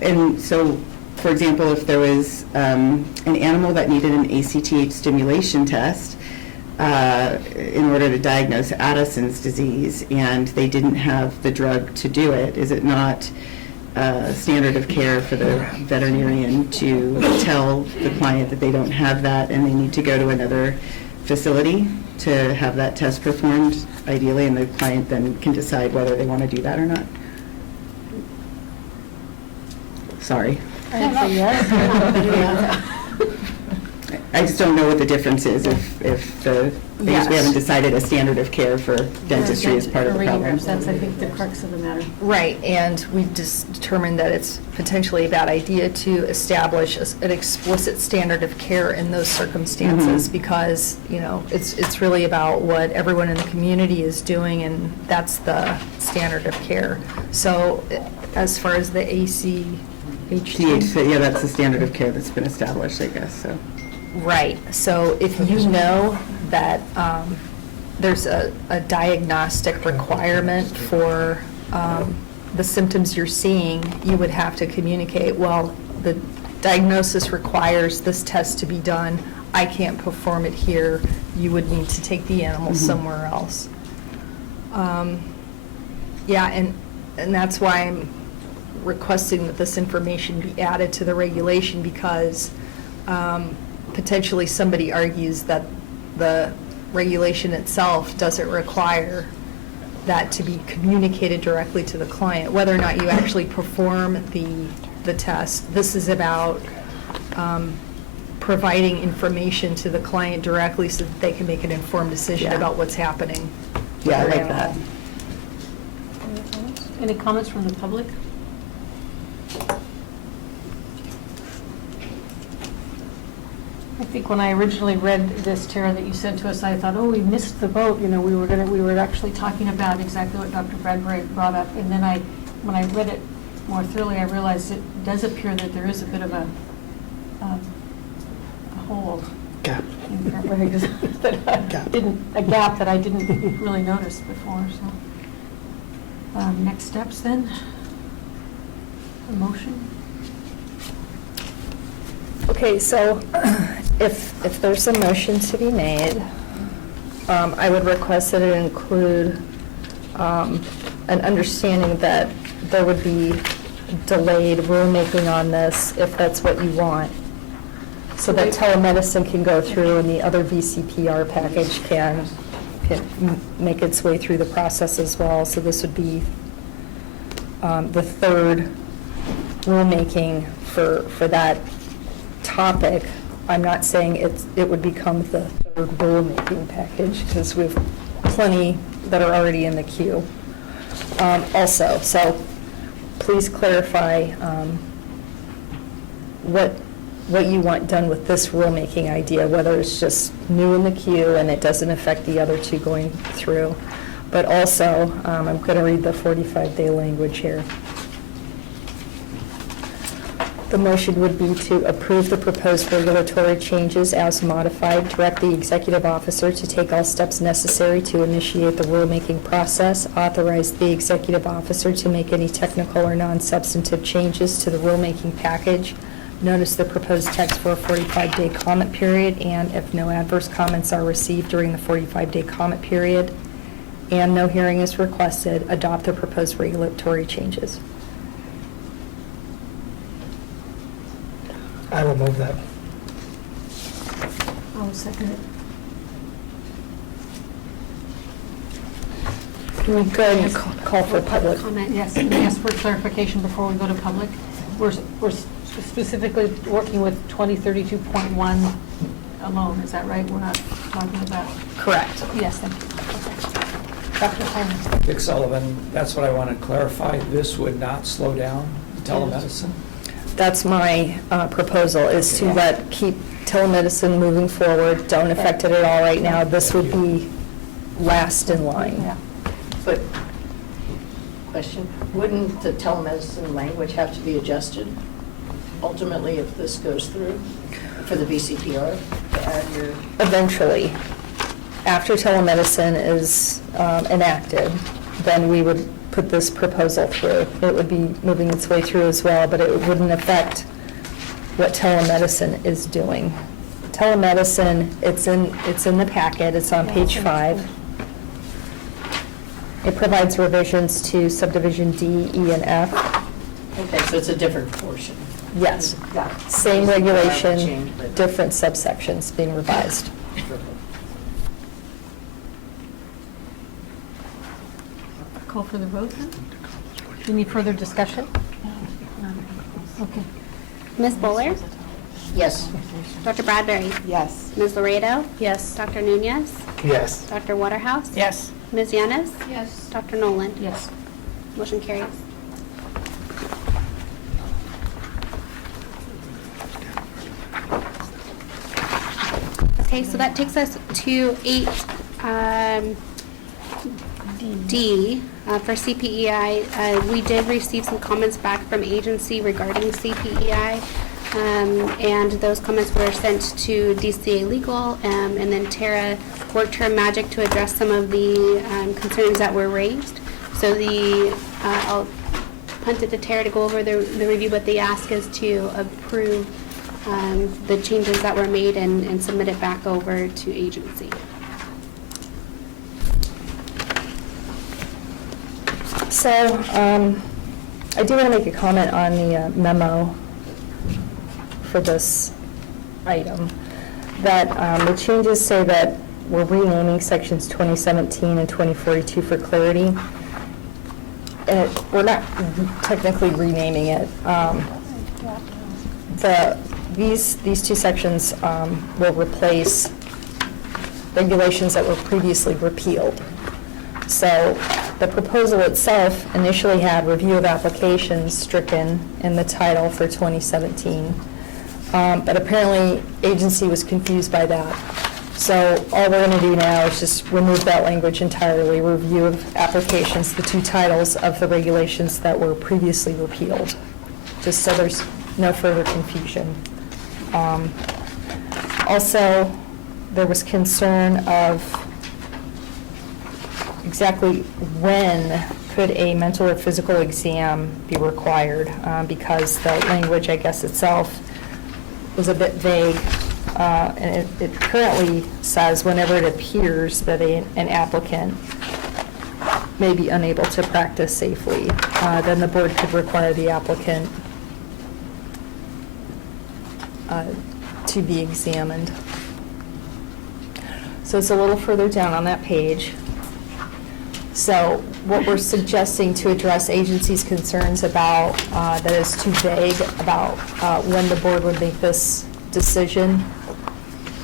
And so, for example, if there was an animal that needed an ACTH stimulation test in order to diagnose Addison's disease, and they didn't have the drug to do it, is it not standard of care for the veterinarian to tell the client that they don't have that and they need to go to another facility to have that test performed, ideally, and the client then can decide whether they want to do that or not? Sorry. I just don't know what the difference is if we haven't decided a standard of care for dentistry as part of the problem. That's, I think, the crux of the matter. Right, and we've just determined that it's potentially a bad idea to establish an explicit standard of care in those circumstances because, you know, it's really about what everyone in the community is doing, and that's the standard of care. So as far as the ACHT. Yeah, that's the standard of care that's been established, I guess, so. Right, so if you know that there's a diagnostic requirement for the symptoms you're seeing, you would have to communicate, well, the diagnosis requires this test to be done, I can't perform it here, you would need to take the animal somewhere else. Yeah, and that's why I'm requesting that this information be added to the regulation because potentially somebody argues that the regulation itself doesn't require that to be communicated directly to the client, whether or not you actually perform the test. This is about providing information to the client directly so that they can make an informed decision about what's happening. Yeah, I like that. Any comments from the public? I think when I originally read this, Tara, that you sent to us, I thought, oh, we missed the boat. You know, we were actually talking about exactly what Dr. Bradbury brought up. And then when I read it more thoroughly, I realized it does appear that there is a bit of a hole. Gap. A gap that I didn't really notice before. So, next steps then. A motion. Okay, so if there's a motion to be made, I would request that it include an understanding that there would be delayed rulemaking on this if that's what you want, so that telemedicine can go through and the other VCPR package can make its way through the process as well. So this would be the third rulemaking for that topic. I'm not saying it would become the third rulemaking package because we have plenty that are already in the queue. Also, so please clarify what you want done with this rulemaking idea, whether it's just new in the queue and it doesn't affect the other two going through. But also, I'm going to read the 45-day language here. The motion would be to approve the proposed regulatory changes as modified, direct the executive officer to take all steps necessary to initiate the rulemaking process, authorize the executive officer to make any technical or non-substantive changes to the rulemaking package, notice the proposed text for a 45-day comment period, and if no adverse comments are received during the 45-day comment period, and no hearing is requested, adopt the proposed regulatory changes. I will move that. I'll second it. Can we go ahead and call for public comment? Yes, can I ask for clarification before we go to public? We're specifically working with 2032.1 alone, is that right? We're not talking about? Correct. Yes, thank you. Dr. Hyman. Dick Sullivan, that's what I want to clarify. This would not slow down telemedicine? That's my proposal, is to keep telemedicine moving forward. Don't affect it at all right now. This would be last in line. Yeah. But, question, wouldn't the telemedicine language have to be adjusted ultimately if this goes through for the VCPR to add your? Eventually, after telemedicine is enacted, then we would put this proposal through. It would be moving its way through as well, but it wouldn't affect what telemedicine is doing. Telemedicine, it's in the packet, it's on page 5. It provides revisions to subdivision D, E, and F. Okay, so it's a different portion. Yes. Got it. Same regulation, Change, but- different subsections being revised. Call for the vote then? Any further discussion? Okay. Ms. Bowler? Yes. Dr. Bradbury? Yes. Ms. Laredo? Yes. Dr. Nunez? Yes. Dr. Waterhouse? Yes. Ms. Yanis? Yes. Dr. Nolan? Yes. Motion carries. Okay, so that takes us to 8D for CPEI. We did receive some comments back from agency regarding CPEI, and those comments were sent to DCA Legal, and then Tara worked her magic to address some of the concerns that were raised. So I'll punt it to Tara to go over the review, but the ask is to approve the changes that were made and submit it back over to agency. So I do want to make a comment on the memo for this item, that the changes say that we're renaming sections 2017 and 2042 for clarity. And we're not technically renaming it. These two sections will replace regulations that were previously repealed. So the proposal itself initially had review of applications stricken in the title for 2017. But apparently agency was confused by that. So all we're going to do now is just remove that language entirely, review of applications, the two titles of the regulations that were previously repealed, just so there's no further confusion. Also, there was concern of exactly when could a mental or physical exam be required, because the language, I guess, itself was a bit vague. And it currently says whenever it appears that an applicant may be unable to practice safely, then the board could require the applicant to be examined. So it's a little further down on that page. So what we're suggesting to address agency's concerns about that is too vague about when the board would make this decision,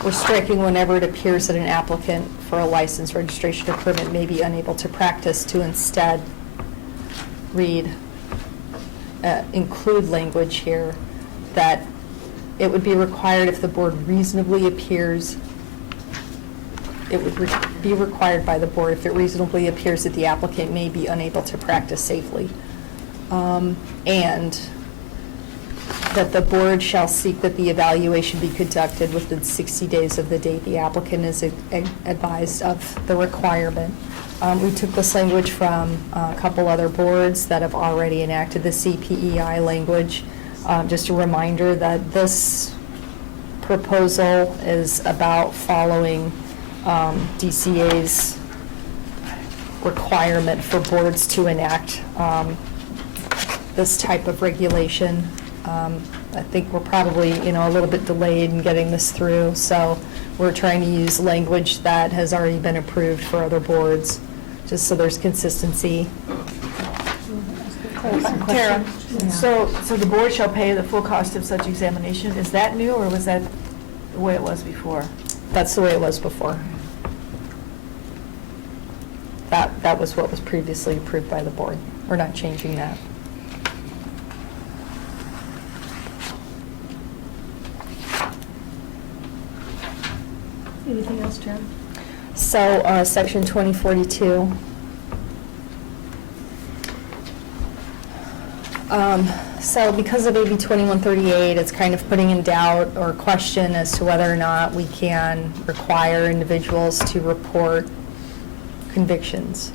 we're striking whenever it appears that an applicant for a license, registration, or permit may be unable to practice, to instead include language here that it would be required if the board reasonably it would be required by the board if it reasonably appears that the applicant may be unable to practice safely. And that the board shall seek that the evaluation be conducted within 60 days of the date the applicant is advised of the requirement. We took this language from a couple other boards that have already enacted the CPEI language. Just a reminder that this proposal is about following DCA's requirement for boards to enact this type of regulation. I think we're probably, a little bit delayed in getting this through, so we're trying to use language that has already been approved for other boards, just so there's consistency. Tara, so the board shall pay the full cost of such examination. Is that new, or was that the way it was before? That's the way it was before. That was what was previously approved by the board. We're not changing that. Anything else, Tara? So, section 2042. So because of AB 2138, it's kind of putting in doubt or question as to whether or not we can require individuals to report convictions.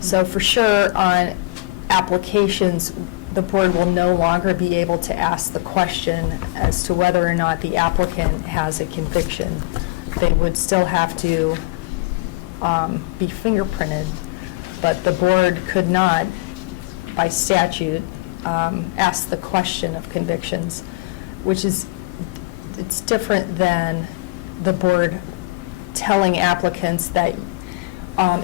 So for sure, on applications, the board will no longer be able to ask the question as to whether or not the applicant has a conviction. They would still have to be fingerprinted, but the board could not, by statute, ask the question of convictions, which is, it's different than the board telling applicants that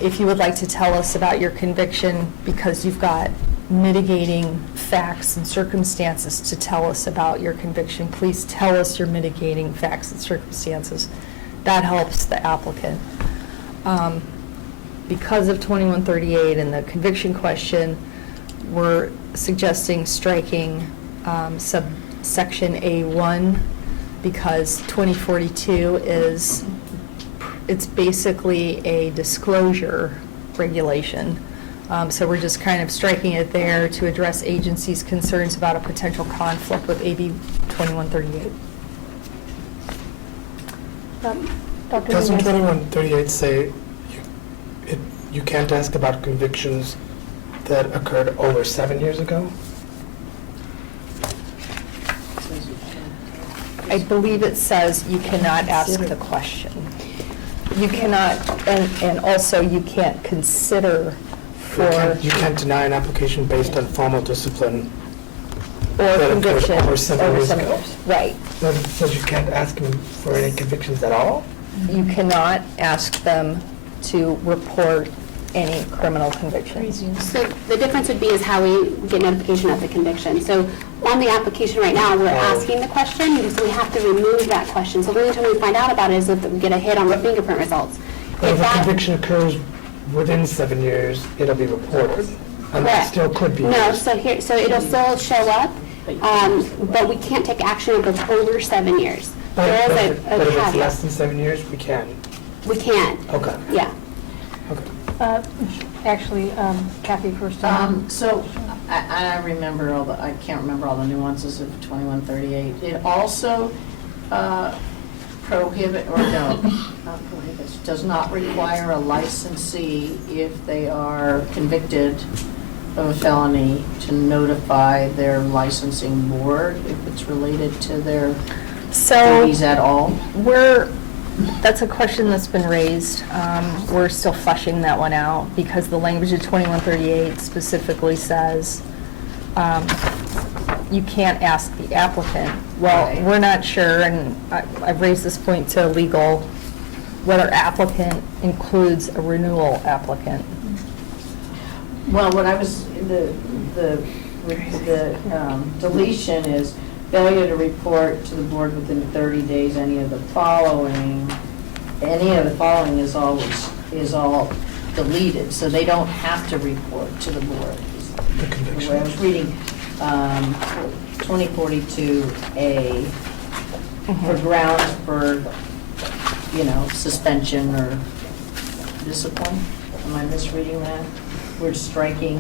if you would like to tell us about your conviction because you've got mitigating facts and circumstances to tell us about your conviction, please tell us your mitigating facts and circumstances. That helps the applicant. Because of 2138 and the conviction question, we're suggesting striking subsection A1 because 2042 is, it's basically a disclosure regulation. So we're just kind of striking it there to address agencies' concerns about a potential conflict with AB 2138. Doesn't 2138 say you can't ask about convictions that occurred over 7 years ago? I believe it says you cannot ask the question. You cannot, and also you can't consider for... You can't deny an application based on formal discipline or that conviction occurred over 7 years ago. Right. So you can't ask them for any convictions at all? You cannot ask them to report any criminal convictions. So the difference would be is how we get notification of the conviction. So on the application right now, we're asking the question, so we have to remove that question. So the only time we find out about it is if we get a hit on the fingerprint results. But if a conviction occurs within 7 years, it'll be reported. And that still could be No, used. so it'll still show up, but we can't take action if it's over 7 years. But There is if a it's caveat. less than 7 years, we can. We can. Okay. Yeah. Actually, Kathy first. So I remember I can't remember all the nuances of 2138. It also not prohibits, does not require a licensee if they are convicted of a felony to notify their licensing board if it's related to their duties at all. That's a question that's been raised. We're still fleshing that one out because the language of 2138 specifically says you can't ask the applicant. Well, we're not sure, and I've raised this point to legal, whether applicant includes a renewal applicant. Well, what I was, the deletion is failure to report to the board within 30 days any of the following. Any of the following is all deleted, so they don't have to report to the board. The way I was reading 2042A for grounds for suspension or discipline. Am I misreading that? We're striking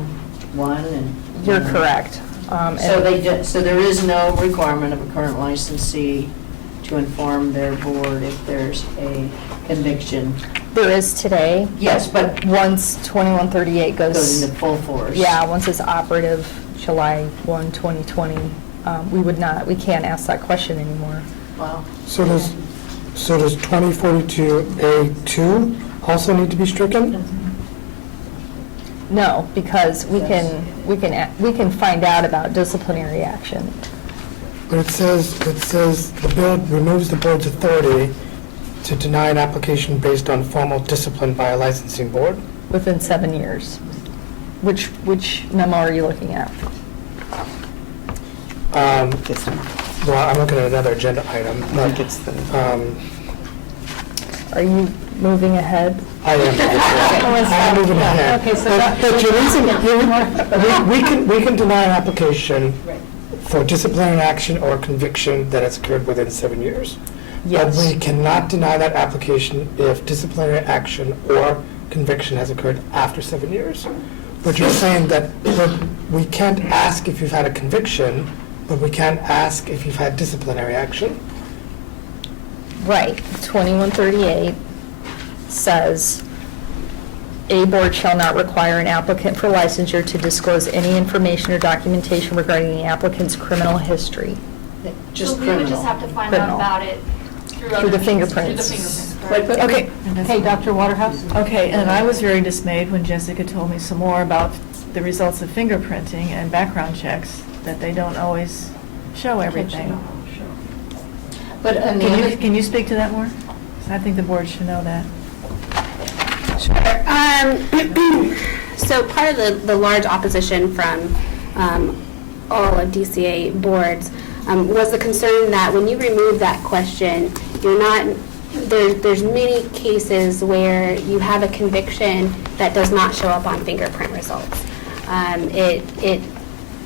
one and. You're correct. So there is no requirement of a current licensee to inform their board if there's a conviction. There is today. Yes, but once 2138 goes into full force. Yeah, once it's operative, July 1, 2020, we can't ask that question anymore. Wow. So does 2042A2 also need to be stricken? No, because we can find out about disciplinary action. But it says the bill removes the board's authority to deny an application based on formal discipline by a licensing board. Within 7 years. Which memo are you looking at? This one. Well, I'm looking at another agenda item. I think it's the. Are you moving ahead? I am. I'm moving ahead. Okay, so we can deny an application for disciplinary action or conviction that has occurred within 7 years. Yes. But we cannot deny that application if disciplinary action or conviction has occurred after 7 years. But you're saying that we can't ask if you've had a conviction, but we can ask if you've had disciplinary action? Right. 2138 says, a board shall not require an applicant for licensure to disclose any information or documentation regarding the applicant's criminal history. Just So we would just have to find out about it Through the fingerprints. Okay. Okay, Dr. Waterhouse? Okay, and I was very dismayed when Jessica told me some more about the results of fingerprinting and background checks, that they don't always show everything. But Can you speak to that more? I think the board should know that. Sure. So part of the large opposition from all of DCA boards was the concern that when you remove that question, you're not, there's many cases where you have a conviction that does not show up on fingerprint results. It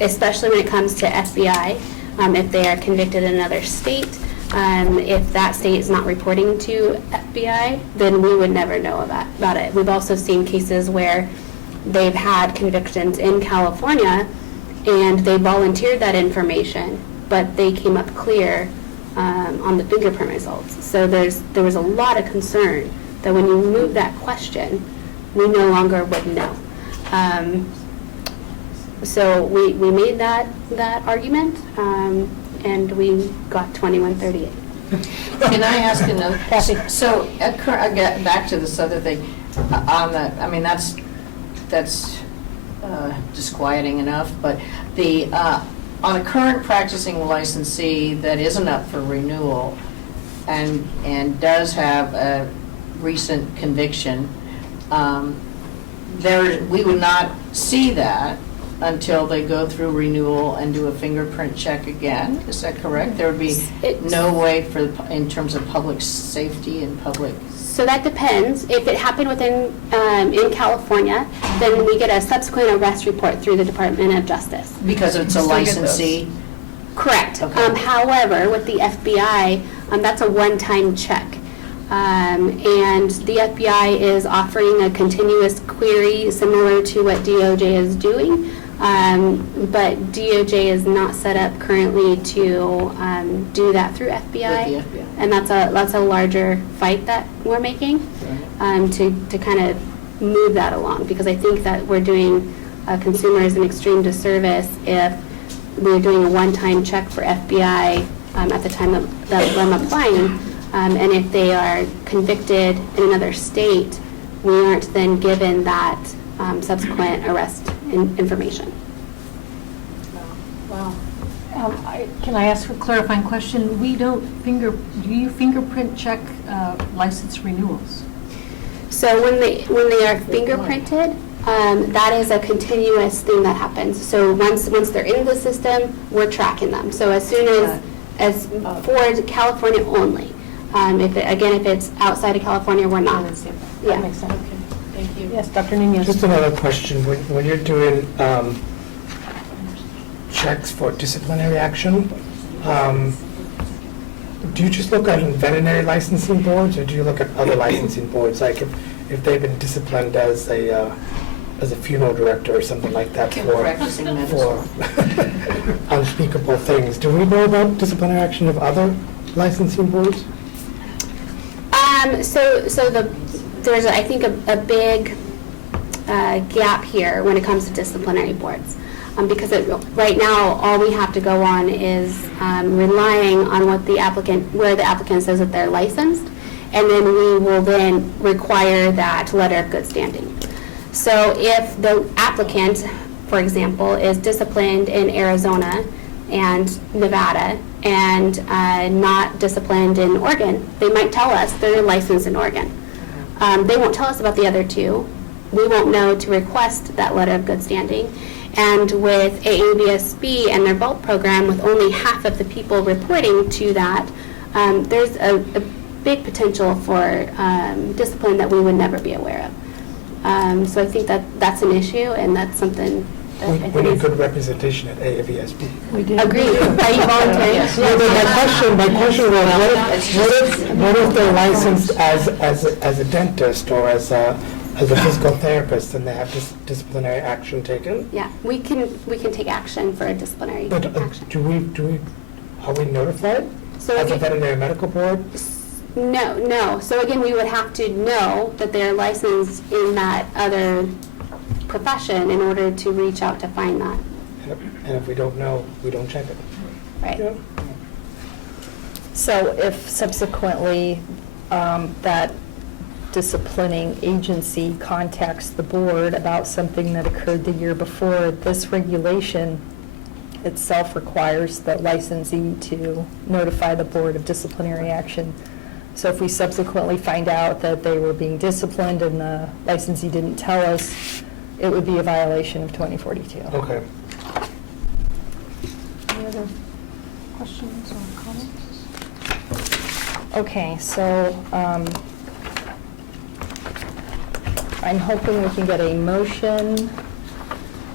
especially when it comes to FBI, if they are convicted in another state, if that state is not reporting to FBI, then we would never know about it. We've also seen cases where they've had convictions in California and they volunteered that information, but they came up clear on the fingerprint results. So there was a lot of concern that when you remove that question, we no longer would know. So we made that argument, and we got 2138. Can I ask another? So I get back to this other thing. On the, I mean, that's disquieting enough. But the on a current practicing licensee that isn't up for renewal, and does have a recent conviction, we would not see that until they go through renewal and do a fingerprint check again. Is that correct? There would be no way in terms of public safety and public. So that depends. If it happened within in California, then we get a subsequent arrest report through the Department of Justice. Because it's a licensee? Correct. Okay. However, with the FBI, that's a one-time check. And the FBI is offering a continuous query similar to what DOJ is doing. But DOJ is not set up currently to do that through FBI. With the FBI. And that's a larger fight that we're making to kind of move that along, because I think that we're doing consumers an extreme disservice if we're doing a one-time check for FBI at the time of them applying, and if they are convicted in another state, we aren't then given that subsequent arrest information. Wow. Can I ask a clarifying question? Do you fingerprint check license renewals? So when they are fingerprinted, that is a continuous thing that happens. So once they're in the system, we're tracking them. So as soon as for California only, if it's outside of California, we're not. That makes sense. Okay. Thank you. Yes, Dr. Nunez. Just another question. When you're doing checks for disciplinary action, do you just look at veterinary licensing boards, or do you look at other licensing boards? Like if they've been disciplined as a funeral director or something like that Practicing medicine. for unspeakable things. Do we know about disciplinary action of other licensing boards? There's, I think, a big gap here when it comes to disciplinary boards. Because right now, all we have to go on is relying on where the applicant says that they're licensed, and then we will then require that letter of good standing. So if the applicant, for example, is disciplined in Arizona and Nevada and not disciplined in Oregon, they might tell us they're licensed in Oregon. They won't tell us about the other two. We won't know to request that letter of good standing. And with AAVSB and their bulk program, with only half of the people reporting to that, there's a big potential for discipline that we would never be aware of. So I think that's an issue, and that's something that I think We need good representation at AAVSB. We do. Agreed. Are you volunteering? My question was, what if they're licensed as a dentist or as a physical therapist, and they have disciplinary action taken? Yeah, we can take action for a disciplinary But action. are we notified So as a veterinary medical board? No. So again, we would have to know that they're licensed in that other profession in order to reach out to find that. And if we don't know, we don't check it. Right. Yeah. So if subsequently that disciplining agency contacts the board about something that occurred the year before, this regulation itself requires the licensee to notify the board of disciplinary action. So if we subsequently find out that they were being disciplined and the licensee didn't tell us, it would be a violation of 2042. Okay. Any other questions or comments? Okay, so I'm hoping we can get a motion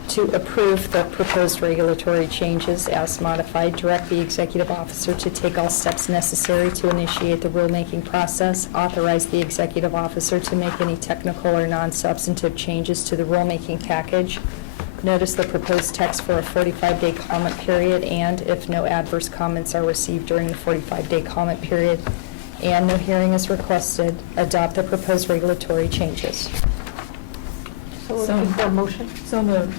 to approve the proposed regulatory changes as modified, direct the executive officer to take all steps necessary to initiate the rulemaking process, authorize the executive officer to make any technical or non-substantive changes to the rulemaking package, notice the proposed text for a 45-day comment period, and if no adverse comments are received during the 45-day comment period and no hearing is requested, adopt the proposed regulatory changes. So we're looking for a motion? So moved.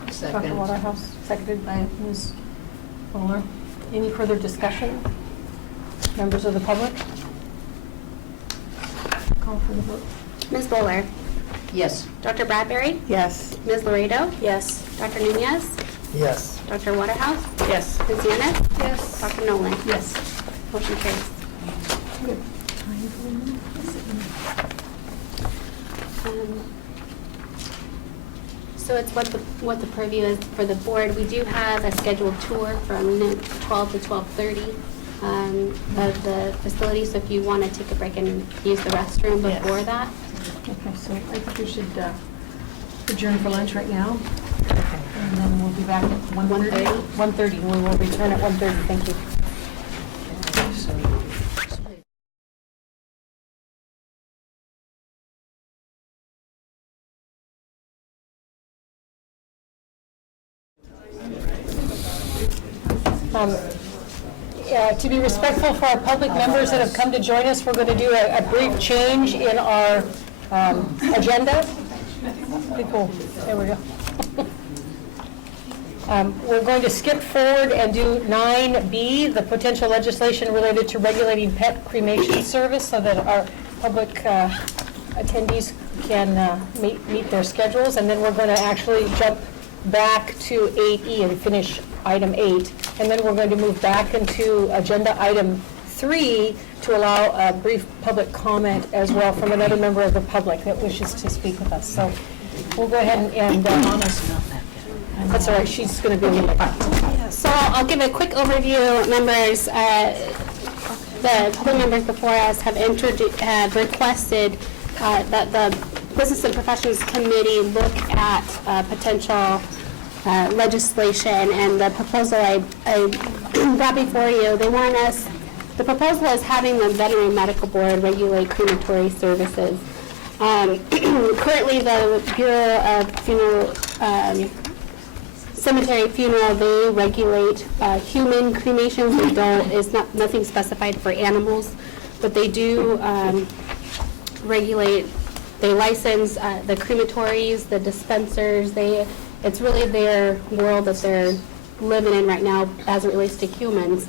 Dr. Second. Waterhouse, seconded by Ms. Bowler. Any further discussion? Members of the public? Call for the vote. Ms. Bowler? Yes. Dr. Bradbury? Yes. Ms. Laredo? Yes. Dr. Nunez? Yes. Dr. Waterhouse? Yes. Ms. Yanis? Yes. Dr. Nolan? Yes. Motion carries. Good. So it's what the purview is for the board. We do have a scheduled tour from 12 to 12:30 of the facility, so if you want to take a break and use the restroom before that. Okay, so I think we should adjourn for lunch right now. And then we'll be back at 1:30. 1:30, we will return at 1:30. Thank you. To be respectful for our public members that have come to join us, we're going to do a brief change in our agenda. People, there we go. We're going to skip forward and do 9B, the potential legislation related to regulating pet cremation service, so that our public attendees can meet their schedules. And then we're going to actually jump back to 8E and finish item 8. And then we're going to move back into agenda item 3 to allow a brief public comment as well from another member of the public that wishes to speak with us. So we'll go ahead and that's all right, she's going to be a little bit. So I'll give a quick overview, members. The public members before us have requested that the Business and Professions Committee look at potential legislation, and the proposal I brought before you, they want us the proposal is having the Veterinary Medical Board regulate crematory services. Currently, the Bureau of Funeral, Cemetery Funeral, they regulate human cremations. They don't, it's not, nothing specified for animals, but they do regulate, they license the crematories, the dispensers. It's really their world that they're living in right now as it relates to humans.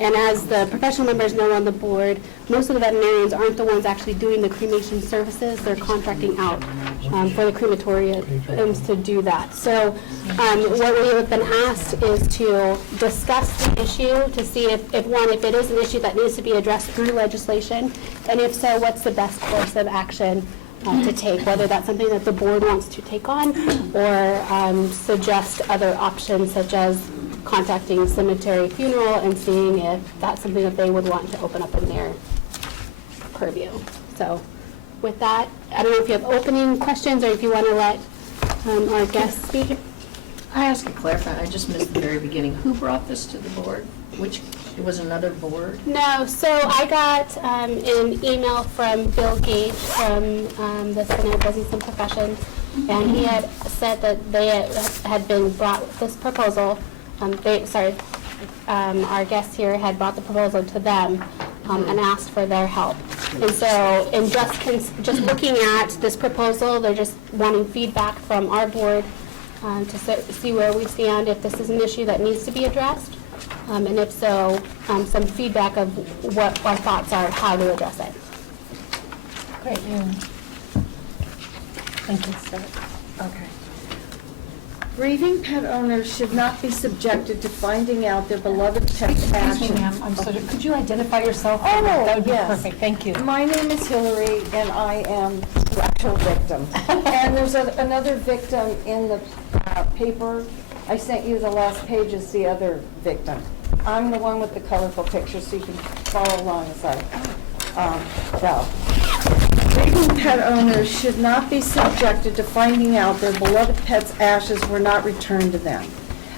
And as the professional members know on the board, most of the veterinarians aren't the ones actually doing the cremation services. They're contracting out for the crematoriums to do that. So what we have been asked is to discuss the issue to see if it is an issue that needs to be addressed through legislation, and if so, what's the best course of action to take, whether that's something that the board wants to take on or suggest other options such as contacting Cemetery Funeral and seeing if that's something that they would want to open up in their purview. So with that, I don't know if you have opening questions or if you want to let our guests speak. I ask a clarifying, I just missed the very beginning. Who brought this to the board? Which, it was another board? No, so I got an email from Bill Gage from the Center of Business and Professions, and he had said that they had been brought this proposal. Our guests here had brought the proposal to them and asked for their help. And so in just looking at this proposal, they're just wanting feedback from our board to see where we stand, if this is an issue that needs to be addressed, and if so, some feedback of what our thoughts are, how to address it. Great. Thank you. Okay. Grieving pet owners should not be subjected to finding out their beloved pet's actions. Excuse me, ma'am, I'm sorry. Could you identify yourself? Oh, That would be yes. perfect. Thank you. My name is Hillary, and I am the actual victim. And there's another victim in the paper. I sent you the last page is the other victim. I'm the one with the colorful picture, so you can follow along as I go. Grieving pet owners should not be subjected to finding out their beloved pet's ashes were not returned to them.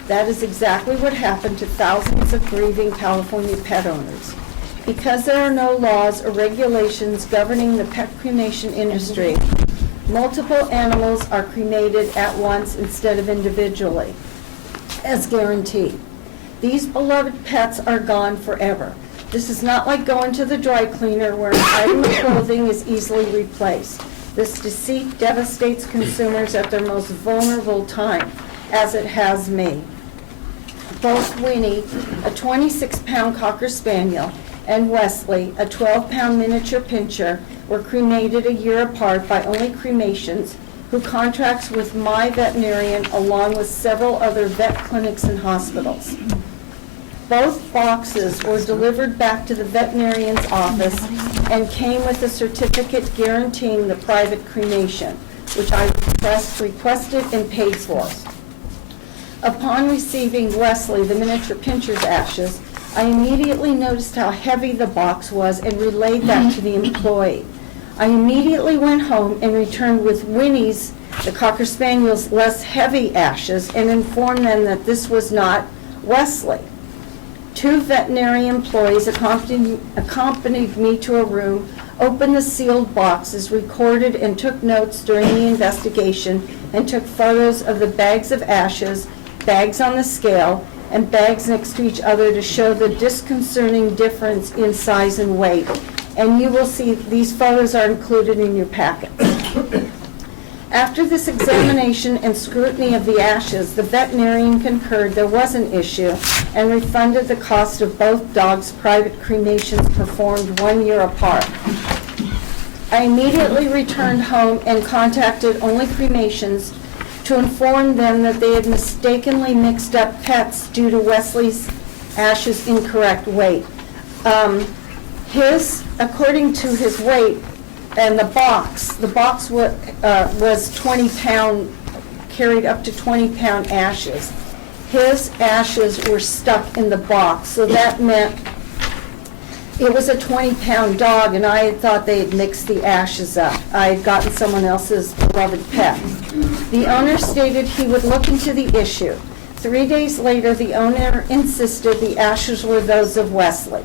That is exactly what happened to thousands of grieving California pet owners. Because there are no laws or regulations governing the pet cremation industry, multiple animals are cremated at once instead of individually, as guaranteed. These beloved pets are gone forever. This is not like going to the dry cleaner where an item of clothing is easily replaced. This deceit devastates consumers at their most vulnerable time, as it has me. Both Winnie, a 26-pound Cocker Spaniel, and Wesley, a 12-pound miniature pinscher, were cremated a year apart by Only Cremations, who contracts with my veterinarian along with several other vet clinics and hospitals. Both boxes were delivered back to the veterinarian's office and came with a certificate guaranteeing the private cremation, which I requested and paid for. Upon receiving Wesley, the miniature pinscher's ashes, I immediately noticed how heavy the box was and relayed that to the employee. I immediately went home and returned with Winnie's, the Cocker Spaniel's, less heavy ashes and informed them that this was not Wesley. 2 veterinary employees accompanied me to a room, opened the sealed boxes, recorded and took notes during the investigation, and took photos of the bags of ashes, bags on the scale, and bags next to each other to show the disconcerting difference in size and weight. And you will see these photos are included in your packet. After this examination and scrutiny of the ashes, the veterinarian concurred there was an issue and refunded the cost of both dogs' private cremations performed 1 year apart. I immediately returned home and contacted Only Cremations to inform them that they had mistakenly mixed up pets due to Wesley's ashes' incorrect weight. According to his weight, and the box was 20-pound, carried up to 20-pound ashes. His ashes were stuck in the box, so that meant it was a 20-pound dog, and I had thought they had mixed the ashes up. I had gotten someone else's beloved pet. The owner stated he would look into the issue. 3 days later, the owner insisted the ashes were those of Wesley.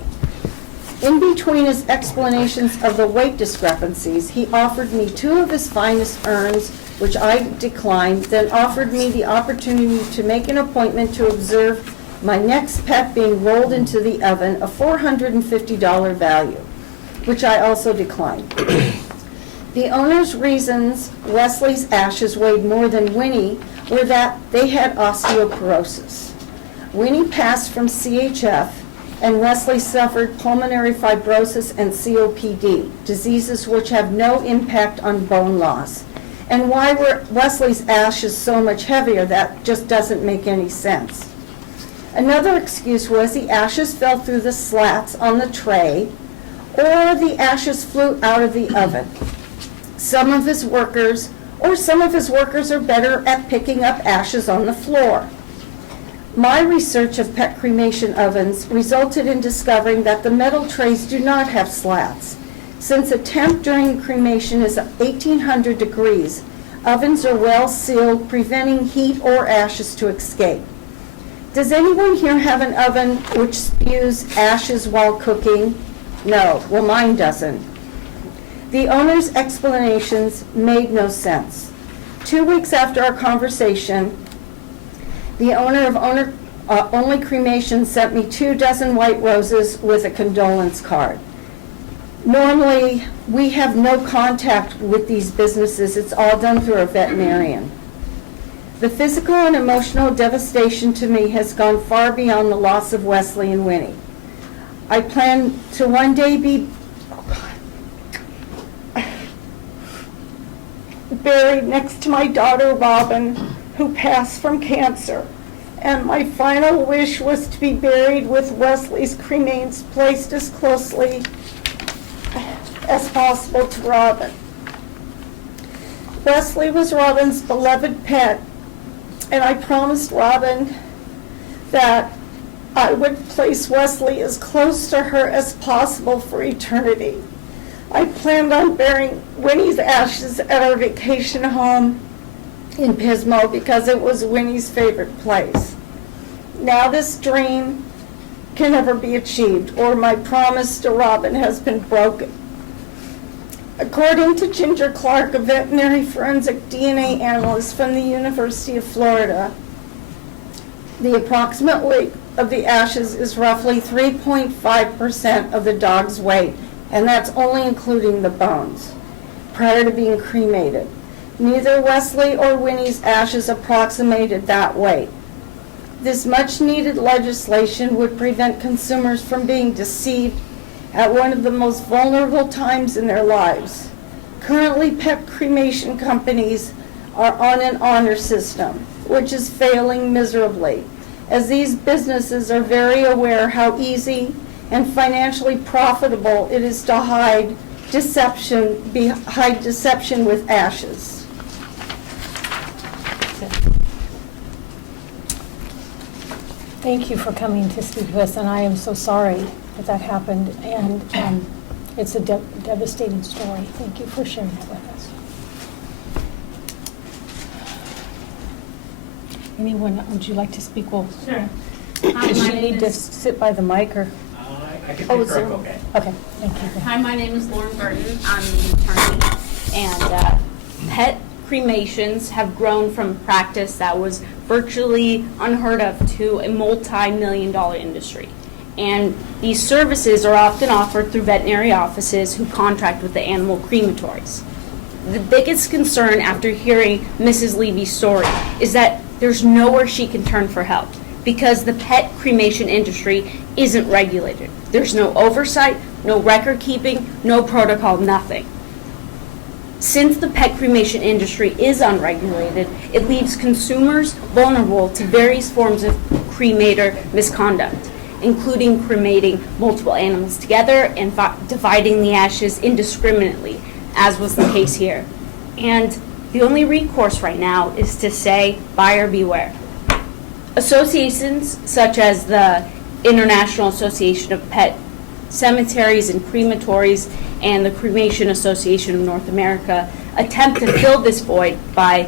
In between his explanations of the weight discrepancies, he offered me 2 of his finest urns, which I declined, then offered me the opportunity to make an appointment to observe my next pet being rolled into the oven, a $450 value, which I also declined. The owner's reasons Wesley's ashes weighed more than Winnie were that they had osteoporosis. Winnie passed from CHF, and Wesley suffered pulmonary fibrosis and COPD, diseases which have no impact on bone loss. And why were Wesley's ashes so much heavier? That just doesn't make any sense. Another excuse was the ashes fell through the slats on the tray, or the ashes flew out of the oven. Some of his workers are better at picking up ashes on the floor. My research of pet cremation ovens resulted in discovering that the metal trays do not have slats. Since a temp during cremation is 1800 degrees, ovens are well sealed, preventing heat or ashes to escape. Does anyone here have an oven which spews ashes while cooking? No, well, mine doesn't. The owner's explanations made no sense. 2 weeks after our conversation, the owner of Only Cremation sent me 24 white roses with a condolence card. Normally, we have no contact with these businesses. It's all done through a veterinarian. The physical and emotional devastation to me has gone far beyond the loss of Wesley and Winnie. I plan to one day be buried next to my daughter Robin, who passed from cancer. And my final wish was to be buried with Wesley's cremains placed as closely as possible to Robin. Wesley was Robin's beloved pet, and I promised Robin that I would place Wesley as close to her as possible for eternity. I planned on burying Winnie's ashes at our vacation home in Pismo because it was Winnie's favorite place. Now this dream can never be achieved, or my promise to Robin has been broken. According to Ginger Clark, a veterinary forensic DNA analyst from the University of Florida, the approximate weight of the ashes is roughly 3.5% of the dog's weight, and that's only including the bones, prior to being cremated. Neither Wesley or Winnie's ashes approximated that weight. This much-needed legislation would prevent consumers from being deceived at one of the most vulnerable times in their lives. Currently, pet cremation companies are on an honor system, which is failing miserably, as these businesses are very aware how easy and financially profitable it is to hide deception with ashes. Thank you for coming to speak to us, and I am so sorry that happened, and it's a devastating story. Thank you for sharing that with us. Anyone, would you like to speak? Well, Sure. does she need to sit by the mic, or? I can Oh, be it's correct, Zoom. okay. Okay, thank you. Hi, my name is Lauren Burton. I'm the attorney. And pet cremations have grown from a practice that was virtually unheard of to a multi-million-dollar industry. And these services are often offered through veterinary offices who contract with the animal crematories. The biggest concern after hearing Mrs. Levy's story is that there's nowhere she can turn for help because the pet cremation industry isn't regulated. There's no oversight, no record keeping, no protocol, nothing. Since the pet cremation industry is unregulated, it leaves consumers vulnerable to various forms of cremator misconduct, including cremating multiple animals together and dividing the ashes indiscriminately, as was the case here. And the only recourse right now is to say, buyer beware. Associations such as the International Association of Pet Cemeteries and Crematories and the Cremation Association of North America attempt to fill this void by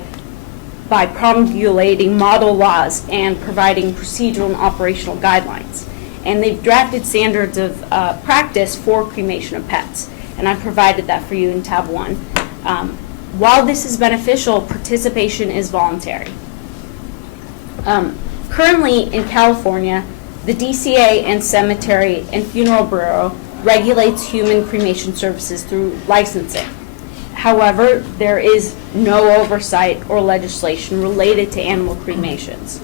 promulgating model laws and providing procedural and operational guidelines. and they've drafted standards of practice for cremation of pets. And I provided that for you in tab 1. While this is beneficial, participation is voluntary. Currently in California, the DCA and Cemetery and Funeral Bureau regulates human cremation services through licensing. However, there is no oversight or legislation related to animal cremations.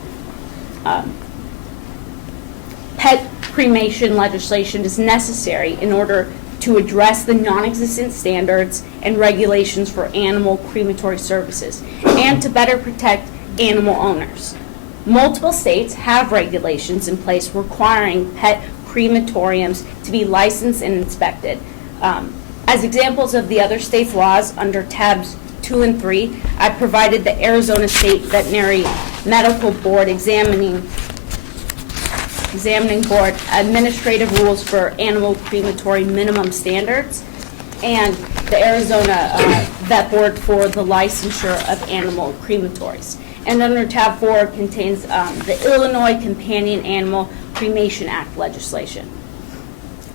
Pet cremation legislation is necessary in order to address the non-existent standards and regulations for animal crematory services and to better protect animal owners. Multiple states have regulations in place requiring pet crematoriums to be licensed and inspected. As examples of the other states' laws under tabs 2 and 3, I provided the Arizona State Veterinary Medical Board examining board administrative rules for animal crematory minimum standards and the Arizona Vet Board for the licensure of animal crematories. And under tab 4 contains the Illinois Companion Animal Cremation Act legislation.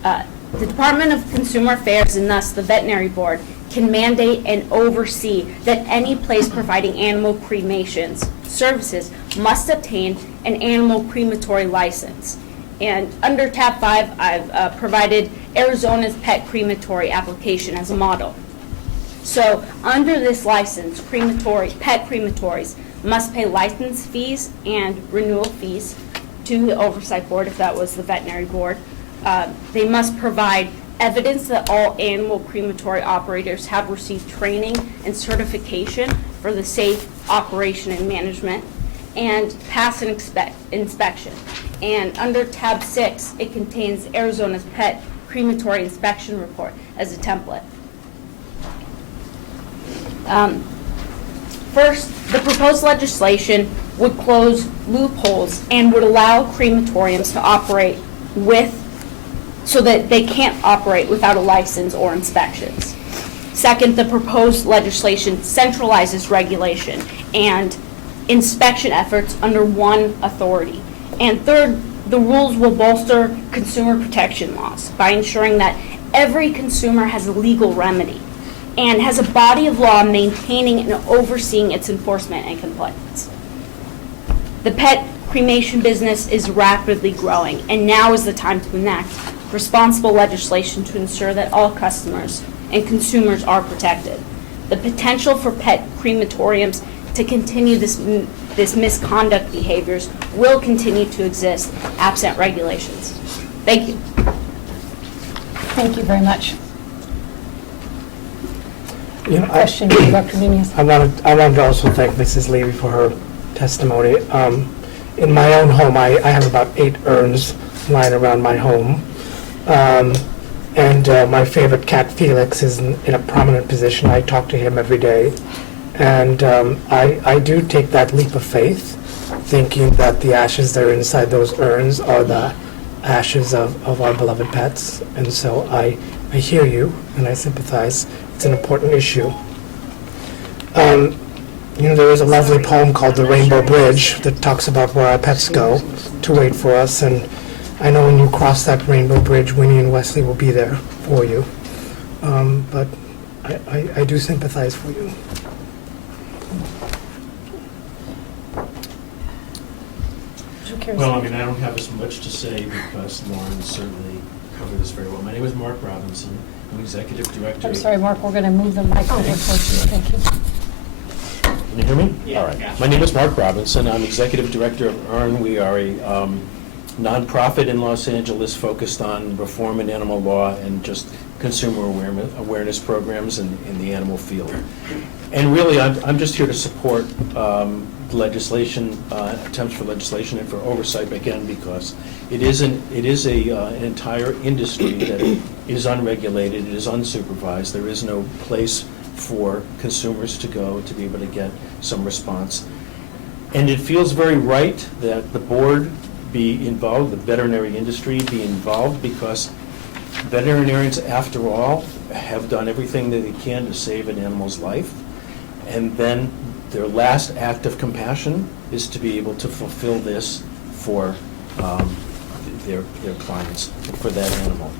The Department of Consumer Affairs and thus the Veterinary Board can mandate and oversee that any place providing animal cremations services must obtain an animal crematory license. And under tab 5, I've provided Arizona's pet crematory application as a model. So under this license, pet crematories must pay license fees and renewal fees to the oversight board, if that was the veterinary board. They must provide evidence that all animal crematory operators have received training and certification for the safe operation and management, and pass an inspection. And under tab 6, it contains Arizona's pet crematory inspection report as a template. First, the proposed legislation would close loopholes and would allow crematoriums to operate so that they can't operate without a license or inspections. Second, the proposed legislation centralizes regulation and inspection efforts under one authority. And third, the rules will bolster consumer protection laws by ensuring that every consumer has a legal remedy and has a body of law maintaining and overseeing its enforcement and compliance. The pet cremation business is rapidly growing, and now is the time to enact responsible legislation to ensure that all customers and consumers are protected. The potential for pet crematoriums to continue this misconduct behaviors will continue to exist absent regulations. Thank you. Thank you very much. Question for Dr. Nunez. I wanted to also thank Mrs. Levy for her testimony. In my own home, I have about 8 urns lying around my home. And my favorite cat, Felix, is in a prominent position. I talk to him every day. And I do take that leap of faith, thinking that the ashes that are inside those urns are the ashes of our beloved pets. And so I hear you, and I sympathize. It's an important issue. There is a lovely poem called The Rainbow Bridge that talks about where our pets go to wait for us. And I know when you cross that rainbow bridge, Winnie and Wesley will be there for you. But I do sympathize for you. Well, I don't have as much to say because Lauren certainly covered this very well. My name is Mark Robinson. I'm Executive Director. I'm sorry, Mark, we're going to move the mic over towards you. Thank you. Can you hear me? Yeah. All right. Yeah. My name is Mark Robinson. I'm Executive Director of EARN. We are a nonprofit in Los Angeles focused on reform in animal law and just consumer awareness programs in the animal field. And really, I'm just here to support legislation, attempts for legislation and for oversight, again, because it is an entire industry that is unregulated, it is unsupervised. There is no place for consumers to go to be able to get some response. And it feels very right that the board be involved, the veterinary industry be involved, because veterinarians, after all, have done everything that they can to save an animal's life. And then their last act of compassion is to be able to fulfill this for their clients for that animal.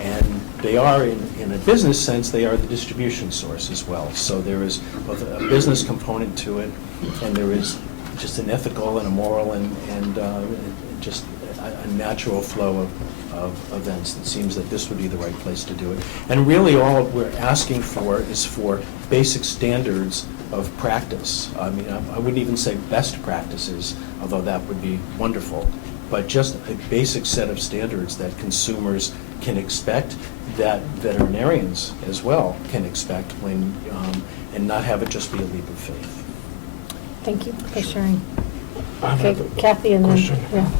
And they are, in a business sense, they are the distribution source as well. So there is both a business component to it, and there is just an ethical and a moral and just a natural flow of events. It seems that this would be the right place to do it. And really all we're asking for is for basic standards of practice. I mean, I wouldn't even say best practices, although that would be wonderful, but just a basic set of standards that consumers can expect, that veterinarians as well can expect when, and not have it just be a leap of faith. Thank you for sharing. I Okay, have a Kathy, and then, question. yeah.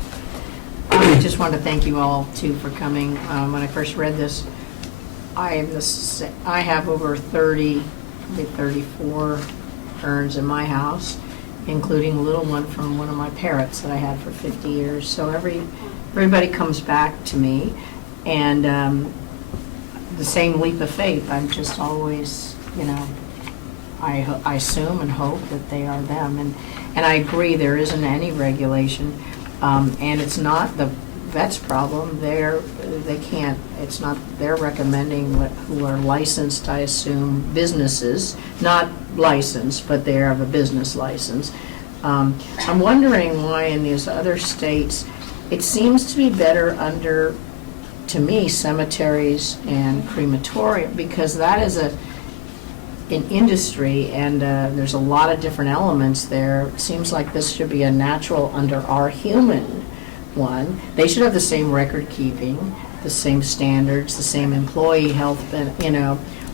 I just want to thank you all, too, for coming. When I first read this, I have over 30, maybe 34 urns in my house, including a little one from one of my parrots that I had for 50 years. So everybody comes back to me, and the same leap of faith. I'm just always, I assume and hope that they are them. And I agree, there isn't any regulation. And it's not the vet's problem. They can't, it's not, they're recommending who are licensed, I assume, businesses, not licensed, but they have a business license. I'm wondering why in these other states, it seems to be better under, to me, cemeteries and crematorium, because that is an industry, and there's a lot of different elements there. It seems like this should be a natural under our human one. They should have the same record keeping, the same standards, the same employee health,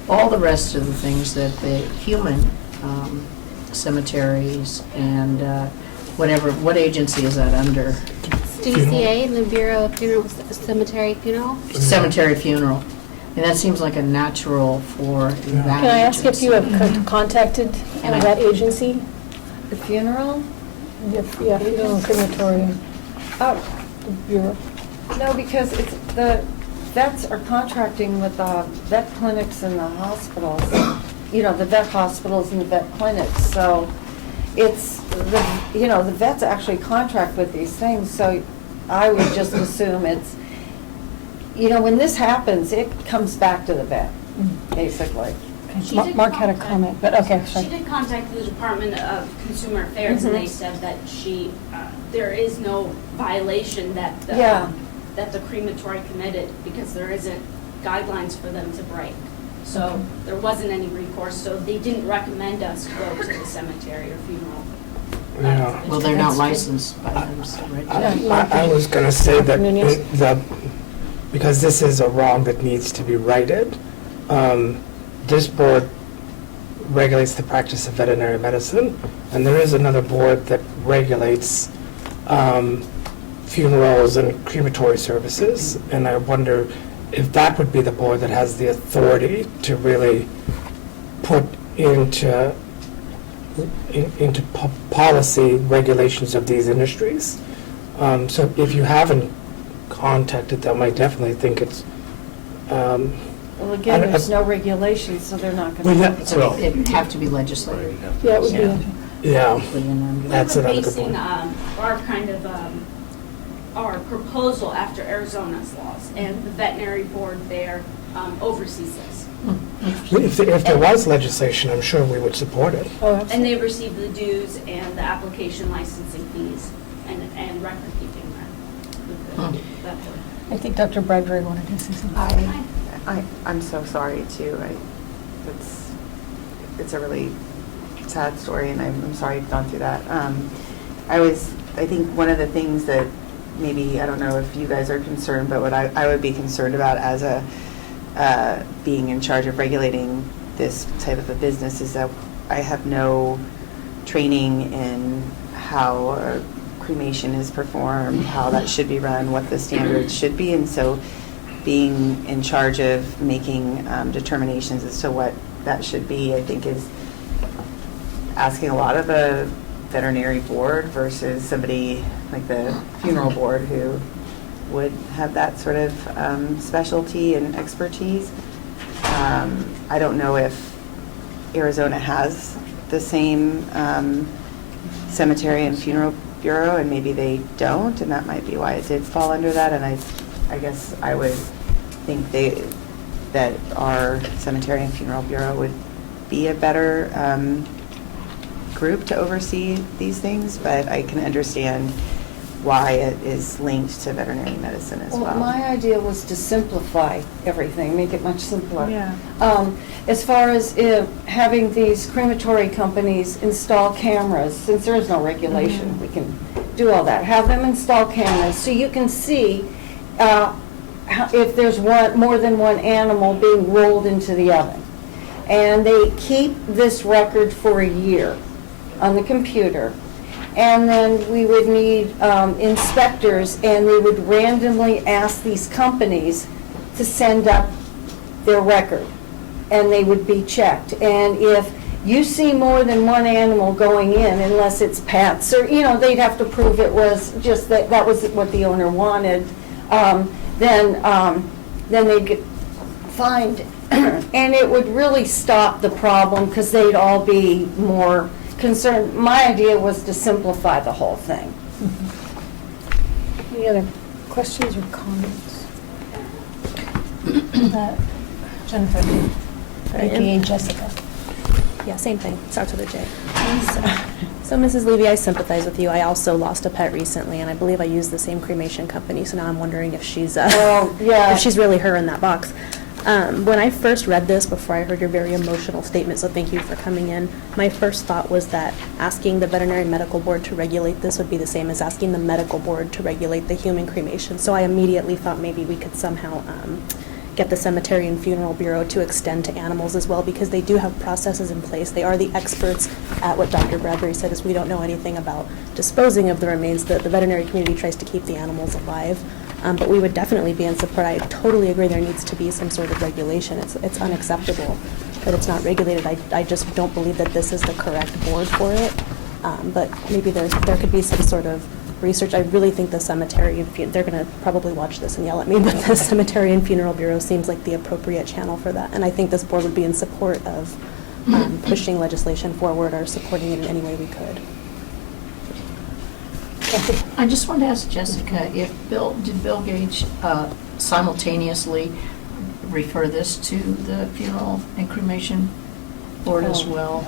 all the rest of the things that the human cemeteries and what agency is that under? DCA, the Bureau of Funeral, Cemetery Funeral? Cemetery funeral. And that seems like a natural for that. Can I ask if you have contacted that agency? The funeral? Yeah, funeral and crematorium. Oh, The Bureau. no, because the vets are contracting with the vet clinics and the hospitals, the vet hospitals and the vet clinics. So it's, the vets actually contract with these things. So I would just assume it's, when this happens, it comes back to the vet, basically. Mark had a comment, but okay, She sorry. did contact the Department of Consumer Affairs, and they said that there is no violation that the crematory committed, because there isn't guidelines for them to break. So there wasn't any recourse, so they didn't recommend us go to the cemetery or funeral. Yeah. Well, they're not licensed by them, so, right? I was going to say that because this is a wrong that needs to be righted, this board regulates the practice of veterinary medicine, and there is another board that regulates funerals and crematory services, and I wonder if that would be the board that has the authority to really put into policy regulations of these industries. So if you haven't contacted them, I definitely think it's. Well, again, there's no regulation, so they're not going to. So it'd have to be legislated. Yeah, it would be. Yeah, that's We're another good basing point. our proposal after Arizona's laws, and the veterinary board there oversees this. If there was legislation, I'm sure we would support it. Oh, And absolutely. they receive the dues and the application licensing fees and record keeping that. I think Dr. Bradbury wanted to say something. I'm so sorry too. It's a really sad story, and I'm sorry you've gone through that. I think one of the things that maybe, I don't know if you guys are concerned, but what I would be concerned about as being in charge of regulating this type of a business is that I have no training in how cremation is performed, how that should be run, what the standards should be, and so being in charge of making determinations as to what that should be, I think is asking a lot of a veterinary board versus somebody like the funeral board who would have that sort of specialty and expertise. I don't know if Arizona has the same cemetery and funeral Bureau, and maybe they don't, and that might be why it did fall under that. And I guess I would think that our Cemetery and Funeral Bureau would be a better group to oversee these things, but I can understand why it is linked to veterinary medicine as well. My idea was to simplify everything, make it much simpler. Yeah. As far as having these crematory companies install cameras, since there is no regulation, we can do all that. Have them install cameras so you can see if there's more than one animal being rolled into the oven. And they keep this record for a year on the computer. And then we would need inspectors, and they would randomly ask these companies to send up their record, and they would be checked. And if you see more than one animal going in, unless it's pets, or, they'd have to prove it was just that was what the owner wanted, then they'd get fined. And it would really stop the problem, because they'd all be more concerned. My idea was to simplify the whole thing. Any other questions or comments? Jennifer, aka Jessica. Yeah, same thing. Starts with a J. So, Mrs. Levy, I sympathize with you. I also lost a pet recently, and I believe I used the same cremation company. So now I'm wondering if she's if she's really her in that box. When I first read this, before I heard your very emotional statement, so thank you for coming in, my first thought was that asking the Veterinary Medical Board to regulate this would be the same as asking the Medical Board to regulate the human cremation. So I immediately thought maybe we could somehow get the Cemetery and Funeral Bureau to extend to animals as well, because they do have processes in place. They are the experts at what Dr. Bradbury said, is we don't know anything about disposing of the remains. The veterinary community tries to keep the animals alive. But we would definitely be in support. I totally agree there needs to be some sort of regulation. It's unacceptable that it's not regulated. I just don't believe that this is the correct board for it. But maybe there could be some sort of research. I really think the Cemetery and they're going to probably watch this and yell at me, but the Cemetery and Funeral Bureau seems like the appropriate channel for that. And I think this board would be in support of pushing legislation forward or supporting it in any way we could. I just wanted to ask Jessica, did Bill Gage simultaneously refer this to the Funeral and Cremation Board as well?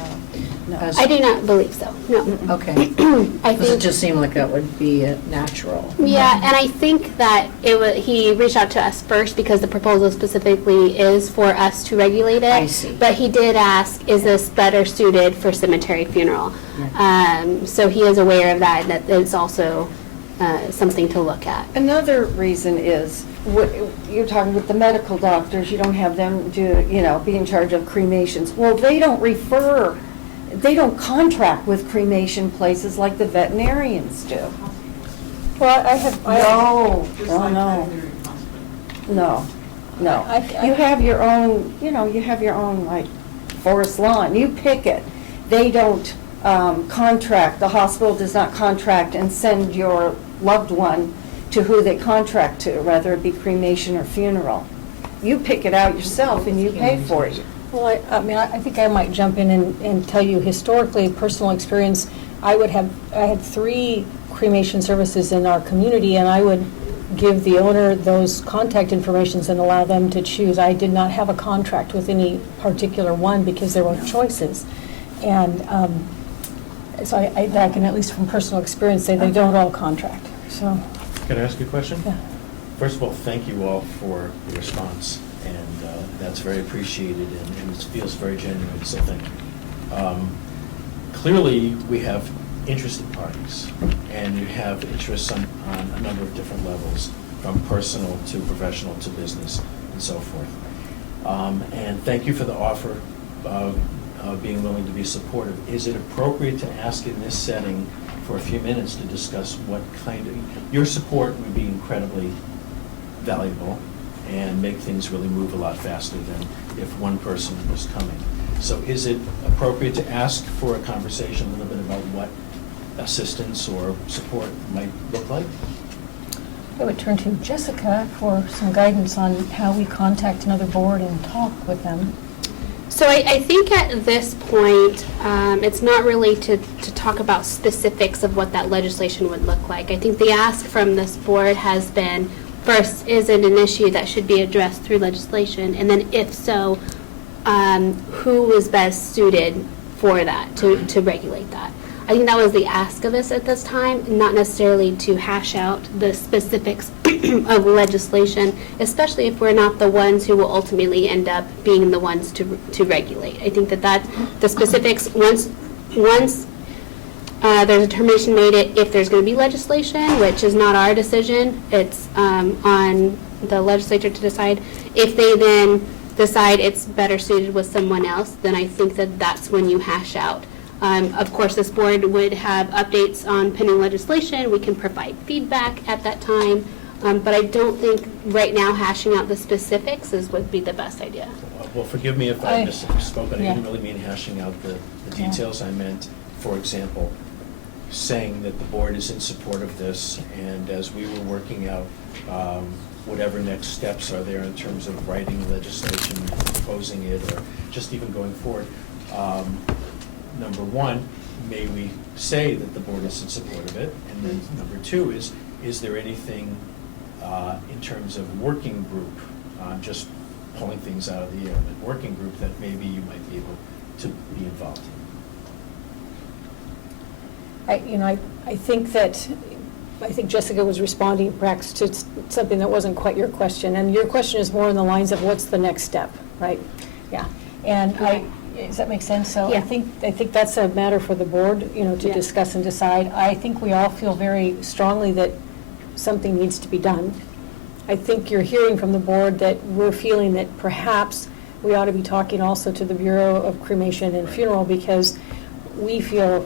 No. I do not believe so, no. Okay. I Because it think, just seemed like that would be natural. yeah, and I think that he reached out to us first because the proposal specifically is for us to regulate it. I see. But he did ask, is this better suited for cemetery funeral? So he is aware of that, and that it's also something to look at. Another reason is, you're talking with the medical doctors, you don't have them be in charge of cremations. Well, they don't contract with cremation places like the veterinarians do. Well, No. You have your own, like, forest lawn. You pick it. They don't contract. The hospital does not contract and send your loved one to who they contract to, whether it be cremation or funeral. You pick it out yourself and you pay for it. Well, I think I might jump in and tell you historically, personal experience, I had 3 cremation services in our community, and I would give the owner those contact informations and allow them to choose. I did not have a contract with any particular one because there were choices. And so I can, at least from personal experience, say they don't all contract. So. Can I ask you a question? Yeah. First of all, thank you all for the response, and that's very appreciated, and it feels very genuine, so thank you. Clearly, we have interested parties, and you have interests on a number of different levels, from personal to professional to business and so forth. And thank you for the offer of being willing to be supportive. Is it appropriate to ask in this setting for a few minutes to discuss what kind of, your support would be incredibly valuable and make things really move a lot faster than if one person was coming. So is it appropriate to ask for a conversation a little bit about what assistance or support might look like? I would turn to Jessica for some guidance on how we contact another board and talk with them. So I think at this point, it's not really to talk about specifics of what that legislation would look like. I think the ask from this board has been, first, is it an issue that should be addressed through legislation? And then if so, who is best suited for that, to regulate that? I think that was the ask of us at this time, not necessarily to hash out the specifics of legislation, especially if we're not the ones who will ultimately end up being the ones to regulate. I think that the specifics, once there's a determination made, if there's going to be legislation, which is not our decision, it's on the legislature to decide. If they then decide it's better suited with someone else, then I think that that's when you hash out. Of course, this board would have updates on pending legislation. We can provide feedback at that time. But I don't think right now hashing out the specifics would be the best idea. Well, forgive me if I misspoke, but I Yeah. didn't really mean hashing out the details. I meant, for example, saying that the board is in support of this, and as we were working out whatever next steps are there in terms of writing legislation, proposing it, or just even going forward, number one, may we say that the board is in support of it? And then number two is there anything in terms of working group, just pulling things out of the air, but working group that maybe you might be able to be involved in? I think Jessica was responding perhaps to something that wasn't quite your question. And your question is more in the lines of what's the next step, right? Yeah. And does that make sense? So Yeah. I think that's a matter for the board, to discuss and decide. I think we all feel very strongly that something needs to be done. I think you're hearing from the board that we're feeling that perhaps we ought to be talking also to the Bureau of Cremation and Funeral, because we feel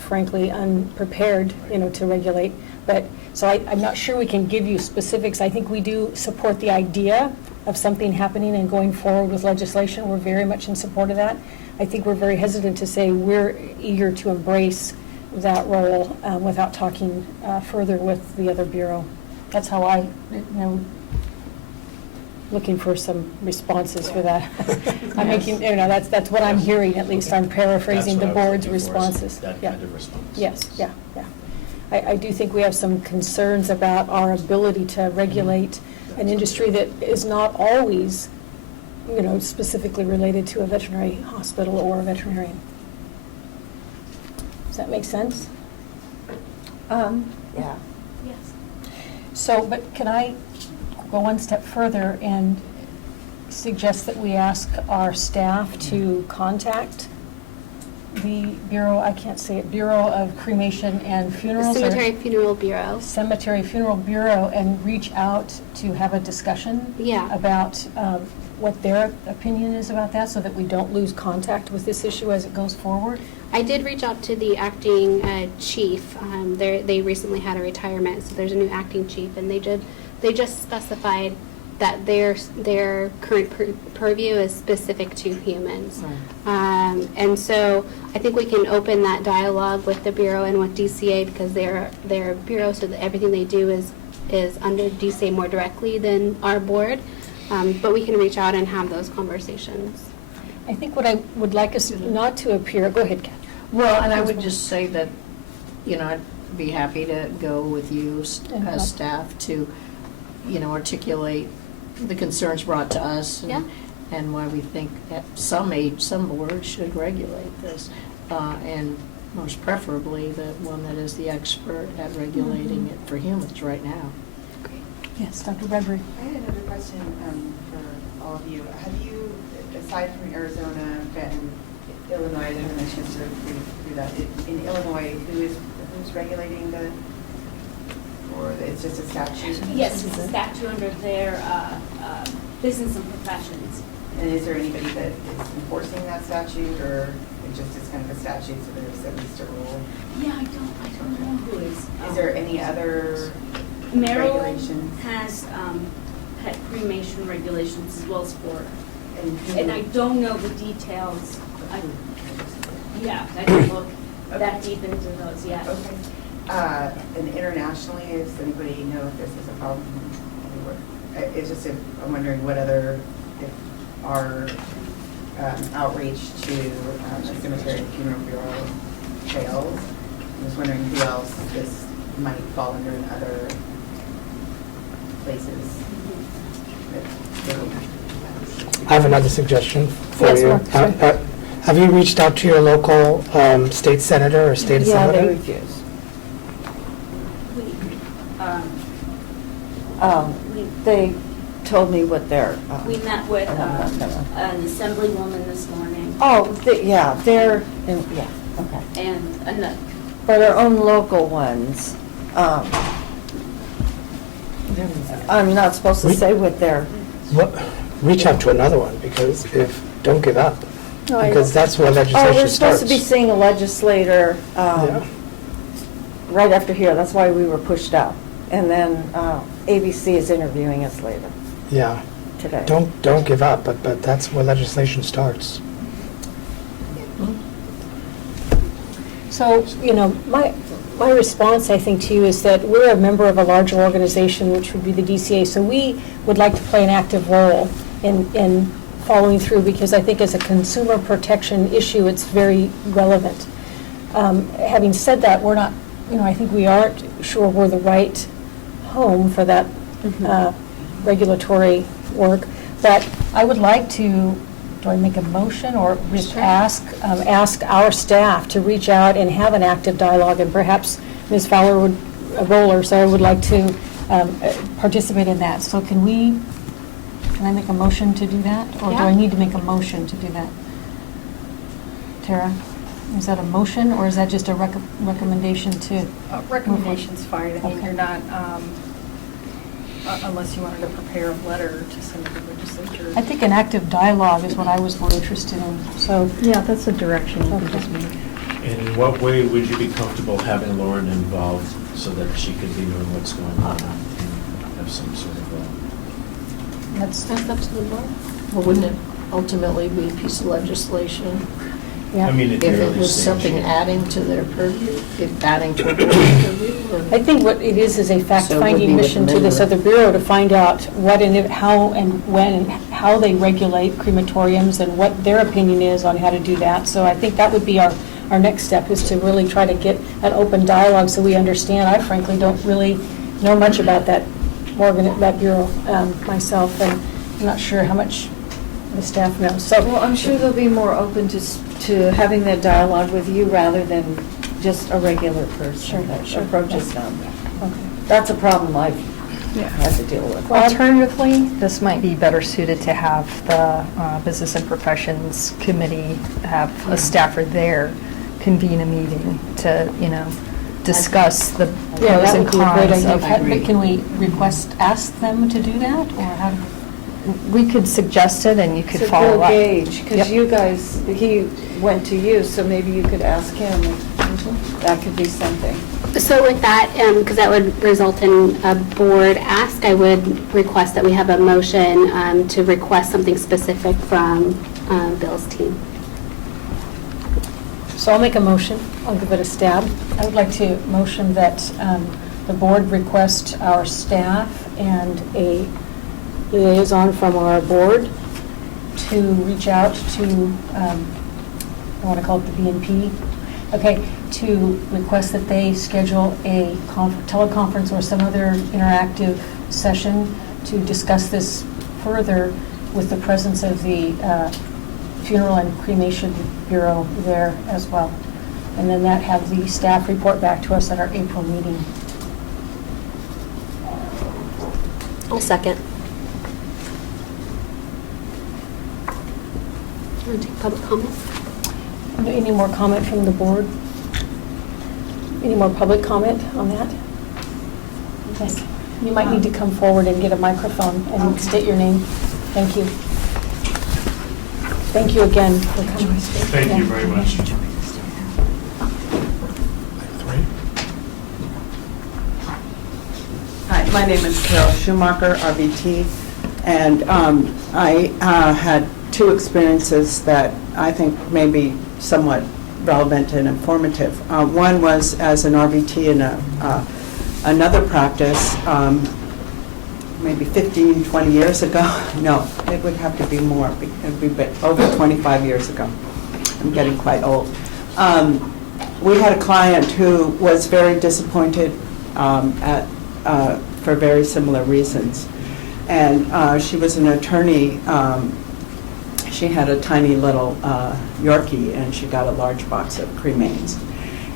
frankly unprepared, to regulate. But, so I'm not sure we can give you specifics. I think we do support the idea of something happening and going forward with legislation. We're very much in support of that. I think we're very hesitant to say we're eager to embrace that role without talking further with the other bureau. That's how I, looking for some responses for that. I'm making, that's what I'm hearing, at least. I'm paraphrasing the That's what I was board's looking for, is responses. that Yeah. kind of response. Yes, yeah. I do think we have some concerns about our ability to regulate an industry that is not always, specifically related to a veterinary hospital or a veterinarian. Does that make sense? Yeah. Yes. So, but can I go one step further and suggest that we ask our staff to contact the Bureau, I can't say it, Bureau of Cremation and Funerals? Cemetery Funeral Bureau. Cemetery Funeral Bureau, and reach out to have a discussion about what their opinion is about that, so that we don't lose contact with this issue as it goes forward? I did reach out to the acting chief. They recently had a retirement, so there's a new acting chief, and they just specified that their current purview is specific to humans. Right. And so I think we can open that dialogue with the Bureau and with DCA, because they're a bureau, so that everything they do is under DCA more directly than our board. But we can reach out and have those conversations. I think what I would like us not to appear, go ahead, Kat. Well, and I would just say that, I'd be happy to go with you as staff to, articulate the concerns brought to us and why we think at some age, some board should regulate this. And most preferably the one that is the expert at regulating it for humans right now. Yes, Dr. Bradbury. I had another question for all of you. Have you, aside from Arizona and Illinois, I didn't have a chance to read through that. In Illinois, who's regulating or it's just a statute? Yes, it's a statute under their business and professions. And is there anybody that is enforcing that statute, or it just is kind of a statute, so there's at least a rule? Yeah, I don't know who is. Is there any other Maryland regulations? has pet cremation regulations as well as Florida. And And I don't know the details. I didn't look that deep into those yet. Okay. And internationally, does anybody know if this is a problem anywhere? It's just, I'm wondering what other, if our outreach to the Cemetery and Funeral Bureau sales. I was wondering who else this might fall under in other places. I have another suggestion for Yes, you. Mark, sorry. Have you reached out to your local state senator or state Yeah, they assemblyman? refuse. They told me what their. We met with I'm not gonna- an assemblywoman this morning. Oh, yeah, they're, yeah, okay. And another. But our own local ones, I'm not supposed to say what they're. Reach out to another one, because don't give up, No, I- because that's where Oh, legislation we're supposed starts. to be seeing a legislator Yeah. right after here, that's why we were pushed out. And then ABC is interviewing us later Yeah. today. Don't give up, but that's where legislation starts. So, my response, I think, to you is that we're a member of a larger organization, which would be the DCA, so we would like to play an active role in following through, because I think as a consumer protection issue, it's very relevant. Having said that, we're not, I think we aren't sure we're the right home for that regulatory work, but I would like to, do I make a motion or just ask our staff to reach out and have an active dialogue, and perhaps Ms. Fowler would, Roller, so I would like to participate in that. So can I make a motion to do that? Or do Yeah. I need to make a motion to do that? Tara, is that a motion, or is that just a recommendation to? Recommendation's fine. I mean, Okay. you're not, unless you wanted to prepare a letter to send to the legislature. I think an active dialogue is what I was more interested in, so. Yeah, that's a direction you can just make. And in what way would you be comfortable having Lauren involved so that she could be knowing what's going on and have some sort of That's up to the board. Well, wouldn't it ultimately be a piece of legislation? Yeah. I mean, at the If it early was stage. something adding to their purview, if adding to a board's purview? or- I think what it is a So it would be fact-finding with mission the to this member. other bureau to find out what and how and when and how they regulate crematoriums and what their opinion is on how to do that. So I think that would be our next step, is to really try to get an open dialogue so we understand. I frankly don't really know much about that bureau myself, and I'm not sure how much the staff knows. So, Well, I'm sure they'll be more open to having that dialogue with you rather than just a regular person that approaches them. Okay. That's a problem I've Yeah. had to deal with. Alternatively, this might be better suited to have the Business and Professions Committee, have a staffer there, convene a meeting to, discuss the yeah, pros that and would be a great cons idea. of. But can we ask them to do that, or how do We could suggest it and you could So follow Bill up. Gage, because Yep. you guys, he went to you, so maybe you could ask him if that could be something. So with that, because that would result in a board ask, I would request that we have a motion to request something specific from Bill's team. So I'll make a motion. I'll give it a stab. I would like to motion that the board request our staff and a liaison from our board to reach out to, I want to call it the BNP, okay, to request that they schedule a teleconference or some other interactive session to discuss this further with the presence of the Funeral and Cremation Bureau there as well. And then that have the staff report back to us at our April meeting. I'll second. Want to take public comment? Any more comment from the board? Any more public comment on that? Yes. You might need to come forward and get a microphone and state your name. Thank you. Thank you again for coming. Thank you very much. Hi, my name is Carol Schumacher, RVT, and I had two experiences that I think may be somewhat relevant and informative. One was as an RVT in another practice. maybe 15, 20 years ago. No, it would have to be more. It would be over 25 years ago. I'm getting quite old. We had a client who was very disappointed for very similar reasons. And she was an attorney. She had a tiny little Yorkie, and she got a large box of cremains.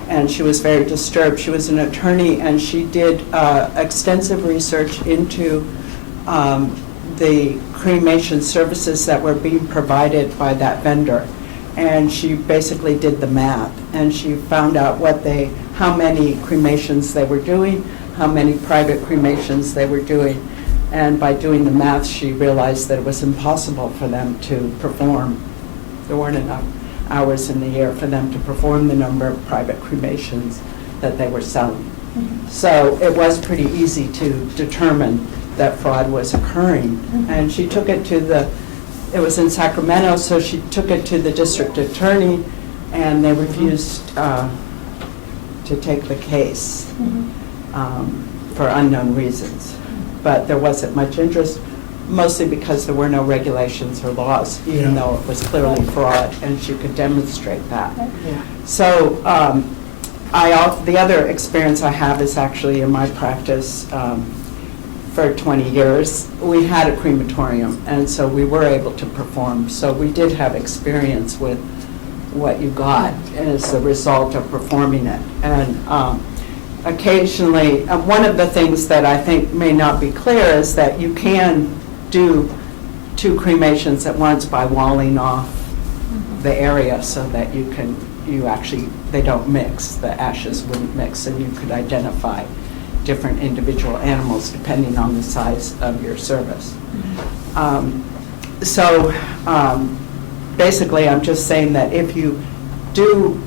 And she was very disturbed. She was an attorney, and she did extensive research into the cremation services that were being provided by that vendor. And she basically did the math, and she found out how many cremations they were doing, how many private cremations they were doing. And by doing the math, she realized that it was impossible for them to perform. There weren't enough hours in the year for them to perform the number of private cremations that they were selling. So it was pretty easy to determine that fraud was occurring. And she took it to it was in Sacramento, so she took it to the district attorney, and they refused to take the case for unknown reasons. But there wasn't much interest, mostly because there were no regulations or laws, even though it was clearly fraud, and she could demonstrate that. So the other experience I have is actually in my practice. For 20 years, we had a crematorium, and so we were able to perform. So we did have experience with what you got as a result of performing it. And occasionally, one of the things that I think may not be clear is that you can do 2 cremations at once by walling off the area so that they don't mix, the ashes wouldn't mix, and you could identify different individual animals depending on the size of your service. Basically, I'm just saying that if you do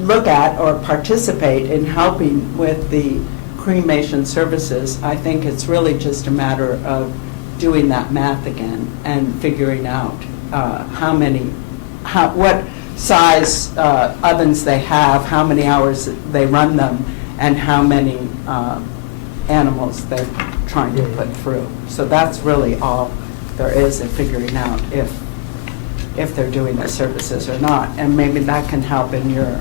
look at or participate in helping with the cremation services, I think it's really just a matter of doing that math again and figuring out what size ovens they have, how many hours they run them, and how many animals they're trying to put through. So that's really all there is in figuring out if they're doing the services or not. And maybe that can help in your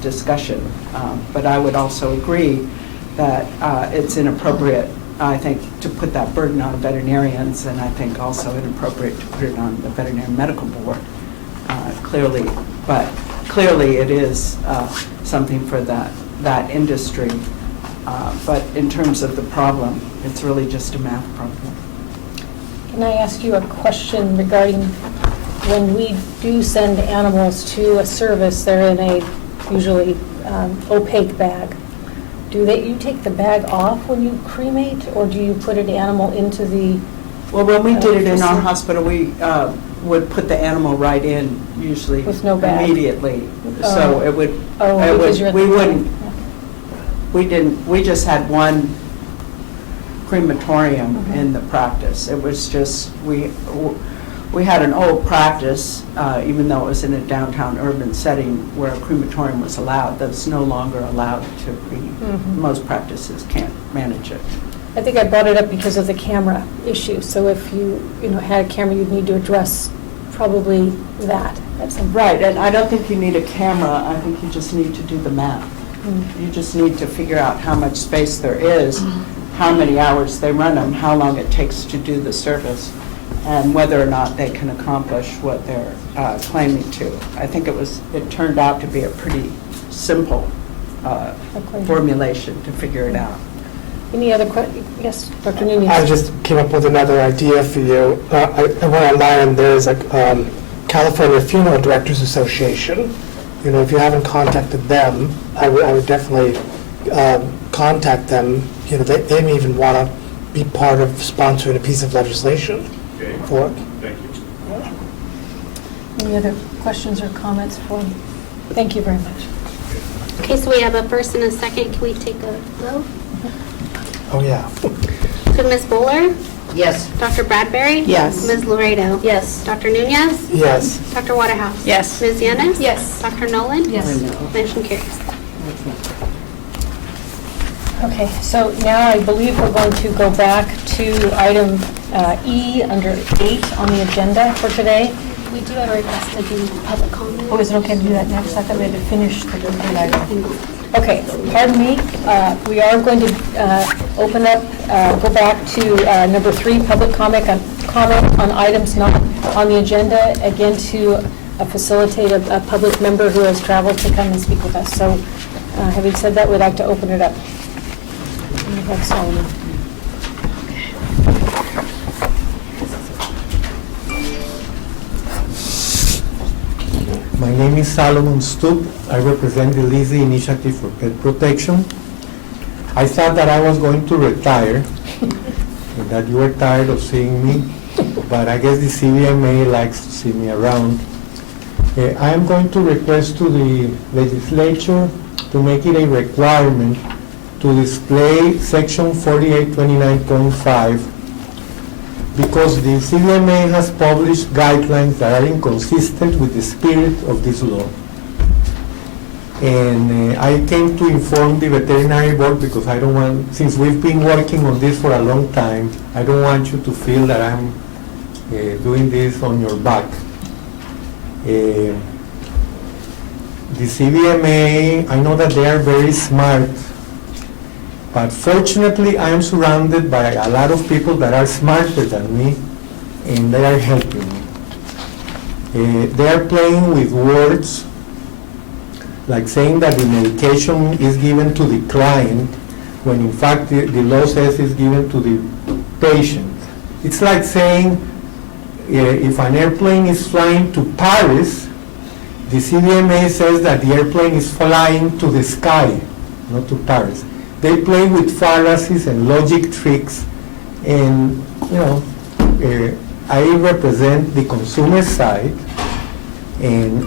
discussion. But I would also agree that it's inappropriate, I think, to put that burden on veterinarians, and I think also inappropriate to put it on the Veterinary Medical Board, clearly. But clearly it is something for that industry. But in terms of the problem, it's really just a math problem. Can I ask you a question regarding when we do send animals to a service, they're in a usually opaque bag. Do you take the bag off when you cremate, or do you put an animal into the... Well, when we did it in our hospital, we would put the animal right in, usually with no bag. Immediately. So it would, we just had one crematorium in the practice. It was just, we had an old practice, even though it was in a downtown urban setting where a crematorium was allowed. That's no longer allowed to be. Most practices can't manage it. I think I brought it up because of the camera issue. So if you had a camera, you'd need to address probably that. Right, and I don't think you need a camera. I think you just need to do the math. You just need to figure out how much space there is, how many hours they run them, how long it takes to do the service, and whether or not they can accomplish what they're claiming to. I think it turned out to be a pretty simple formulation to figure it out. Any other questions? Yes, Dr. Nunez. I just came up with another idea for you. I went online, and there's a California Funeral Directors Association. If you haven't contacted them, I would definitely contact them. They may even want to be part of sponsoring a piece of legislation for it. Thank you. Any other questions or comments for me? Thank you very much. Okay, so we have a first and a second. Can we take a vote? Oh, yeah. So Ms. Bowler? Yes. Dr. Bradbury? Yes. Ms. Laredo? Yes. Dr. Nunez? Yes. Dr. Waterhouse? Yes. Ms. Yanis? Yes. Dr. Nolan? Yes. Motion carries. Okay, so now I believe we're going to go back to item E under 8 on the agenda for today. We do have a request to do public comment. Oh, is it okay to do that next? I thought we had to finish the complete item. Okay, pardon me. We are going to open up, go back to number 3, public comment on items not on the agenda, again to facilitate a public member who has traveled to come and speak with us. So having said that, we'd like to open it up. We have Solomon. My name is Solomon Stoop. I represent the Lizzie Initiative for Pet Protection. I thought that I was going to retire and that you were tired of seeing me, but I guess the CVMA likes to see me around. I am going to request to the legislature to make it a requirement to display Section 4829.5 because the CVMA has published guidelines that are inconsistent with the spirit of this law. And I came to inform the veterinary board because I don't want, since we've been working on this for a long time, I don't want you to feel that I'm doing this on your back. The CVMA, I know that they are very smart, but fortunately I am surrounded by a lot of people that are smarter than me, and they are helping me. They are playing with words, like saying that the medication is given to the client, when in fact the law says it's given to the patient. It's like saying if an airplane is flying to Paris, the CVMA says that the airplane is flying to the sky, not to Paris. They play with fallacies and logic tricks, and I represent the consumer side, and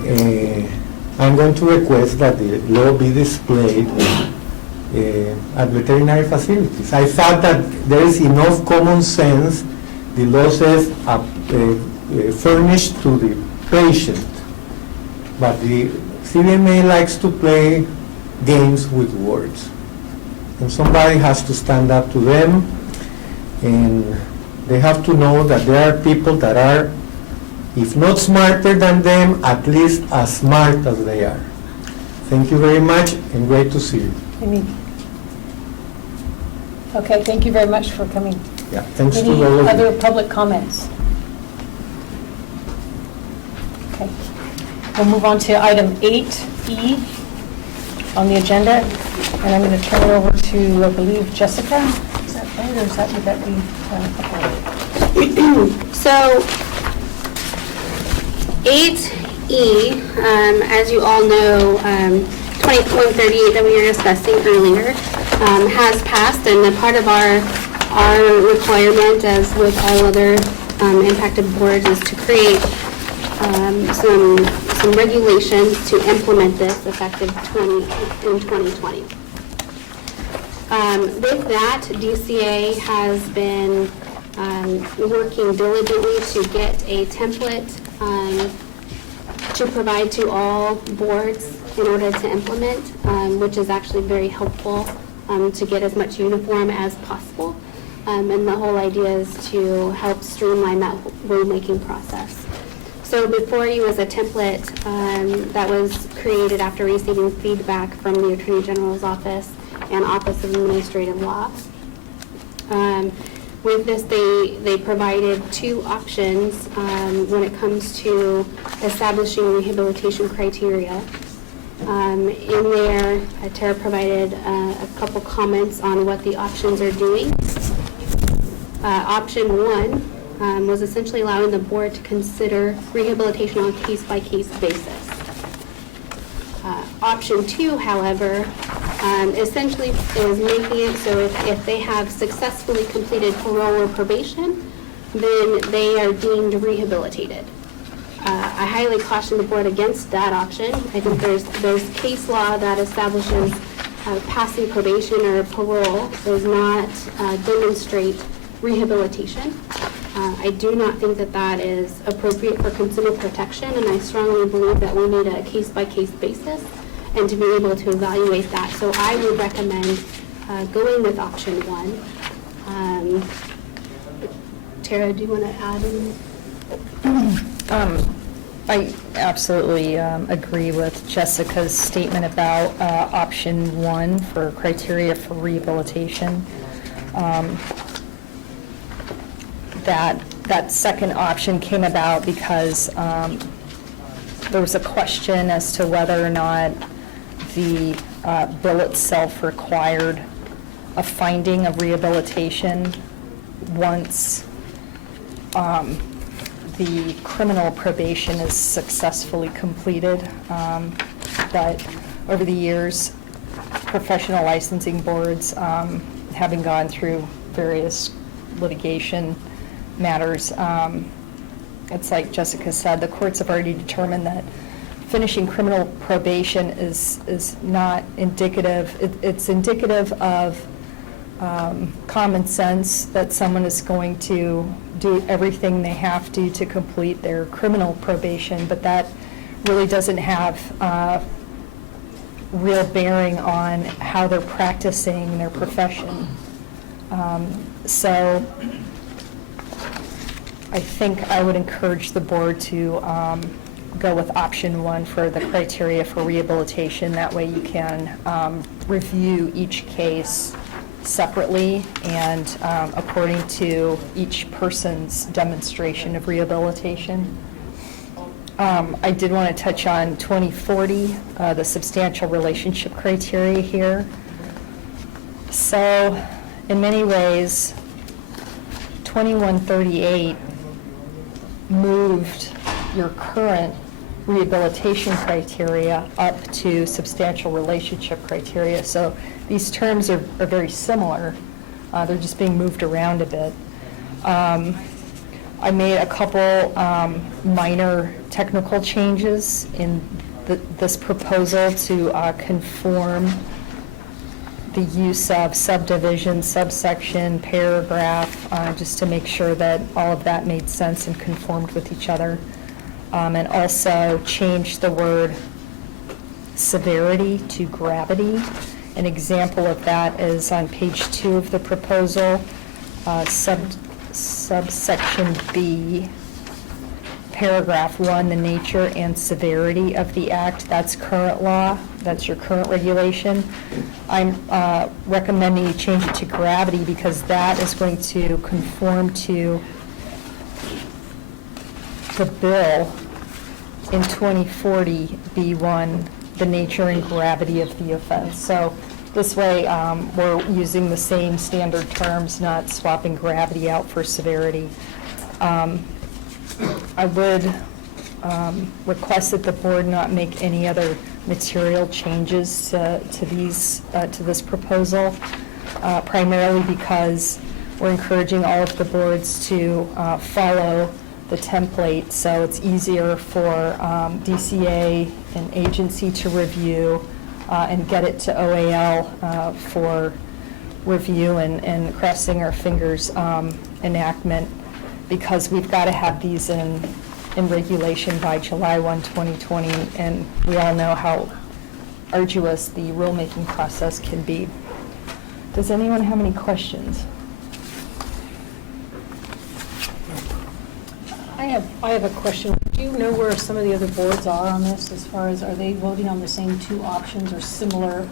I'm going to request that the law be displayed at veterinary facilities. I thought that there is enough common sense. The law says furnished to the patient, but the CVMA likes to play games with words. And somebody has to stand up to them, and they have to know that there are people that are, if not smarter than them, at least as smart as they are. Thank you very much, and great to see you. Amy. Okay, thank you very much for coming. Yeah, thanks to all Any of you. other public comments? Okay. We'll move on to item 8E on the agenda, and I'm going to turn it over to, I believe, Jessica. Is that right, or would that be? So 8E, as you all know, 2138 that we were discussing earlier has passed, and a part of our requirement, as with all other impacted boards, is to create some regulations to implement this effective in 2020. With that, DCA has been working diligently to get a template to provide to all boards in order to implement, which is actually very helpful to get as much uniform as possible. And the whole idea is to help streamline that rulemaking process. So before you is a template that was created after receiving feedback from the Attorney General's Office and Office of Administrative Law. With this, they provided 2 options when it comes to establishing rehabilitation criteria. In there, Tara provided a couple comments on what the options are doing. Option 1 was essentially allowing the board to consider rehabilitation on a case-by-case basis. Option 2, however, essentially is making it so if they have successfully completed parole or probation, then they are deemed rehabilitated. I highly caution the board against that option. I think there's case law that establishes passing probation or parole does not demonstrate rehabilitation. I do not think that that is appropriate for consumer protection, and I strongly believe that we need a case-by-case basis and to be able to evaluate that. So I would recommend going with option one. Tara, do you want to add any? I absolutely agree with Jessica's statement about option one for criteria for rehabilitation. That second option came about because there was a question as to whether or not the bill itself required a finding of rehabilitation once the criminal probation is successfully completed. But over the years, professional licensing boards, having gone through various litigation matters, it's like Jessica said, the courts have already determined that finishing criminal probation is not indicative. It's indicative of common sense that someone is going to do everything they have to complete their criminal probation, but that really doesn't have real bearing on how they're practicing their profession. So I think I would encourage the board to go with option one for the criteria for rehabilitation. That way you can review each case separately and according to each person's demonstration of rehabilitation. I did want to touch on 2040, the substantial relationship criteria here. So in many ways, 2138 moved your current rehabilitation criteria up to substantial relationship criteria. So these terms are very similar. They're just being moved around a bit. I made a couple minor technical changes in this proposal to conform the use of subdivision, subsection, paragraph, just to make sure that all of that made sense and conformed with each other. And also change the word severity to gravity. An example of that is on page 2 of the proposal, subsection B, paragraph 1, the nature and severity of the act. That's current law. That's your current regulation. I'm recommending you change it to gravity because that is going to conform to the bill in 2040 B1, the nature and gravity of the offense. So this way we're using the same standard terms, not swapping gravity out for severity. I would request that the board not make any other material changes to this proposal, primarily because we're encouraging all of the boards to follow the template, so it's easier for DCA and agency to review and get it to OAL for review and crossing our fingers enactment, because we've got to have these in regulation by July 1, 2020, and we all know how arduous the rulemaking process can be. Does anyone have any questions? I have a question. Do you know where some of the other boards are on this, as far as, are they voting on the same two options or similar,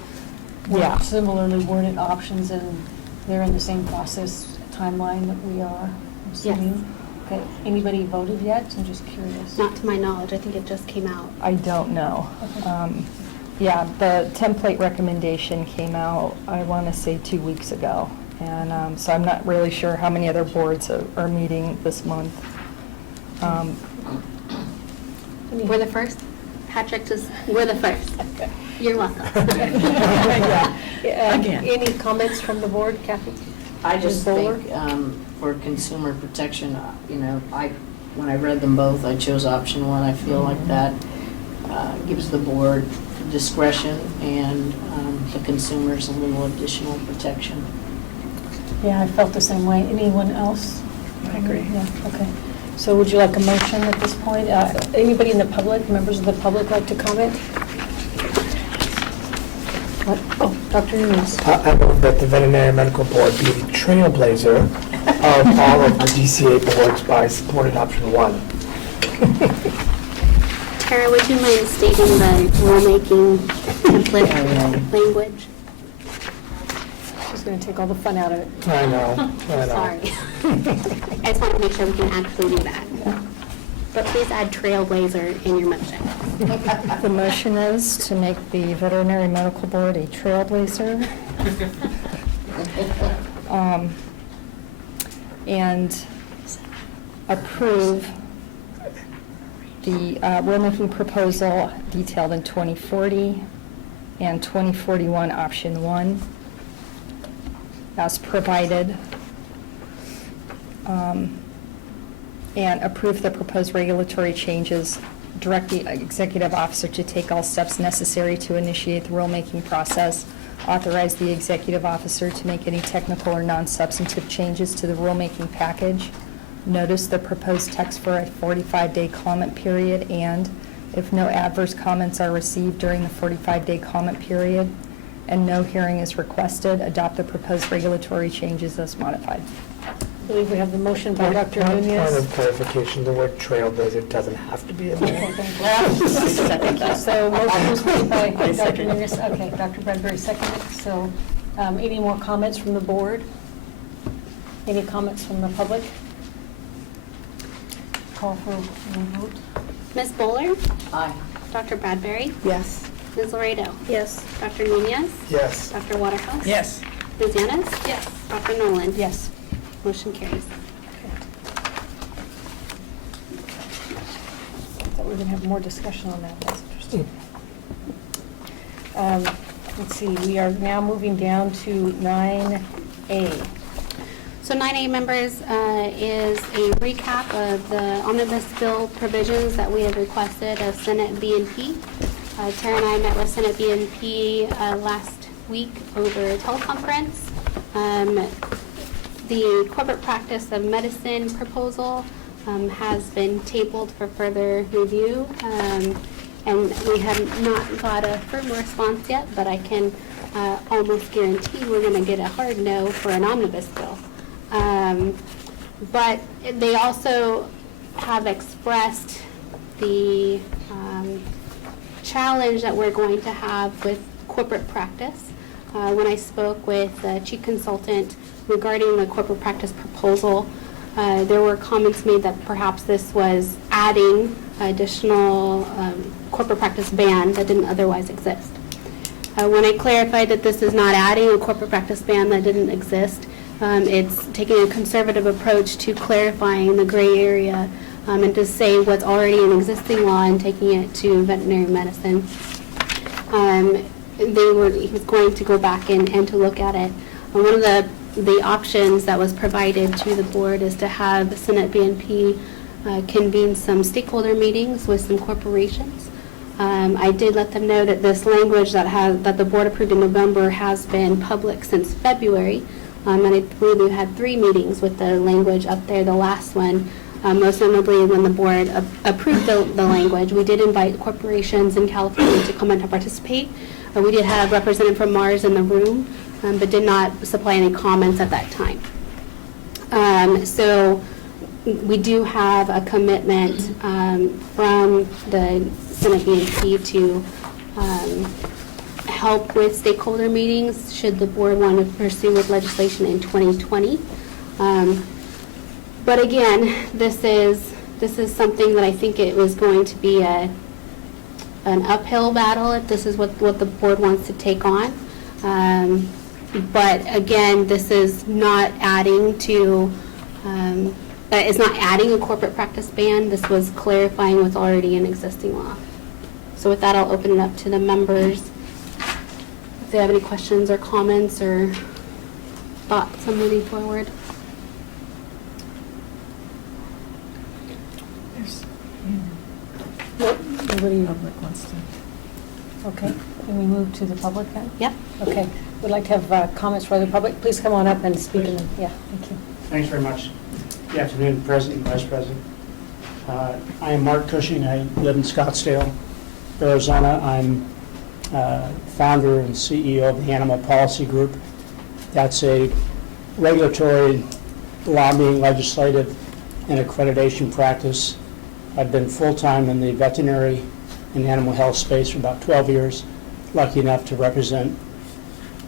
Yeah. similarly worded options, and they're in the same process timeline that we are, I'm assuming? Okay, anybody voted yet? I'm just curious. Not to my knowledge. I think it just came out. I don't know. Yeah, the template recommendation came out, I want to say 2 weeks ago. And so I'm not really sure how many other boards are meeting this month. We're the first. Patrick, we're the first. You're welcome. Any comments from the board, Kathy? I just Bowler? think for consumer protection, when I read them both, I chose option one. I feel like that gives the board discretion and the consumers a little additional protection. Yeah, I felt the same way. Anyone else? I agree. Yeah, okay. So would you like a motion at this point? Anybody in the public, members of the public like to comment? What? Oh. Dr. Nunes. I move that the Veterinary Medical Board be the trailblazer of all of the DCA boards by supported option 1. Tara, would you mind stating the rulemaking template language? She's going to take all the fun out of it. I know. Sorry. I just want to make sure we can actually do that. But please add trailblazer in your motion. The motion is to make the Veterinary Medical Board a trailblazer. And approve the rulemaking proposal detailed in 2040 and 2041 option 1 as provided. And approve the proposed regulatory changes, direct the executive officer to take all steps necessary to initiate the rulemaking process, authorize the executive officer to make any technical or non-substantive changes to the rulemaking package, notice the proposed text for a 45-day comment period, and if no adverse comments are received during the 45-day comment period and no hearing is requested, adopt the proposed regulatory changes as modified. I believe we have the motion by Dr. One point Nunes. of clarification, the word trailblazer doesn't have to be in there. So motion was made by Dr. Nunes. Okay, Dr. Bradbury seconded. So any more comments from the board? Any comments from the public? Call for a vote. Ms. Bowler? Aye. Dr. Bradbury? Yes. Ms. Laredo? Yes. Dr. Nunez? Yes. Dr. Waterhouse? Yes. Ms. Yanis? Yes. Dr. Nolan? Yes. Motion carries. Thought we were going to have more discussion on that. That's interesting. Let's see, we are now moving down to 9A. So 9A, members, is a recap of the omnibus bill provisions that we have requested of Senate BNP. Tara and I met with Senate BNP last week over a teleconference. The corporate practice of medicine proposal has been tabled for further review, and we have not got a firm response yet, but I can almost guarantee we're going to get a hard no for an omnibus bill. But they also have expressed the challenge that we're going to have with corporate practice. When I spoke with the chief consultant regarding the corporate practice proposal, there were comments made that perhaps this was adding additional corporate practice ban that didn't otherwise exist. When I clarified that this is not adding a corporate practice ban that didn't exist, it's taking a conservative approach to clarifying the gray area and to say what's already an existing law and taking it to veterinary medicine. He was going to go back and to look at it. One of the options that was provided to the board is to have Senate BNP convene some stakeholder meetings with some corporations. I did let them know that this language that the board approved in November has been public since February, and I believe we had 3 meetings with the language up there. The last one, most notably when the board approved the language, we did invite corporations in California to come and to participate. We did have a representative from Mars in the room, but did not supply any comments at that time. So we do have a commitment from the Senate BNP to help with stakeholder meetings should the board want to pursue with legislation in 2020. But again, this is something that I think it was going to be an uphill battle if this is what the board wants to take on. But again, this is not adding to, it's not adding a corporate practice ban. This was clarifying what's already an existing law. So with that, I'll open it up to the members. If they have any questions or comments or thoughts on moving forward. Nobody wants to. Okay, can we move to the public then? Yep. Okay, we'd like to have comments for the public. Please come on up and speak. Yeah, thank you. Thanks very much. Good afternoon, President and Vice President. I am Mark Cushing. I live in Scottsdale, Arizona. I'm founder and CEO of the Animal Policy Group. That's a regulatory, lobbying, legislative, and accreditation practice. I've been full-time in the veterinary and animal health space for about 12 years, lucky enough to represent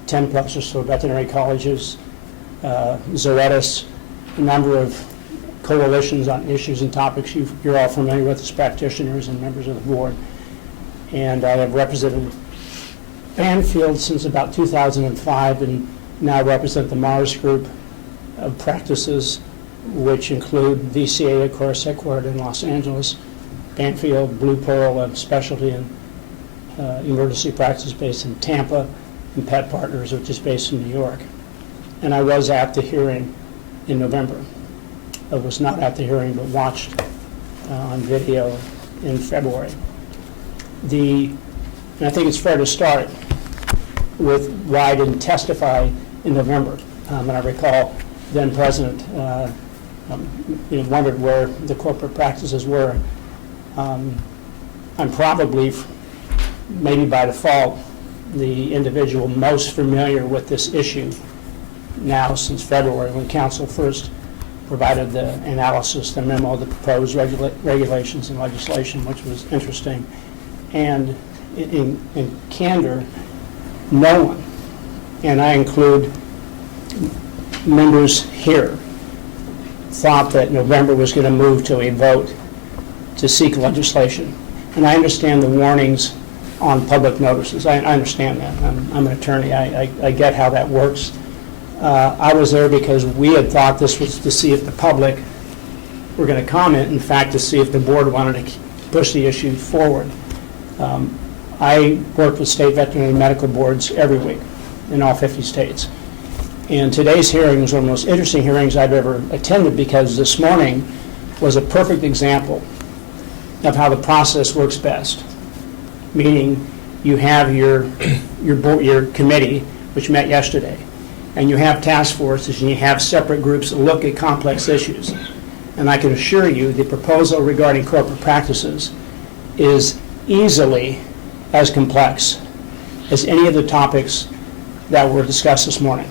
10 plus or so veterinary colleges, Zoetis, a number of coalitions on issues and topics you're all familiar with as practitioners and members of the board. And I have represented Banfield since about 2005 and now represent the Mars group of practices, which include VCA, of course, headquartered in Los Angeles, Banfield, Blue Pearl, a specialty and emergency practice based in Tampa, and Pet Partners, which is based in New York. And I was at the hearing in November. I was not at the hearing, but watched on video in February. And I think it's fair to start with why I didn't testify in November. And I recall then President wondered where the corporate practices were. I'm probably, maybe by default, the individual most familiar with this issue now since February, when Council first provided the analysis, the memo, the proposed regulations and legislation, which was interesting. And in candor, no one, and I include members here, thought that November was going to move to a vote to seek legislation. And I understand the warnings on public notices. I understand that. I'm an attorney. I get how that works. I was there because we had thought this was to see if the public were going to comment, in fact, to see if the board wanted to push the issue forward. I work with state veterinary medical boards every week in all 50 states. And today's hearing was one of the most interesting hearings I've ever attended, because this morning was a perfect example of how the process works best. Meaning, you have your committee, which met yesterday, and you have task forces, and you have separate groups that look at complex issues. And I can assure you, the proposal regarding corporate practices is easily as complex as any of the topics that were discussed this morning.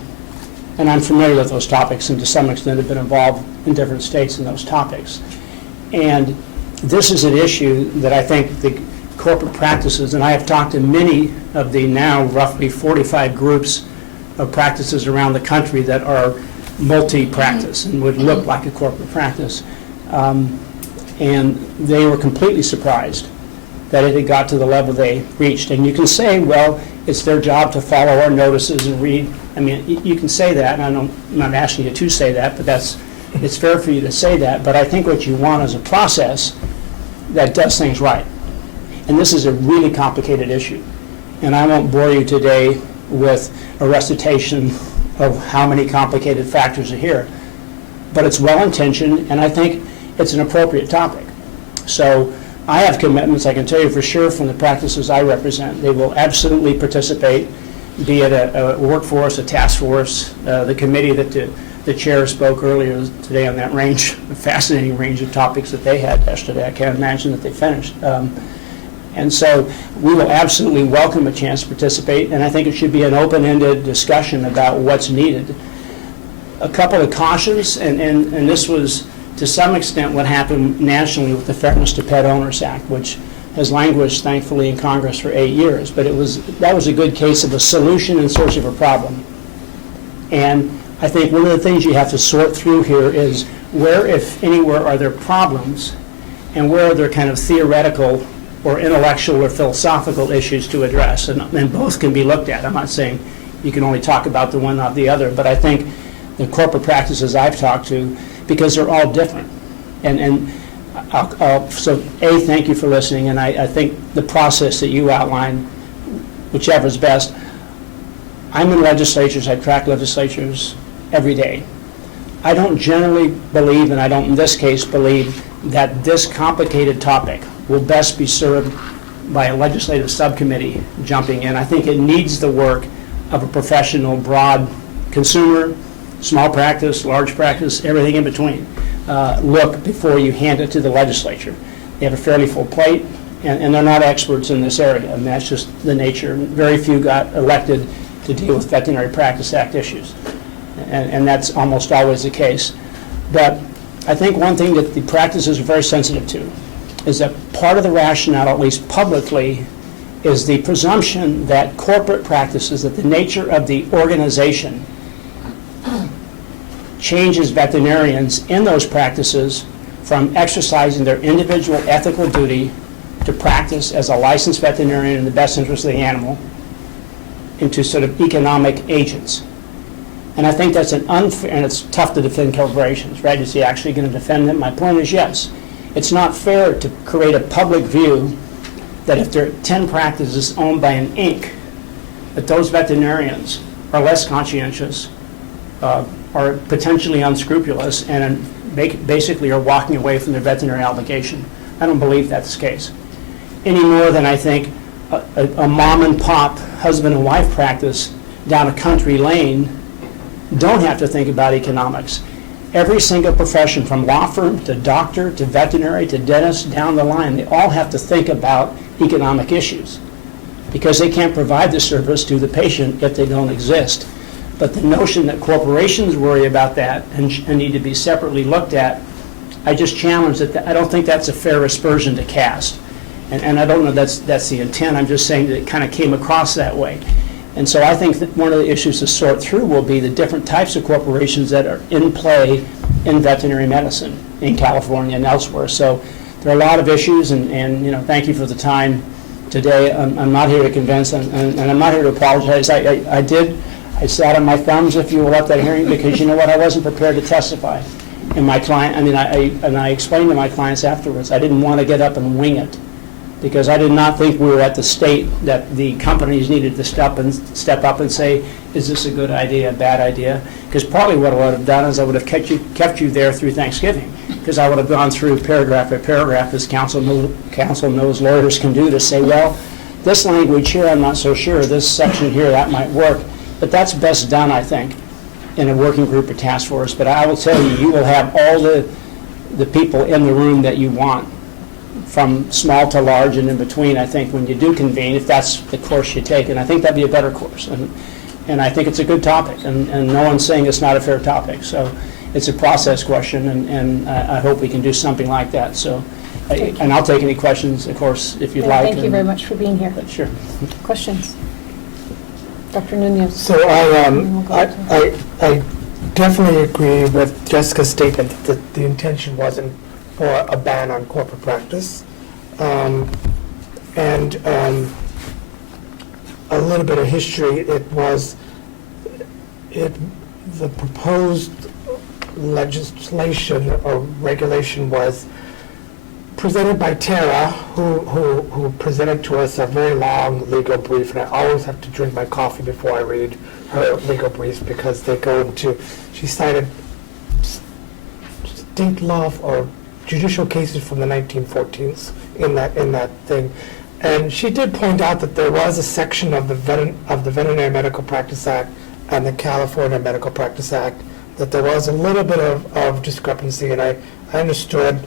And I'm familiar with those topics, and to some extent have been involved in different states in those topics. And this is an issue that I think the corporate practices, and I have talked to many of the now roughly 45 groups of practices around the country that are multi-practice and would look like a corporate practice. And they were completely surprised that it had got to the level they reached. And you can say, well, it's their job to follow our notices and read. I mean, you can say that, and I'm not asking you to say that, but it's fair for you to say that. But I think what you want is a process that does things right. And this is a really complicated issue. And I won't bore you today with a recitation of how many complicated factors are here. But it's well-intentioned, and I think it's an appropriate topic. So I have commitments, I can tell you for sure, from the practices I represent. They will absolutely participate, be it a workforce, a task force, the committee that the chair spoke earlier today on that range, a fascinating range of topics that they had yesterday. I can't imagine that they finished. And so we will absolutely welcome a chance to participate, and I think it should be an open-ended discussion about what's needed. A couple of cautions, and this was to some extent what happened nationally with the Fairness to Pet Owners Act, which has languished, thankfully, in Congress for 8 years. But that was a good case of a solution in search of a problem. And I think one of the things you have to sort through here is where, if anywhere, are there problems, and where are there kind of theoretical or intellectual or philosophical issues to address. And both can be looked at. I'm not saying you can only talk about the one, not the other, but I think the corporate practices I've talked to, because they're all different. So thank you for listening, and I think the process that you outlined, whichever is best. I'm in legislatures, I track legislatures every day. I don't generally believe, and I don't in this case believe, that this complicated topic will best be served by a legislative subcommittee jumping in. I think it needs the work of a professional, broad consumer, small practice, large practice, everything in between. Look before you hand it to the legislature. They have a fairly full plate. and they're not experts in this area, and that's just the nature. Very few got elected to deal with Veterinary Practice Act issues, and that's almost always the case. But I think one thing that the practices are very sensitive to is that part of the rationale, at least publicly, is the presumption that corporate practices, that the nature of the organization changes veterinarians in those practices from exercising their individual ethical duty to practice as a licensed veterinarian in the best interest of the animal into sort of economic agents. And I think that's an unfair, and it's tough to defend corporations, right? Is he actually going to defend them? My point is yes. It's not fair to create a public view that if there are 10 practices owned by an Inc., that those veterinarians are less conscientious, are potentially unscrupulous, and basically are walking away from their veterinary obligation. I don't believe that's the case. Any more than I think a mom and pop husband and wife practice down a country lane don't have to think about economics. Every single profession, from law firm to doctor to veterinary to dentist down the line, they all have to think about economic issues because they can't provide the service to the patient if they don't exist. But the notion that corporations worry about that and need to be separately looked at, I just challenge that. I don't think that's a fair aspersion to cast. And I don't know that's the intent. I'm just saying that it kind of came across that way. And so I think that one of the issues to sort through will be the different types of corporations that are in play in veterinary medicine in California and elsewhere. So there are a lot of issues, and you know, thank you for the time today. I'm not here to convince, and I'm not here to apologize. I sat on my thumbs, if you will, at that hearing, because you know what, I wasn't prepared to testify. And my client, I explained to my clients afterwards, I didn't want to get up and wing it, because I did not think we were at the state that the companies needed to step up and say, is this a good idea, a bad idea? Because partly what I would have done is I would have kept you there through Thanksgiving, because I would have gone through paragraph by paragraph, as counsel knows lawyers can do, to say, well, this language here, I'm not so sure, this section here, that might work. But that's best done, I think, in a working group or task force. But I will tell you, you will have all the people in the room that you want, from small to large and in between, I think, when you do convene, if that's the course you take. And I think that'd be a better course. And I think it's a good topic. And no one's saying it's not a fair topic. So it's a process question, and I hope we can do something like that. So, and I'll take any questions, of course, if you'd like. Thank you very much for being here. Sure. Questions? Dr. Nunez. So I definitely agree with Jessica's statement that the intention wasn't for a ban on corporate practice. And a little bit of history, the proposed legislation or regulation was presented by Tara, who presented to us a very long legal brief, and I always have to drink my coffee before I read her legal briefs because they go into, she cited state law or judicial cases from the 1914s in that thing. And she did point out that there was a section of the Veterinary Medical Practice Act and the California Medical Practice Act that there was a little bit of discrepancy, and I understood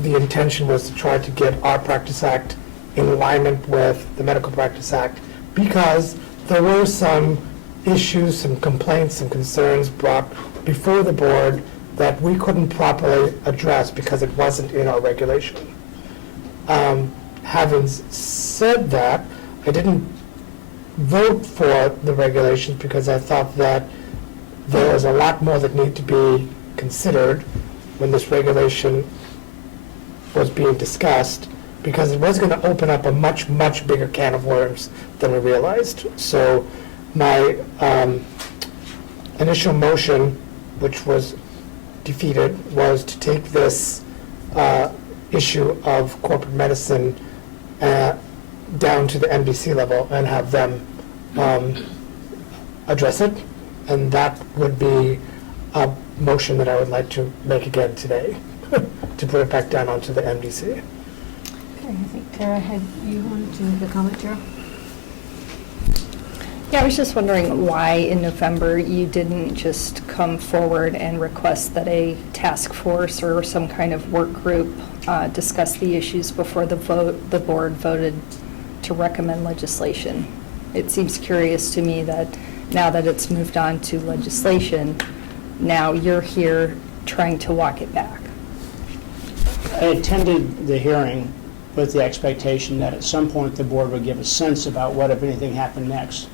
the intention was to try to get our Practice Act in alignment with the Medical Practice Act because there were some issues, some complaints, some concerns brought before the board that we couldn't properly address because it wasn't in our regulation. Having said that, I didn't vote for the regulations because I thought that there was a lot more that needed to be considered when this regulation was being discussed, because it was going to open up a much, much bigger can of worms than we realized. So my initial motion, which was defeated, was to take this issue of corporate medicine down to the MDC level and have them address it. And that would be a motion that I would like to make again today, to put it back down onto the MDC. Okay, I think Tara you wanted to make a comment, Tara? Yeah, I was just wondering why in November you didn't just come forward and request that a task force or some kind of work group discuss the issues before the board voted to recommend legislation. It seems curious to me that now that it's moved on to legislation, now you're here trying to walk it back. I attended the hearing with the expectation that at some point the board would give a sense about what, if anything, happened next,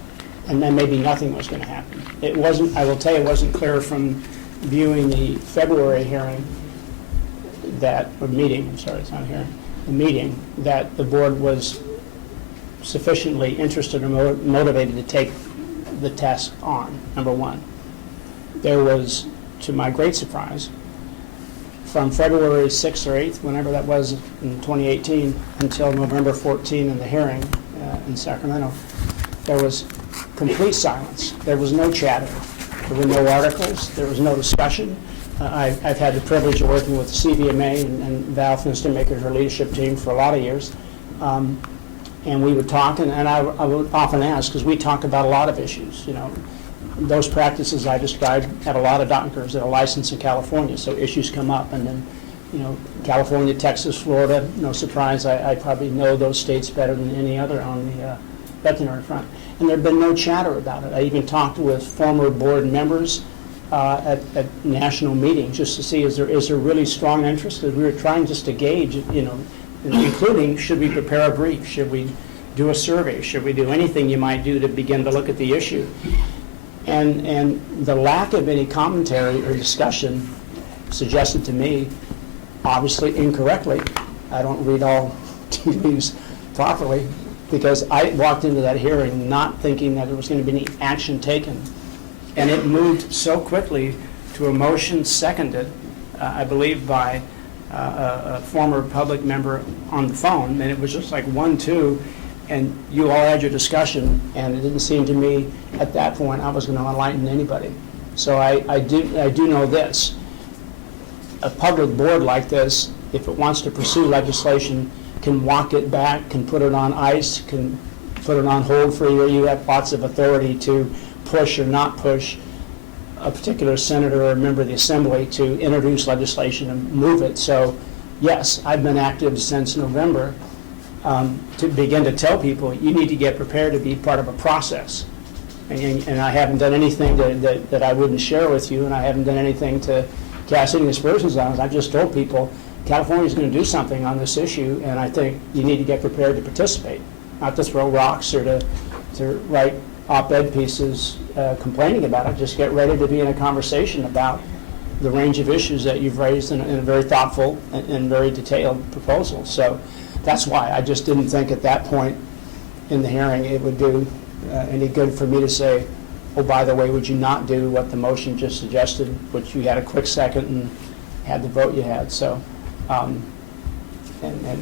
and then maybe nothing was going to happen. It wasn't, I will tell you, it wasn't clear from viewing the February hearing that, or meeting, I'm sorry, it's not a hearing, the meeting, that the board was sufficiently interested or motivated to take the task on, number one. There was, to my great surprise, from February 6th or 8th, whenever that was in 2018, until November 14 in the hearing in Sacramento, there was complete silence. There was no chatter. There were no articles. There was no discussion. I've had the privilege of working with the CVMA and Val Finstermaker, her leadership team, for a lot of years. And we would talk, and I would often ask, because we talk about a lot of issues, you know. Those practices I described have a lot of doctors that are licensed in California, so issues come up. And then, you know, California, Texas, Florida, no surprise, I probably know those states better than any other on the veterinary front. And there had been no chatter about it. I even talked with former board members at national meetings just to see, is there really strong interest? Because we were trying just to gauge, you know, including, should we prepare a brief? Should we do a survey? Should we do anything you might do to begin to look at the issue? And the lack of any commentary or discussion suggested to me, obviously incorrectly, I don't read all TVs properly, because I walked into that hearing not thinking that there was going to be any action taken. And it moved so quickly to a motion seconded, I believe, by a former public member on the phone, and it was just like 1-2, and you all had your discussion, and it didn't seem to me at that point I was going to enlighten anybody. So I do know this. A public board like this, if it wants to pursue legislation, can walk it back, can put it on ice, can put it on hold for a year. You have lots of authority to push or not push a particular senator or a member of the assembly to introduce legislation and move it. So yes, I've been active since November to begin to tell people you need to get prepared to be part of a process. And I haven't done anything that I wouldn't share with you, and I haven't done anything to cast any aspersions on it. I've just told people California's going to do something on this issue, and I think you need to get prepared to participate, not to throw rocks or to write op-ed pieces complaining about it. Just get ready to be in a conversation about the range of issues that you've raised in a very thoughtful and very detailed proposal. So that's why I just didn't think at that point in the hearing it would do any good for me to say, oh, by the way, would you not do what the motion just suggested, which you had a quick second and had the vote you had. So, and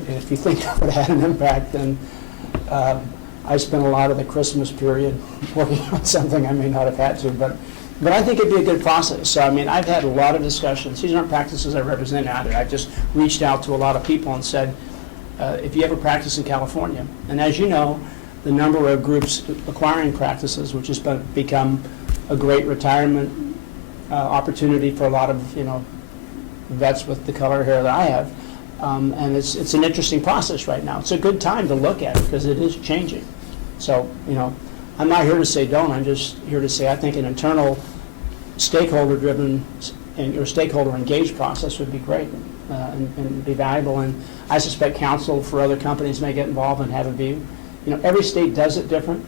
if you think that would have had an impact, then I spent a lot of the Christmas period working on something I may not have had to, but I think it'd be a good process. So, I mean, I've had a lot of discussions. These aren't practices I represent either. I've just reached out to a lot of people and said, if you ever practice in California, and as you know, the number of groups acquiring practices, which has become a great retirement opportunity for a lot of, you know, vets with the color hair that I have. And it's an interesting process right now. It's a good time to look at it because it is changing. So, you know, I'm not here to say don't. I'm just here to say I think an internal stakeholder-driven or stakeholder-engaged process would be great and be valuable. And I suspect counsel for other companies may get involved and have a view. You know, every state does it different.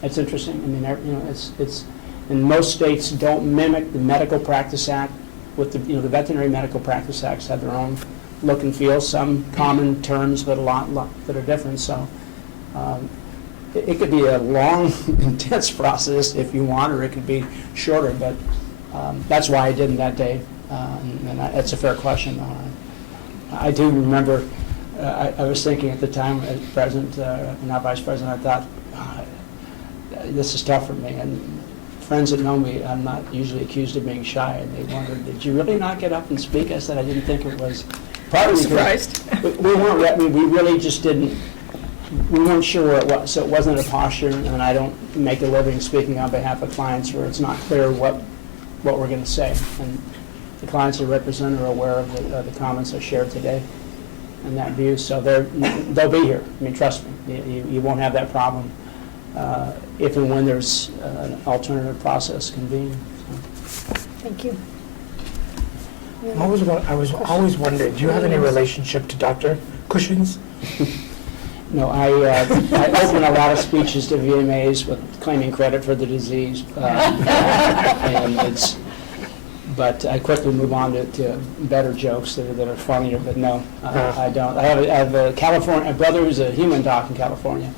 It's interesting. I mean, you know, it's and most states don't mimic the Medical Practice Act. With the, you know, the Veterinary Medical Practice Acts have their own look and feel. Some common terms, but a lot that are different. So it could be a long, intense process if you want, or it could be shorter. But that's why I didn't that day, and that's a fair question. I do remember. I was thinking at the time, as president, now vice president, I thought, this is tough for me. And friends that know me, I'm not usually accused of being shy, and they wondered, did you really not get up and speak? I said, I didn't think it was. Probably surprised. We weren't. We really just didn't. We weren't sure where it was, so it wasn't a posture. And I don't make a living speaking on behalf of clients where it's not clear what we're going to say. And the clients I represent are aware of the comments I shared today and that view, so they'll be here. I mean, trust me, you won't have that problem if and when there's an alternative process convened. Thank you. I was always wondering, do you have any relationship to Dr. Cushing's? No, I open a lot of speeches to VMAs with claiming credit for the disease, but I quickly move on to better jokes that are funnier. But no, I don't. I have a California brother who's a human doc in California,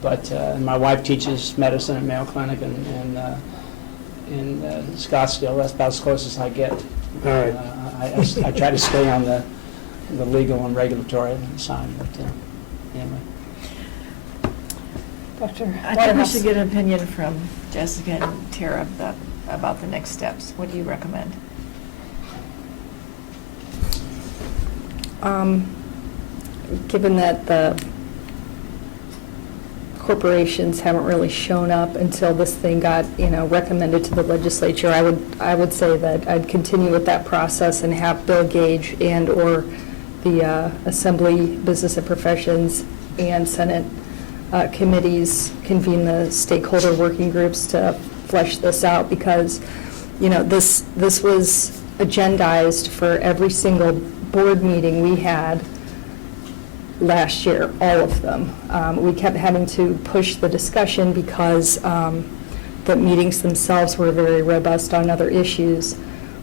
but my wife teaches medicine at Mayo Clinic in Scottsdale. That's about as close as I get. All right. I try to stay on the legal and regulatory side, but anyway. Dr. I think we should get an opinion from Jessica and Tara about the next steps. What do you recommend? Given that the corporations haven't really shown up until this thing got, recommended to the legislature, I would say that I'd continue with that process and have Bill Gage and/or the Assembly, Business and Professions, and Senate committees convene the stakeholder working groups to flesh this out, because, this was agendized for every single board meeting we had last year, all of them. We kept having to push the discussion because the meetings themselves were very robust on other issues.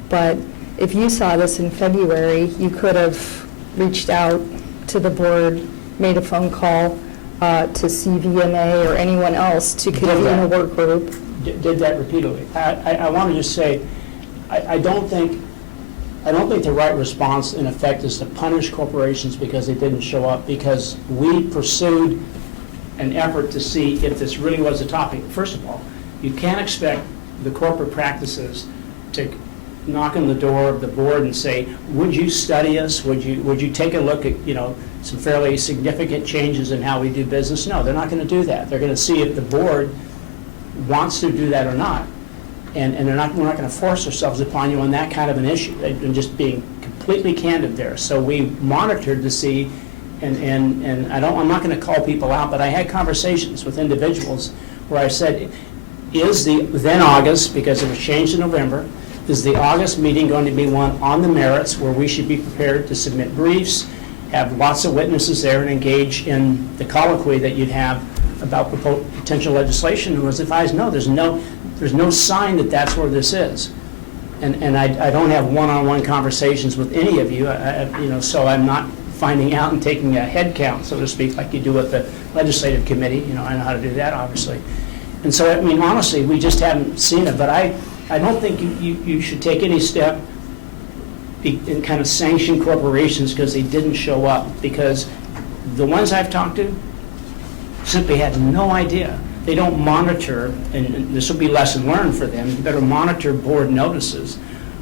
But if you saw this in February, you could have reached out to the board, made a phone call to CVMA or anyone else to convene a work group. Did that repeatedly. I want to just say, I don't think the right response, in effect, is to punish corporations because they didn't show up, because we pursued an effort to see if this really was a topic. First of all, you can't expect the corporate practices to knock on the door of the board and say, would you study us? Would you take a look at, some fairly significant changes in how we do business? No, they're not going to do that. They're going to see if the board wants to do that or not. And we're not going to force ourselves upon you on that kind of an issue. And just being completely candid there. So we monitored to see, and I'm not going to call people out, but I had conversations with individuals where I said, is then August, because it was changed in November, is the August meeting going to be one on the merits where we should be prepared to submit briefs, have lots of witnesses there, and engage in the colloquy that you'd have about potential legislation? And was advised, no, there's no sign that that's where this is. And I don't have one-on-one conversations with any of you, so I'm not finding out and taking a head count, so to speak, like you do with the legislative committee. I know how to do that, obviously. And so, honestly, we just haven't seen it. But I don't think you should take any step and kind of sanction corporations because they didn't show up, because the ones I've talked to simply had no idea. They don't monitor, and this will be lesson learned for them, you better monitor board notices,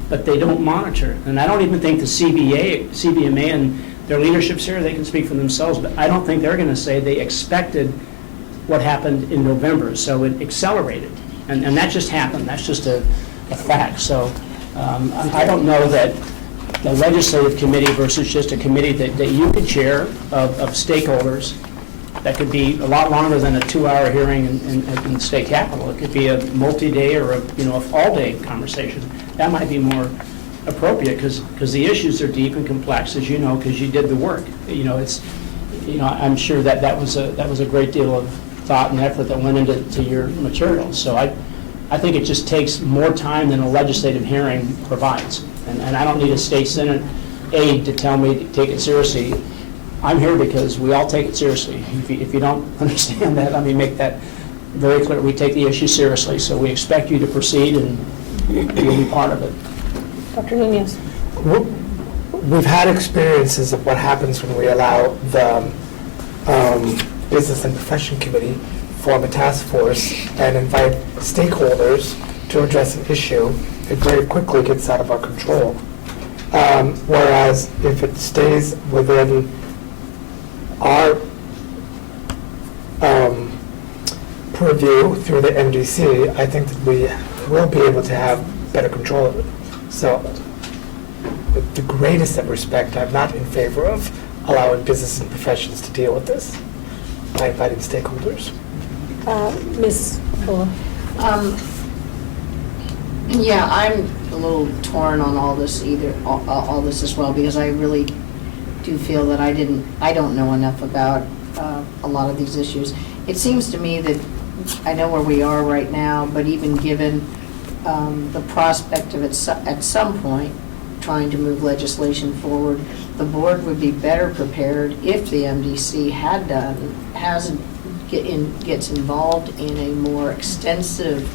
but they don't monitor. And I don't even think the CBMA and their leadership's here, they can speak for themselves, but I don't think they're going to say they expected what happened in November, so it accelerated. And that just happened. That's just a fact. So I don't know that the legislative committee versus just a committee that you could chair of stakeholders, that could be a lot longer than a 2-hour hearing in the state capitol. It could be a multi-day or a all-day conversation. That might be more appropriate because the issues are deep and complex, as you know, because you did the work. I'm sure that was a great deal of thought and effort that went into your materials. So I think it just takes more time than a legislative hearing provides. And I don't need a state senate aide to tell me to take it seriously. I'm here because we all take it seriously. If you don't understand that, let me make that very clear. We take the issue seriously, so we expect you to proceed, and you'll be part of it. Dr. Nunez. We've had experiences of what happens when we allow the Business and Profession Committee form a task force and invite stakeholders to address an issue. It very quickly gets out of our control. Whereas if it stays within our purview through the MDC, I think that we will be able to have better control of it. So with the greatest of respect, I'm not in favor of allowing business and professions to deal with this by inviting stakeholders. Ms. Bulla? Yeah, I'm a little torn on all this all this as well, because I really do feel that I don't know enough about a lot of these issues. It seems to me that I know where we are right now, but even given the prospect of it at some point trying to move legislation forward, the board would be better prepared if the MDC gets involved in a more extensive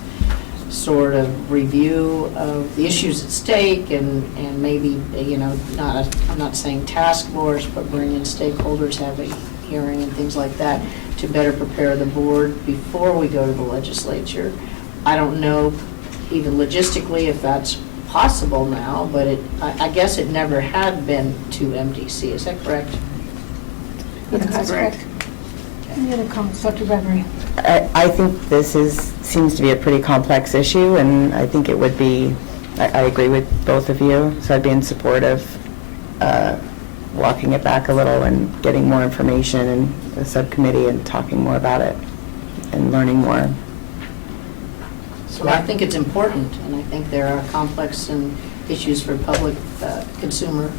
sort of review of the issues at stake, and maybe, I'm not saying task force, but bring in stakeholders, have a hearing and things like that to better prepare the board before we go to the legislature. I don't know even logistically if that's possible now, but I guess it never had been to MDC. Is that correct? That's correct. Any other comments, Dr. Gregory? I think this seems to be a pretty complex issue, and I think it would be, I agree with both of you, so I'd be in support of walking it back a little and getting more information in the subcommittee and talking more about it and learning more. So I think it's important, and I think there are complex issues for public consumer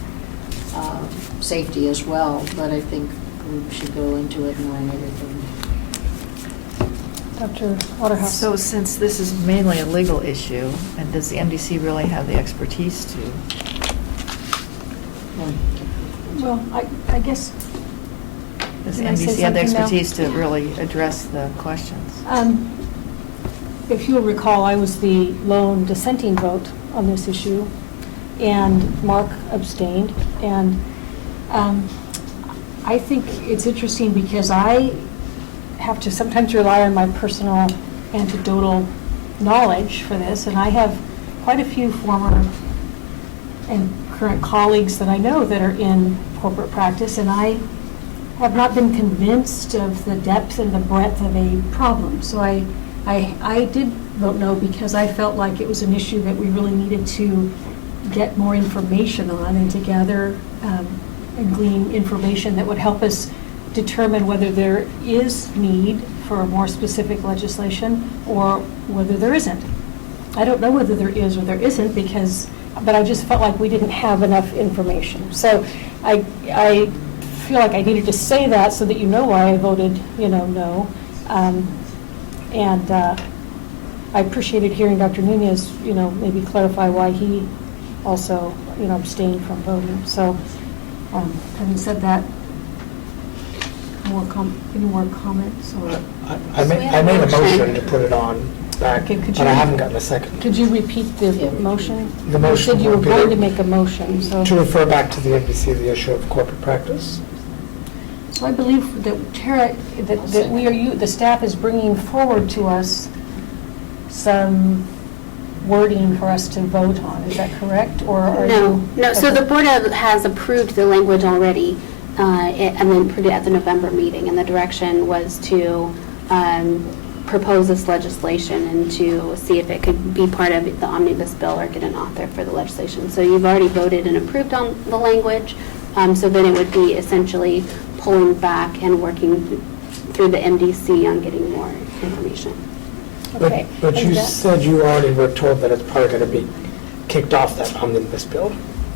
safety as well, but I think we should go into it knowing everything. Dr. Waterhouse? So since this is mainly a legal issue, and does the MDC really have the expertise to? Well, I guess. Does the Can I say MDC have the something now? expertise to really address the questions? If you'll recall, I was the lone dissenting vote on this issue, and Mark abstained. And I think it's interesting because I have to sometimes rely on my personal anecdotal knowledge for this, and I have quite a few former and current colleagues that I know that are in corporate practice, and I have not been convinced of the depth and the breadth of a problem. So I did vote no because I felt like it was an issue that we really needed to get more information on and to gather and glean information that would help us determine whether there is need for more specific legislation or whether there isn't. I don't know whether there is or there isn't but I just felt like we didn't have enough information. So I feel like I needed to say that so that you know why I voted, no. And I appreciated hearing Dr. Nunez, maybe clarify why he also, abstained from voting. So having said that, any more comments? Or? I made a motion to put it on back, Okay, but I haven't gotten a second. Could you repeat the motion? The motion You said you were would be going to make a motion, so. to refer back to the MDC the issue of corporate practice. So I believe that Tara, that the staff is bringing forward to us some wording for us to vote on. Is that correct? Or are you? No. So the board has approved the language already, and then put it at the November meeting, and the direction was to propose this legislation and to see if it could be part of the omnibus bill or get an author for the legislation. So you've already voted and approved on the language, so then it would be essentially pulling back and working through the MDC on getting more information. Okay. But you said you already were told that it's probably going to be kicked off that omnibus bill.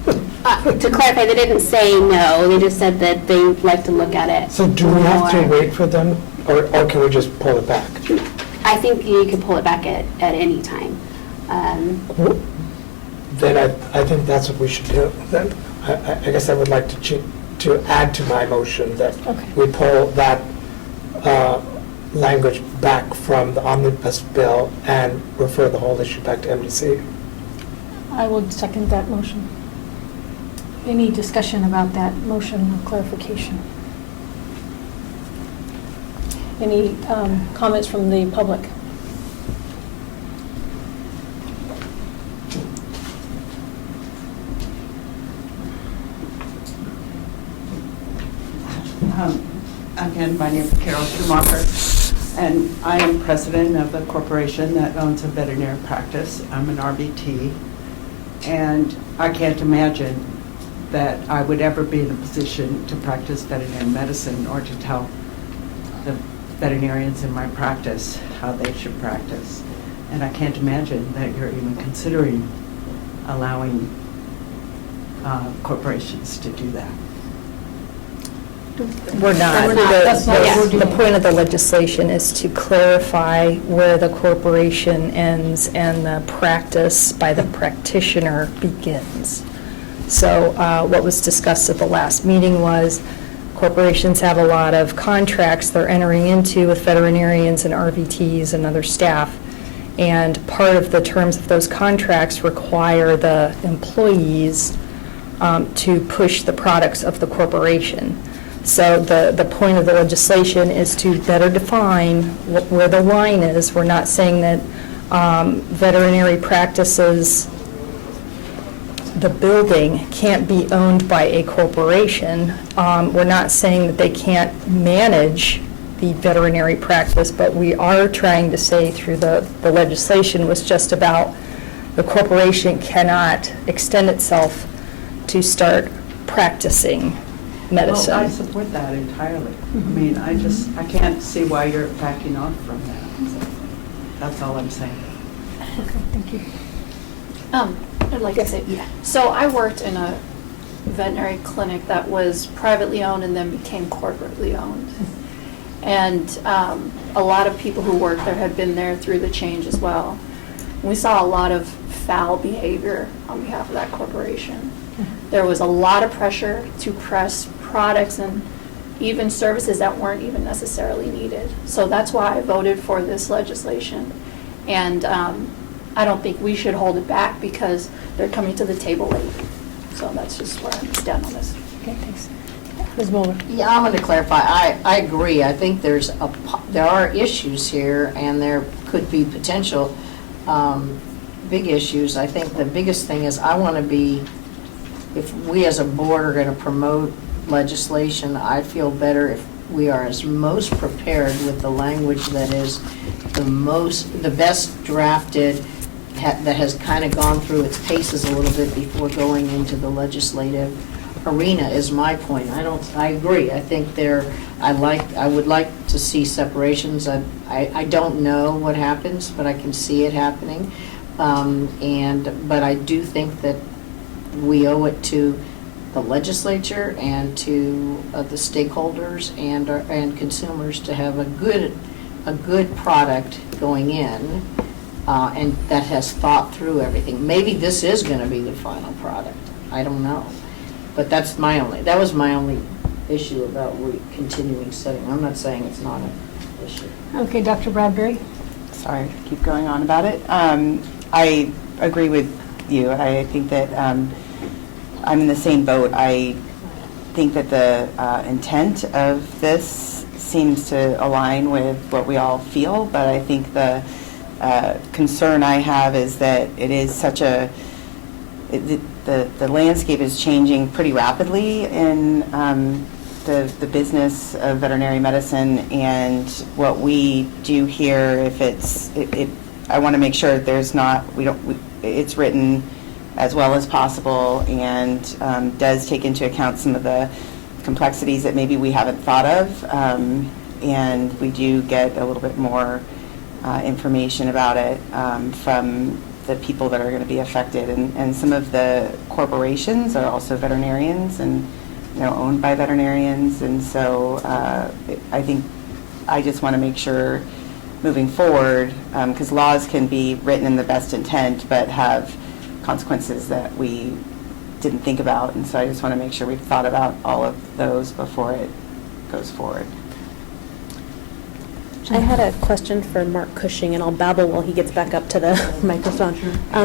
To clarify, they didn't say no, they just said that they'd like to look at it. So do we have to more. wait for them, or can we just pull it back? I think you could pull it back at any time. Then I think that's what we should do. Then I guess I would like to add to my motion that we pull that language back from the omnibus bill and refer the whole issue back to MDC. I will second that motion. Any discussion about that motion or clarification? Any comments from the public? Again, my name is Carol Schumacher, and I am president of the corporation that owns a veterinary practice. I'm an RBT, and I can't imagine that I would ever be in a position to practice veterinary medicine or to tell the veterinarians in my practice how they should practice. And I can't imagine that you're even considering allowing corporations to do that. We're not. We're not. That's not what we're The doing. point of the legislation is to clarify where the corporation ends and the practice by the practitioner begins. So what was discussed at the last meeting was corporations have a lot of contracts they're entering into with veterinarians and RVTs and other staff. And part of the terms of those contracts require the employees to push the products of the corporation. So the point of the legislation is to better define where the line is. We're not saying that veterinary practices, the building can't be owned by a corporation. We're not saying that they can't manage the veterinary practice, but we are trying to say through the legislation was just about the corporation cannot extend itself to start practicing medicine. Well, I support that entirely. I mean, I can't see why you're backing off from that. So that's all I'm saying. Okay, thank you. I'd like to say, so I worked in a veterinary clinic that was privately owned and then became corporately owned. And a lot of people who worked there had been there through the change as well. We saw a lot of foul behavior on behalf of that corporation. There was a lot of pressure to press products and even services that weren't even necessarily needed. So that's why I voted for this legislation. And I don't think we should hold it back because they're coming to the table late. So that's just where I stand on this. Okay, thanks. Ms. Mueller? Yeah, I'm going to clarify. I agree. I think there are issues here, and there could be potential big issues. I think the biggest thing is I want to be, if we as a board are going to promote legislation, I feel better if we are as most prepared with the language that is the best drafted, that has kind of gone through its paces a little bit before going into the legislative arena, is my point. I agree. I think I would like to see separations. I don't know what happens, but I can see it happening. But I do think that we owe it to the legislature and to the stakeholders and consumers to have a good product going in, and that has thought through everything. Maybe this is going to be the final product. I don't know. But that was my only issue about continuing setting. I'm not saying it's not an issue. Okay, Dr. Bradbury? Sorry to keep going on about it. I agree with you. I think that I'm in the same boat. I think that the intent of this seems to align with what we all feel, but I think the concern I have is that it is such a the landscape is changing pretty rapidly in the business of veterinary medicine, and what we do here, I want to make sure there's not, it's written as well as possible and does take into account some of the complexities that maybe we haven't thought of, and we do get a little bit more information about it from the people that are going to be affected, and some of the corporations are also veterinarians and owned by veterinarians, and so I think I just want to make sure moving forward, because laws can be written in the best intent but have consequences that we didn't think about, and so I just want to make sure we've thought about all of those before it goes forward. I had a question for Mark Cushing, and I'll babble while he gets back up to the microphone.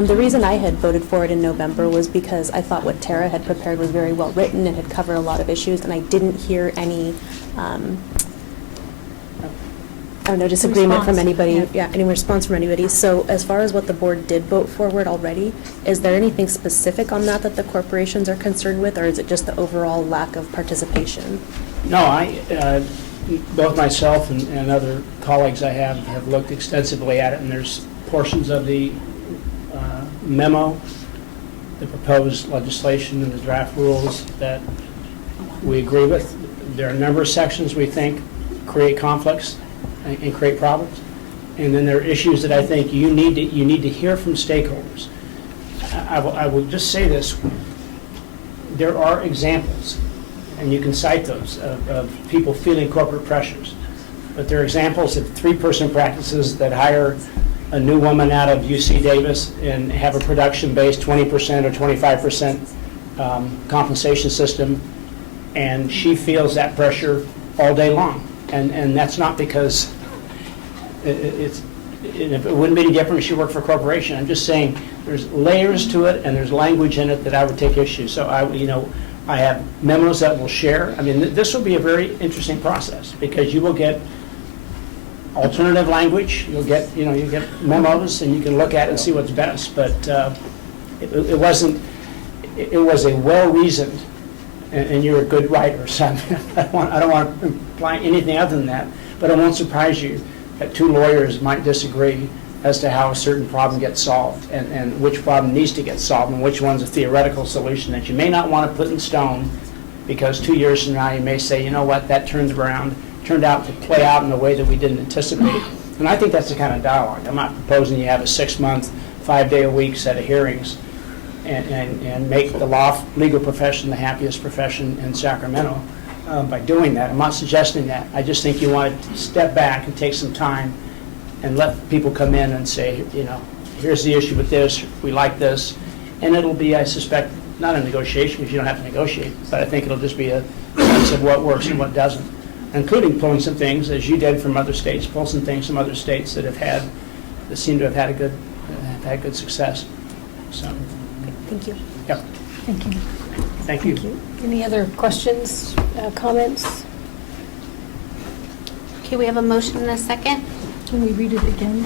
The reason I had voted for it in November was because I thought what Tara had prepared was very well written and had covered a lot of issues, and I didn't hear any, disagreement from anybody. Yeah, any response from anybody. So as far as what the board did vote forward already, is there anything specific on that the corporations are concerned with, or is it just the overall lack of participation? No, both myself and other colleagues I have looked extensively at it, and there's portions of the memo the proposed legislation and the draft rules that we agree with. There are a number of sections we think create conflicts and create problems. And then there are issues that I think you need to hear from stakeholders. I will just say this. There are examples, and you can cite those, of people feeling corporate pressures. But there are examples of three-person practices that hire a new woman out of UC Davis and have a production-based 20% or 25% compensation system, and she feels that pressure all day long. And that's not because it wouldn't be any different if she worked for a corporation. I'm just saying there's layers to it and there's language in it that I would take issue. So I have memos that we'll share. I mean, this will be a very interesting process because you will get alternative language. You'll get memos and you can look at it and see what's best. But it was a well-reasoned, and you're a good writer, so I don't want to imply anything other than that, but it won't surprise you that two lawyers might disagree as to how a certain problem gets solved and which problem needs to get solved and which one's a theoretical solution that you may not want to put in stone because 2 years from now you may say, you know what, that turned out to play out in a way that we didn't anticipate. And I think that's the kind of dialogue. I'm not proposing you have a 6-month, 5-day-a-week set of hearings and make the legal profession the happiest profession in Sacramento by doing that. I'm not suggesting that. I just think you want to step back and take some time and let people come in and say, here's the issue with this, we like this. And it'll be, I suspect, not a negotiation because you don't have to negotiate, but I think it'll just be a sense of what works and what doesn't, including pulling some things, as you did from other states, pull some things from other states that seem to have had good success. So. Thank you. Yep. Thank you. Thank you. Any other questions, comments? Okay, we have a motion and a second. Can we read it again?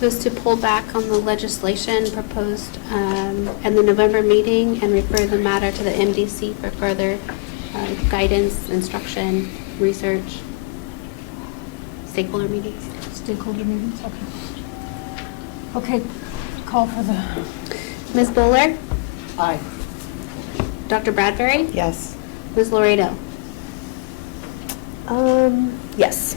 Was to pull back on the legislation proposed at the November meeting and refer the matter to the MDC for further guidance, instruction, research, stakeholder meetings. Stakeholder meetings, okay. Okay, call for the... Ms. Buller? Aye. Dr. Bradbury? Yes. Ms. Laredo? Yes.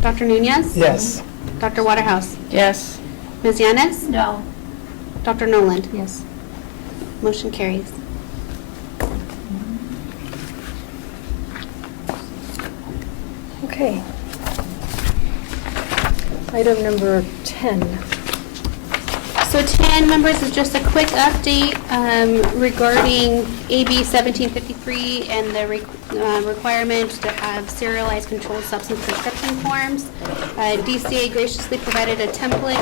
Dr. Nunez? Yes. Dr. Waterhouse? Yes. Ms. Yanis? No. Dr. Noland? Yes. Motion carries. Okay. Item number 10. So 10 members is just a quick update regarding AB 1753 and the requirement to have serialized controlled substance prescription forms. DCA graciously provided a template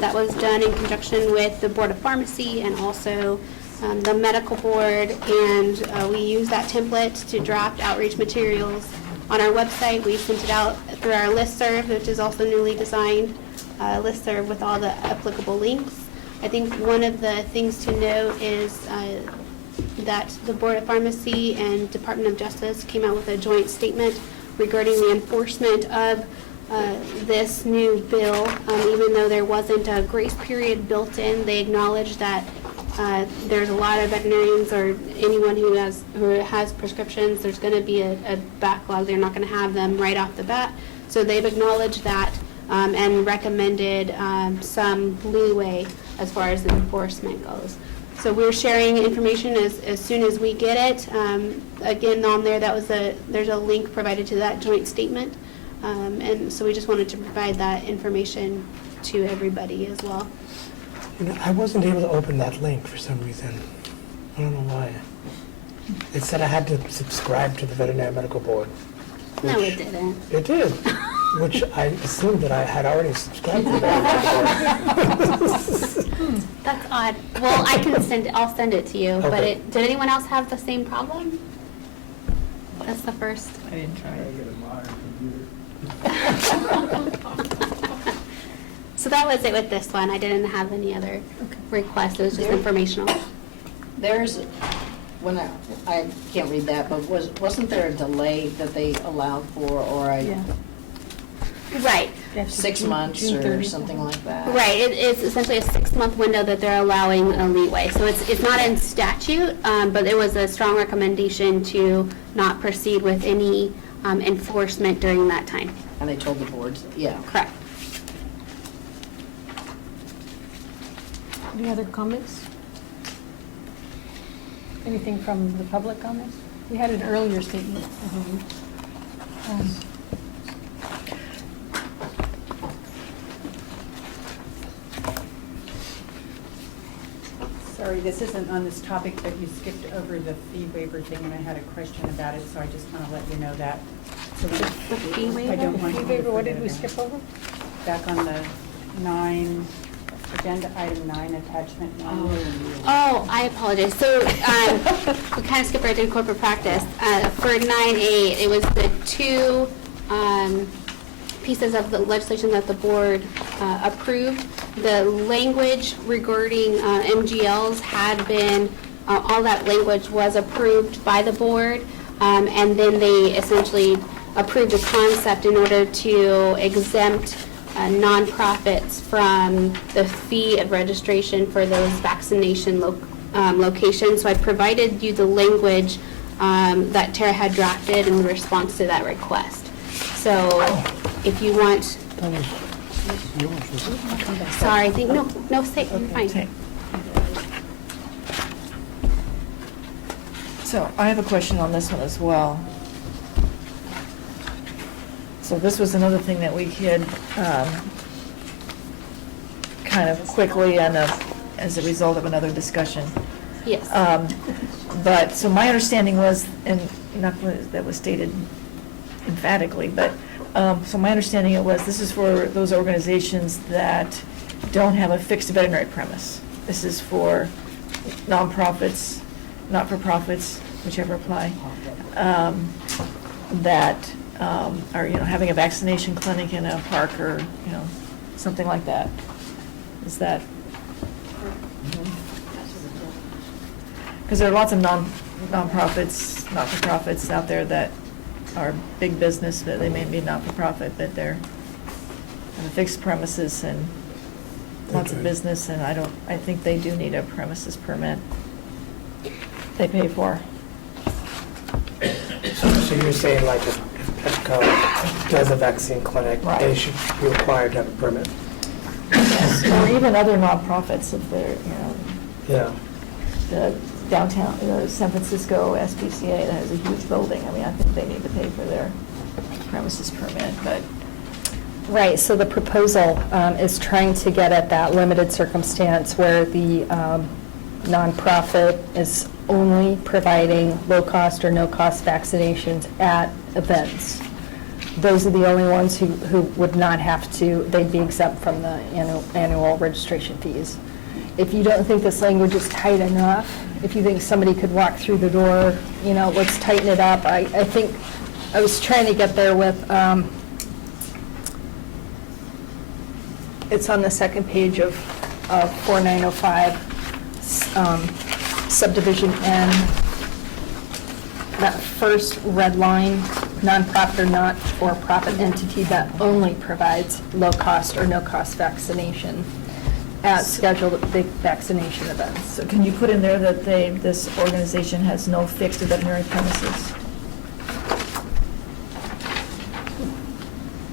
that was done in conjunction with the Board of Pharmacy and also the medical board, and we use that template to draft outreach materials on our website. We sent it out through our listserv, which is also newly designed. Listserv with all the applicable links. I think one of the things to note is that the Board of Pharmacy and Department of Justice came out with a joint statement regarding the enforcement of this new bill. Even though there wasn't a grace period built in, they acknowledged that there's a lot of veterinarians or anyone who has prescriptions, there's going to be a backlog. They're not going to have them right off the bat. So they've acknowledged that and recommended some leeway as far as the enforcement goes. So we're sharing information as soon as we get it. Again, on there, there's a link provided to that joint statement. And so we just wanted to provide that information to everybody as well. I wasn't able to open that link for some reason. I don't know why. It said I had to subscribe to the Veterinary Medical Board. No, it didn't. It did, which I assumed that I had already subscribed to the Veterinary Medical Board. That's odd. Well, I'll send it to you. Okay. But did anyone else have the same problem? That's the first. I didn't try it. So that was it with this one. I didn't have any other requests. It was just informational. There's, when I can't read that, but wasn't there a delay that they allowed for, or a? Yeah. Right. 6 months or something like that. Right, it's essentially a 6-month window that they're allowing a leeway. So it's not in statute, but it was a strong recommendation to not proceed with any enforcement during that time. And they told the boards, yeah. Correct. Any other comments? Anything from the public comments? We had an earlier statement. Sorry, this isn't on this topic, but you skipped over the fee waiver thing, and I had a question about it, so I just want to let you know that. So The fee waiver? I don't The want fee you to waiver, what forget did we about it. skip over? Back on the 9, agenda item 9, attachment 1. Oh, I apologize. So we kind of skipped right to corporate practice. For 9A, it was the two pieces of the legislation that the board approved. The language regarding MGLs had been, all that language was approved by the board, and then they essentially approved a concept in order to exempt nonprofits from the fee of registration for those vaccination locations. So I provided you the language that Tara had drafted in response to that request. So if you want, sorry, no, stay, you're fine. So I have a question on this one as well. So this was another thing that we could kind of quickly and as a result of another discussion. Yes. But, so my understanding was, and not that was stated emphatically, but, so my understanding it was, this is for those organizations that don't have a fixed veterinary premise. This is for nonprofits, not-for-profits, whichever apply, that are, having a vaccination clinic in a park or, something like that. Is that? Because there are lots of nonprofits, not-for-profits out there that are big business, but they may be not-for-profit, but they're on a fixed premises and lots of business, and I think they do need a premises permit they pay for. So you're saying like if Petco does a vaccine clinic, Right. they should be required to have a permit? Yes, or even other nonprofits if they're, Yeah. the downtown, San Francisco SPCA that has a huge building. I mean, I think they need to pay for their premises permit, but. Right, so the proposal is trying to get at that limited circumstance where the nonprofit is only providing low-cost or no-cost vaccinations at events. Those are the only ones who would not have to, they'd be exempt from the annual registration fees. If you don't think this language is tight enough, if you think somebody could walk through the door, let's tighten it up. I think, I was trying to get there with, it's on the second page of 4905, subdivision N, that first red line, nonprofit or not-for-profit entity that only provides low-cost or no-cost vaccination at scheduled big vaccination events. So can you put in there that this organization has no fixed veterinary premises?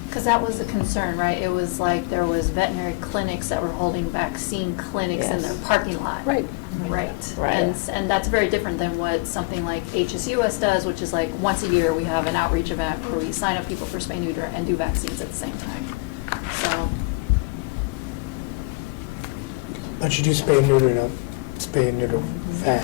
Because that was a concern, right? It was like there was veterinary clinics that were holding vaccine clinics in their parking lot. Right. Right. Right. And that's very different than what something like HSUS does, which is like once a year we have an outreach event where we sign up people for spay neuter and do vaccines at the same time. So. But you do spay and neuter, not spay and neuter vet.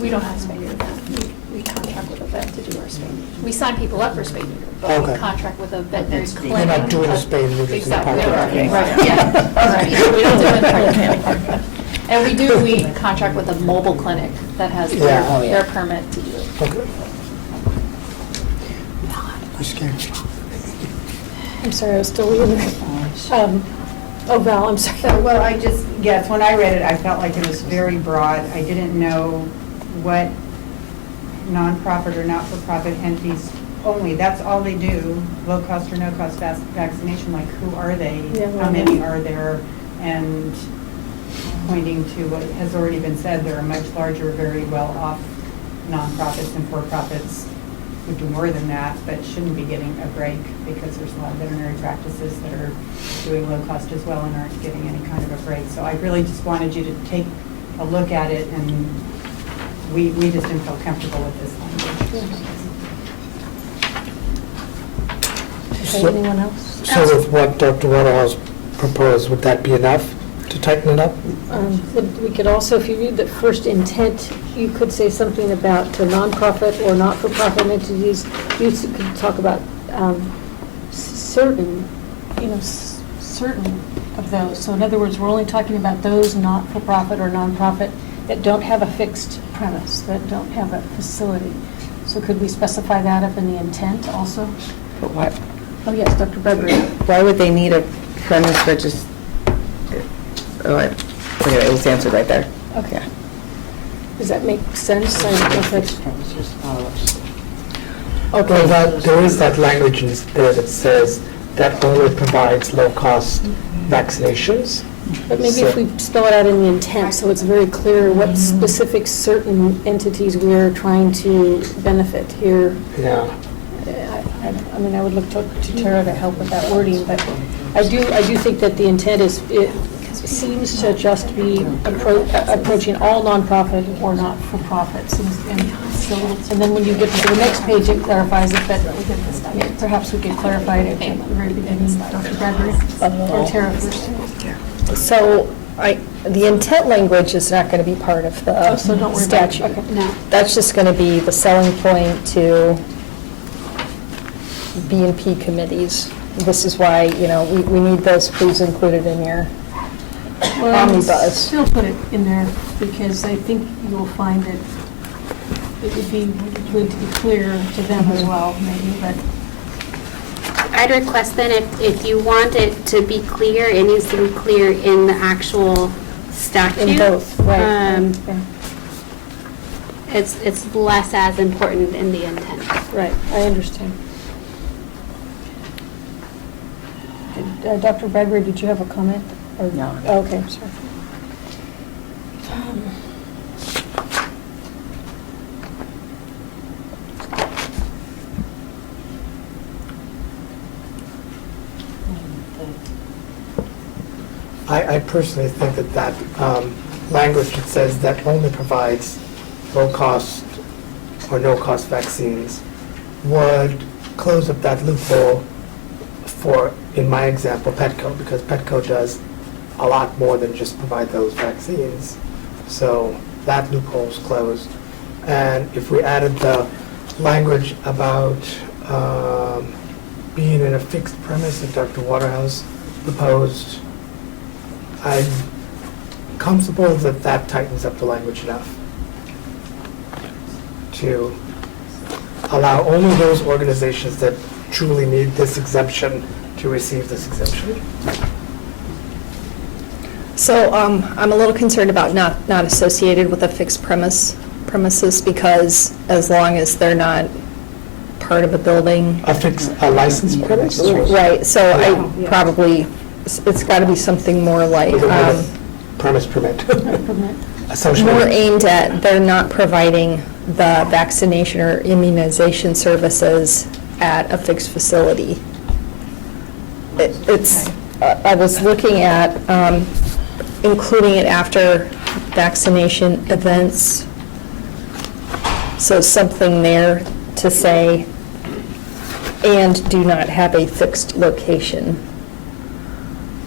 We don't have spay neuter vet. We contract with a vet to do our spay neuter. We sign people up for spay neuter, but we Okay. contract with a veterinary clinic. You're not doing the spay and neuters in the Exactly. parking lot. Right, yeah, right. We don't do it in the parking lot. And we contract with a mobile clinic that has their permit to do it. Okay. I'm scared. I'm sorry, I was still reading. Val, I'm sorry. Well, yes, when I read it, I felt like it was very broad. I didn't know what nonprofit or not-for-profit entities only, that's all they do, low cost or no cost vaccination, like who are they? Yeah, How well, many yeah. are there? And pointing to what has already been said, there are much larger, very well-off nonprofits and for-profits who do more than that, but shouldn't be getting a break because there's a lot of veterinary practices that are doing low cost as well and aren't getting any kind of a break. So I really just wanted you to take a look at it, and we just didn't feel comfortable with this language. Okay, anyone else? So with what Dr. Waterhouse proposed, would that be enough to tighten it up? We could also, if you read the first intent, you could say something about to nonprofit or not-for-profit entities. You could talk about certain, certain of those. So in other words, we're only talking about those not-for-profit or nonprofit that don't have a fixed premise, that don't have a facility. So could we specify that up in the intent also? But what? Oh, yes, Dr. Bradbury. Why would they need a premise for just, anyway, it was answered right there. Okay. Does that make sense? I don't know if that's- Okay, there is that language in there that says that only provides low-cost vaccinations. But maybe if we spell it out in the intent, so it's very clear what specific certain entities we are trying to benefit here. Yeah. I mean, I would look to Tara to help with that wording, but I do think that the intent is, it seems to just be approaching all nonprofit or not-for-profits. And then when you get to the next page, it clarifies it, but perhaps we could clarify it at the very beginning. Dr. Bradbury or Tara first. So the intent language is not going to be part of the So don't worry about it. statute. Okay. No. That's just going to be the selling point to B&P committees. This is why, we need those, please include it in your Well, I would omnibus. still put it in there because I think you'll find that it would be good to be clear to them as well, maybe, but. I'd request then if you want it to be clear, it needs to be clear in the actual statute. In both, right. Yeah. It's less as important in the intent. Right, I understand. Dr. Bradbury, did you have a comment? Or- No. Oh, okay, sorry. I personally think that language that says that only provides low-cost or no-cost vaccines would close up that loophole for, in my example, Petco, because Petco does a lot more than just provide those vaccines. So that loophole's closed. And if we added the language about being in a fixed premise that Dr. Waterhouse proposed, I'm comfortable that that tightens up the language enough to allow only those organizations that truly need this exemption to receive this exemption. So I'm a little concerned about not associated with a fixed premises, because as long as they're not part of a building. A licensed premise? Right, so I probably, it's got to be something more like. Premise permit. More aimed at, they're not providing the vaccination or immunization services at a fixed facility. I was looking at including it after vaccination events. So something there to say, and do not have a fixed location.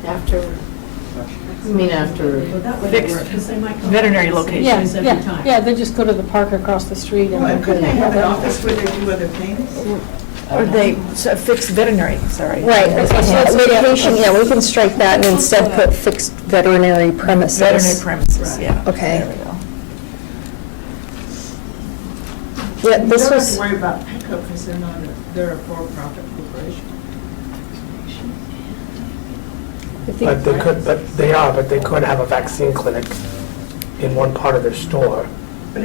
After Fixed veterinary locations every time. Yeah, they just go to the park across the street and. Well, couldn't they have an office where they do other things? Or fixed veterinary, sorry. Right, location, yeah, we can strike that and instead put fixed veterinary premises. Veterinary premises, yeah. Okay. There we go. Yeah, this You don't have was. to worry about Petco because they're a for-profit corporation. But they could have a vaccine clinic in one part of their store. But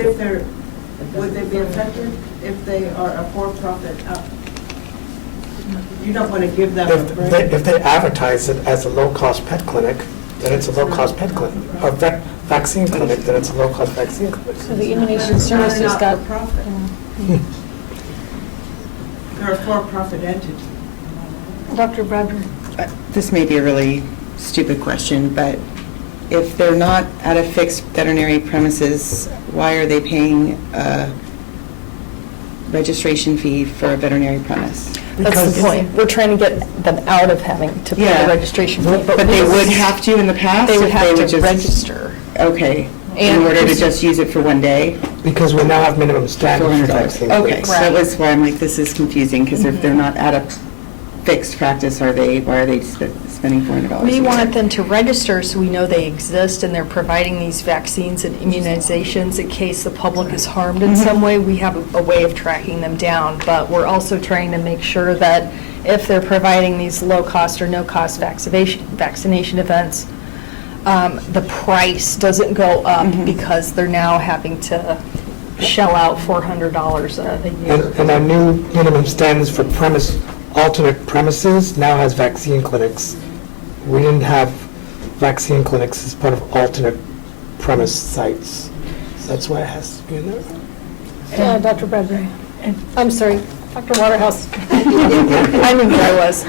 would they be affected if they are a for-profit You don't want to give them If they advertise it as a low-cost pet clinic, then it's a low-cost pet clinic. Or vaccine clinic, then it's a low-cost vaccine clinic. So the immunization services got. profit. They're a for-profit entity. Dr. Bradbury? This may be a really stupid question, but if they're not at a fixed veterinary premises, why are they paying a registration fee for a veterinary premise? That's the point. We're trying to get them out of having to pay the registration fee. But they would have to in the past? They would if have to just- register. Okay, in And- order to just use it for one day? Because we now have minimum standards for vaccine Okay, clinics. so that was why I'm like, this is confusing, because if they're not at a fixed practice, why are they spending $400? We a year? want them to register so we know they exist and they're providing these vaccines and immunizations in case the public is harmed in some way. We have a way of tracking them down, but we're also trying to make sure that if they're providing these low-cost or no-cost vaccination events, the price doesn't go up because they're now having to shell out $400 a year. And our new minimum standards for alternate premises now has vaccine clinics. We didn't have vaccine clinics as part of alternate premise sites. So that's why it has to be in there. Dr. Bradbury. I'm sorry, Dr. Waterhouse. I knew who I was.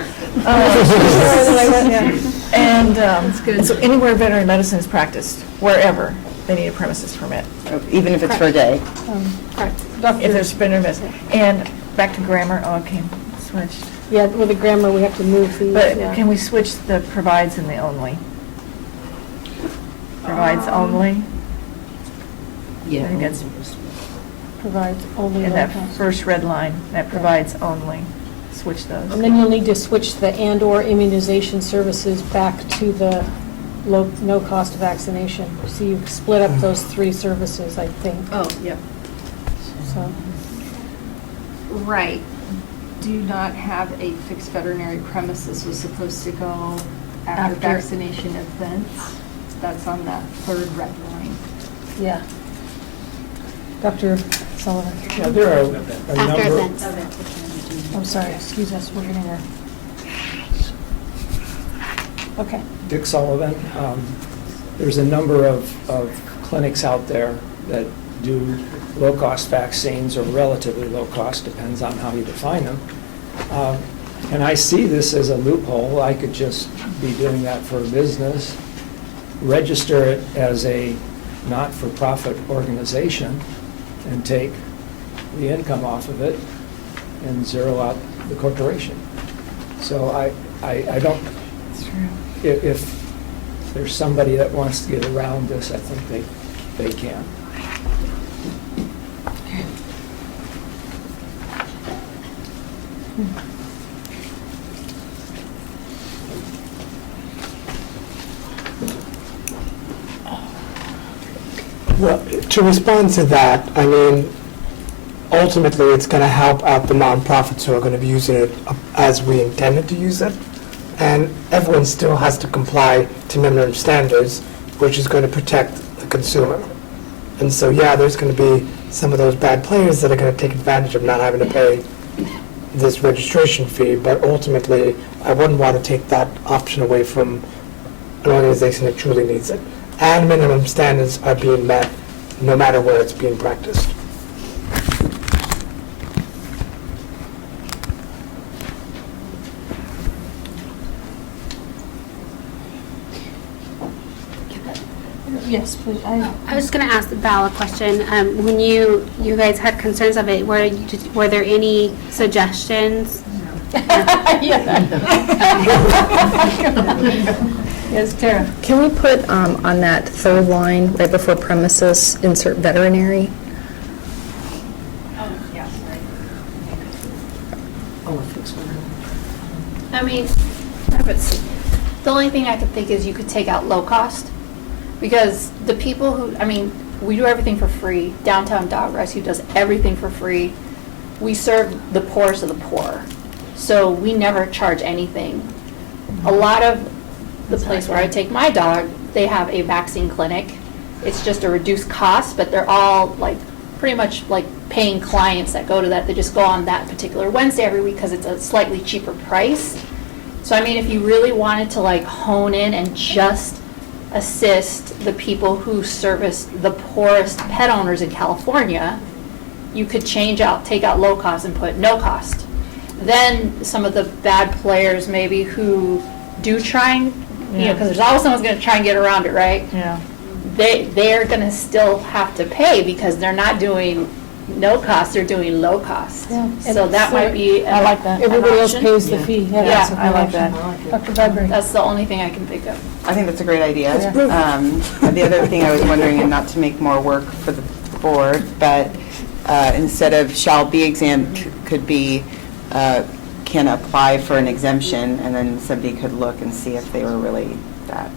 And so anywhere veterinary medicine is practiced, wherever, they need a premises permit. Even if it's for a day? Correct. If there's veterinary medicine. And back to grammar, okay, switched. Yeah, with the grammar, we have to move the. But yeah. can we switch the provides and the only? Provides only? I think that's Provides only in that low-cost. first red line, that provides only. Switch those. And then you'll need to switch the and/or immunization services back to the no-cost vaccination. So you've split up those three services, I think. Oh, yep. So, Right. Do not have a fixed veterinary premises was supposed to go after After. vaccination events. That's on that third red line. yeah. Dr. Sullivan? Yeah, there are a After number. events. I'm sorry, excuse us, we're getting there. Okay. Dick Sullivan. There's a number of clinics out there that do low-cost vaccines or relatively low-cost, depends on how you define them. And I see this as a loophole. I could just be doing that for a business, register it as a not-for-profit organization, and take the income off of it and zero out the corporation. So I don't, if there's somebody that wants to get around this, I think they can. Well, to respond to that, I mean, ultimately, it's going to help out the nonprofits who are going to be using it as we intended to use it. And everyone still has to comply to minimum standards, which is going to protect the consumer. And so, yeah, there's going to be some of those bad players that are going to take advantage of not having to pay this registration fee, but ultimately, I wouldn't want to take that option away from an organization that truly needs it. And minimum standards are being met no matter where it's being practiced. Yes, please. I was going to ask Val a question. When you guys had concerns of it, were there any suggestions? Yes, Tara. Can we put on that third line, right before premises, insert veterinary? I mean, the only thing I could think is you could take out low cost, because the people who, I mean, we do everything for free. Downtown Dog Rescue does everything for free. We serve the poorest of the poor, so we never charge anything. A lot of the place where I take my dog, they have a vaccine clinic. It's just a reduced cost, but they're all like pretty much like paying clients that go to that. They just go on that particular Wednesday every week because it's a slightly cheaper price. So I mean, if you really wanted to like hone in and just assist the people who service the poorest pet owners in California, you could take out low cost and put no cost. Then some of the bad players maybe who do try and, because there's always someone's going to try and get around it, right? Yeah. They're going to still have to pay because they're not doing no cost, they're doing low cost. Yeah. So that might be I like that. Everybody else pays the fee. Yeah, that's a I like good option. Dr. Bradbury. That's the only thing I can think of. I think that's a great idea. Yeah. The other thing I was wondering, and not to make more work for the board, but instead of shall be exempt, could be can apply for an exemption, and then somebody could look and see if they were really that.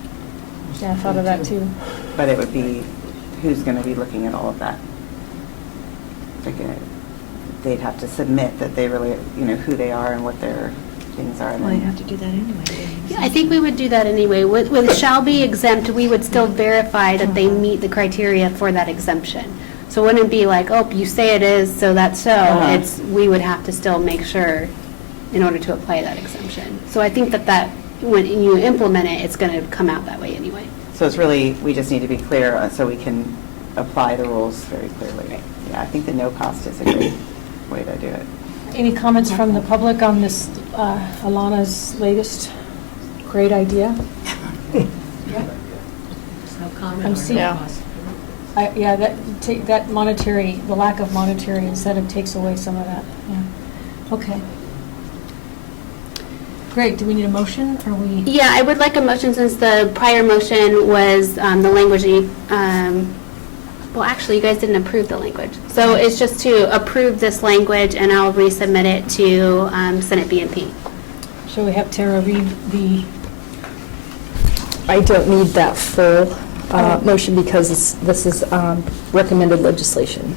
Yeah, I thought of that too. But it would be, who's going to be looking at all of that? They'd have to submit that they really, who they are and what their things are. Well, you have to do that anyway. Yeah, I think we would do that anyway. With shall be exempt, we would still verify that they meet the criteria for that exemption. So it wouldn't be like, oh, you say it is, so that's so. We would have to still make sure in order to apply that exemption. So I think that when you implement it, it's going to come out that way anyway. So it's really, we just need to be clear so we can apply the rules very clearly. Yeah, I think the no cost is a great way to do it. Any comments from the public on this, Alana's latest great idea? I'm seeing, that monetary, the lack of monetary incentive takes away some of that, yeah. Okay. Greg, do we need a motion, or we? Yeah, I would like a motion since the prior motion was the language. Well, actually, you guys didn't approve the language. So it's just to approve this language, and I'll resubmit it to Senate BNP. Shall we have Tara read the? I don't need that full motion because this is recommended legislation.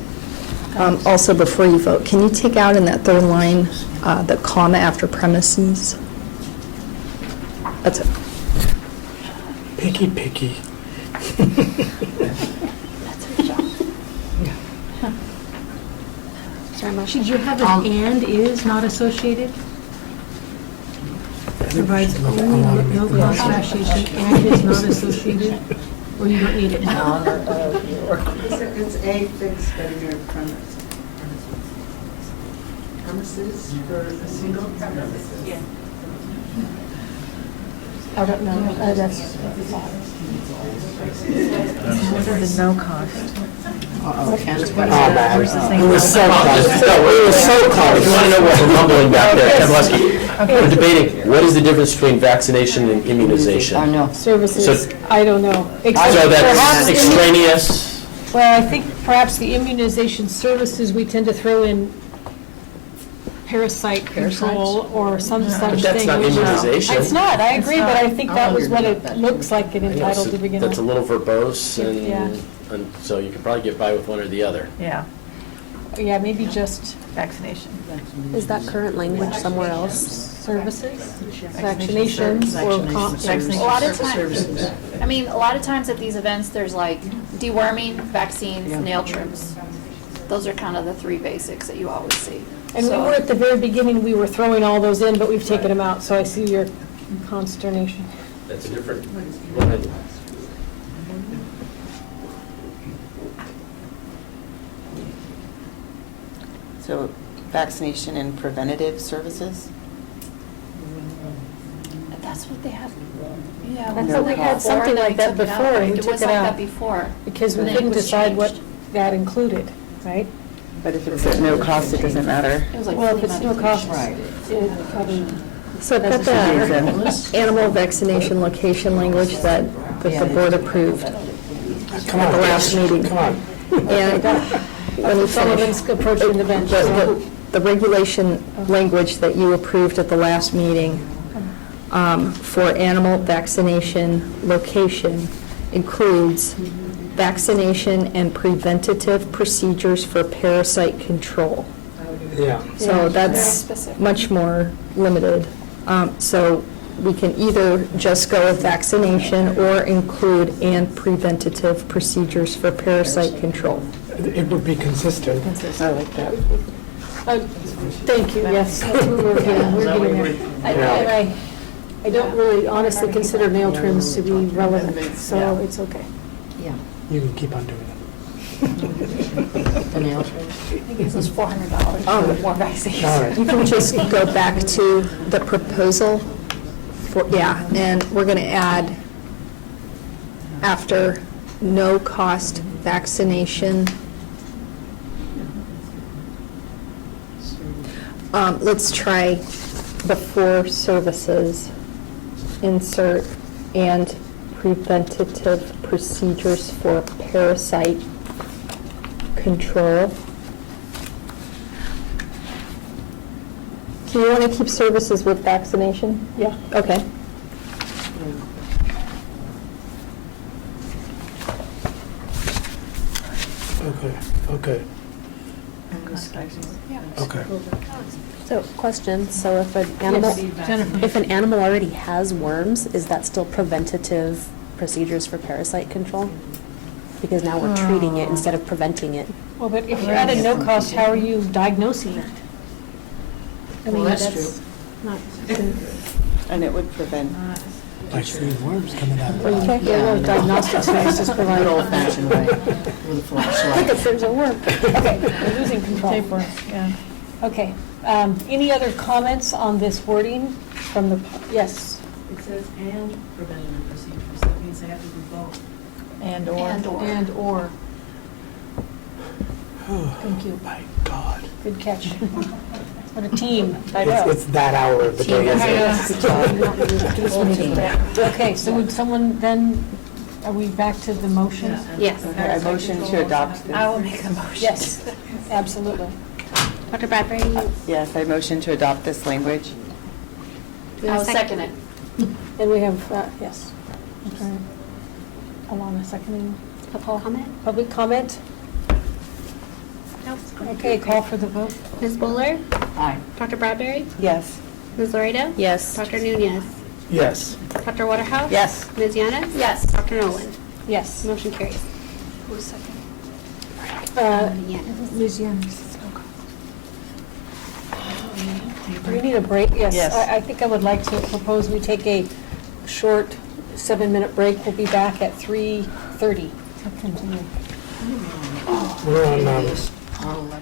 Also, before you vote, can you take out in that third line the comma after premises? That's it. Picky. Should you have an and is not associated? Provides only no cost association and is not associated, or you don't need it? It's a fixed veterinary premise. Premises for a single premises? Yeah. I don't know, that's. What are the no cost? It was so close. You want to know what we're mumbling back there, Kevleski? We're debating, what is the difference between vaccination and immunization? I know. Services, So- I don't know. So that's extraneous? Well, I think perhaps the immunization services, we tend to throw in parasite control or some such thing. But that's not immunization. It's not, I agree, but I think that was what it looks like it I know, entitled so to begin That's a with. little verbose, Yeah. and so you can probably get by with one or the other. Yeah, Yeah, maybe just vaccination. Is that current language somewhere else? services, vaccinations, or A lot of times, a lot of times at these events, there's like deworming, vaccines, nail trims. Those are kind of the three basics that you always see. And we were at the very beginning, we were throwing all those in, but we've taken them out, so I see your consternation. That's a different, go ahead. So vaccination and preventative services? That's what they had. Yeah, I we thought we had before, something then like we that took it out. before, and we It took was it like out. that before. Because we Then it couldn't was decide what changed. that included, right? But if it's at no cost, it doesn't matter. It was like Well, if flea it's no cost, medication. it probably. So put the animal vaccination location language that the board approved at the last meeting. Come on. And let me Sullivan's finish. approaching the bench. The regulation language that you approved at the last meeting for animal vaccination location includes vaccination and preventative procedures for parasite control. Yeah. So that's much more limited. So we can either just go with vaccination or include and preventative procedures for parasite control. It would be consistent. I like that. Thank you, yes, that's what we're doing, we're getting there. And I don't really honestly consider nail trims to be relevant, so it's okay. Yeah. You can keep on doing The nail trim. I think this is $400 for one guy says. All right. You can just go back to the proposal for, yeah, and we're going to add after no cost vaccination. Let's try before services, insert, and preventative procedures for parasite control. Do you want to keep services with vaccination? Yeah. Okay. Okay. Okay. So, question, so if an animal, Jennifer. if an animal already has worms, is that still preventative procedures for parasite control? Because now we're treating it instead of preventing it. Well, but if you're at a no cost, how are you diagnosing it? I mean, Well, that's not. And it would prevent. Like seeing worms coming out. Okay, yeah, well, diagnostic services Good provided. old-fashioned way, with a flashlight. Look, if there's a worm. Okay, we're losing control. Yeah. Okay, any other comments on this wording from the, yes? It says and preventative procedures, that means they have to do both. And/or. Thank you. My God. Good catch. What a team. I know. It's that hour of the day, isn't it? Okay, so would someone then, are we back to the motion? Yes. I motion to adopt this. I will make a motion. Yes, absolutely. Dr. Bradbury? Yes, I motion to adopt this language. I will second it. And we have, yes. I'm sorry. Alana seconding. Public comment? Public comment? Nope. Okay, call for the vote. Ms. Bowler? Aye. Dr. Bradbury? Yes. Ms. Laredo? Yes. Dr. Nunez? Yes. Dr. Waterhouse? Yes. Ms. Yanis? Yes. Dr. Nolan? Yes. Motion carries. Who's second? Yanis. Ms. Yanis. Do we need a break? Yes. Yes. I think I would like to propose we take a short 7-minute break. We'll be back at 3:30 to continue. We're on, On 11.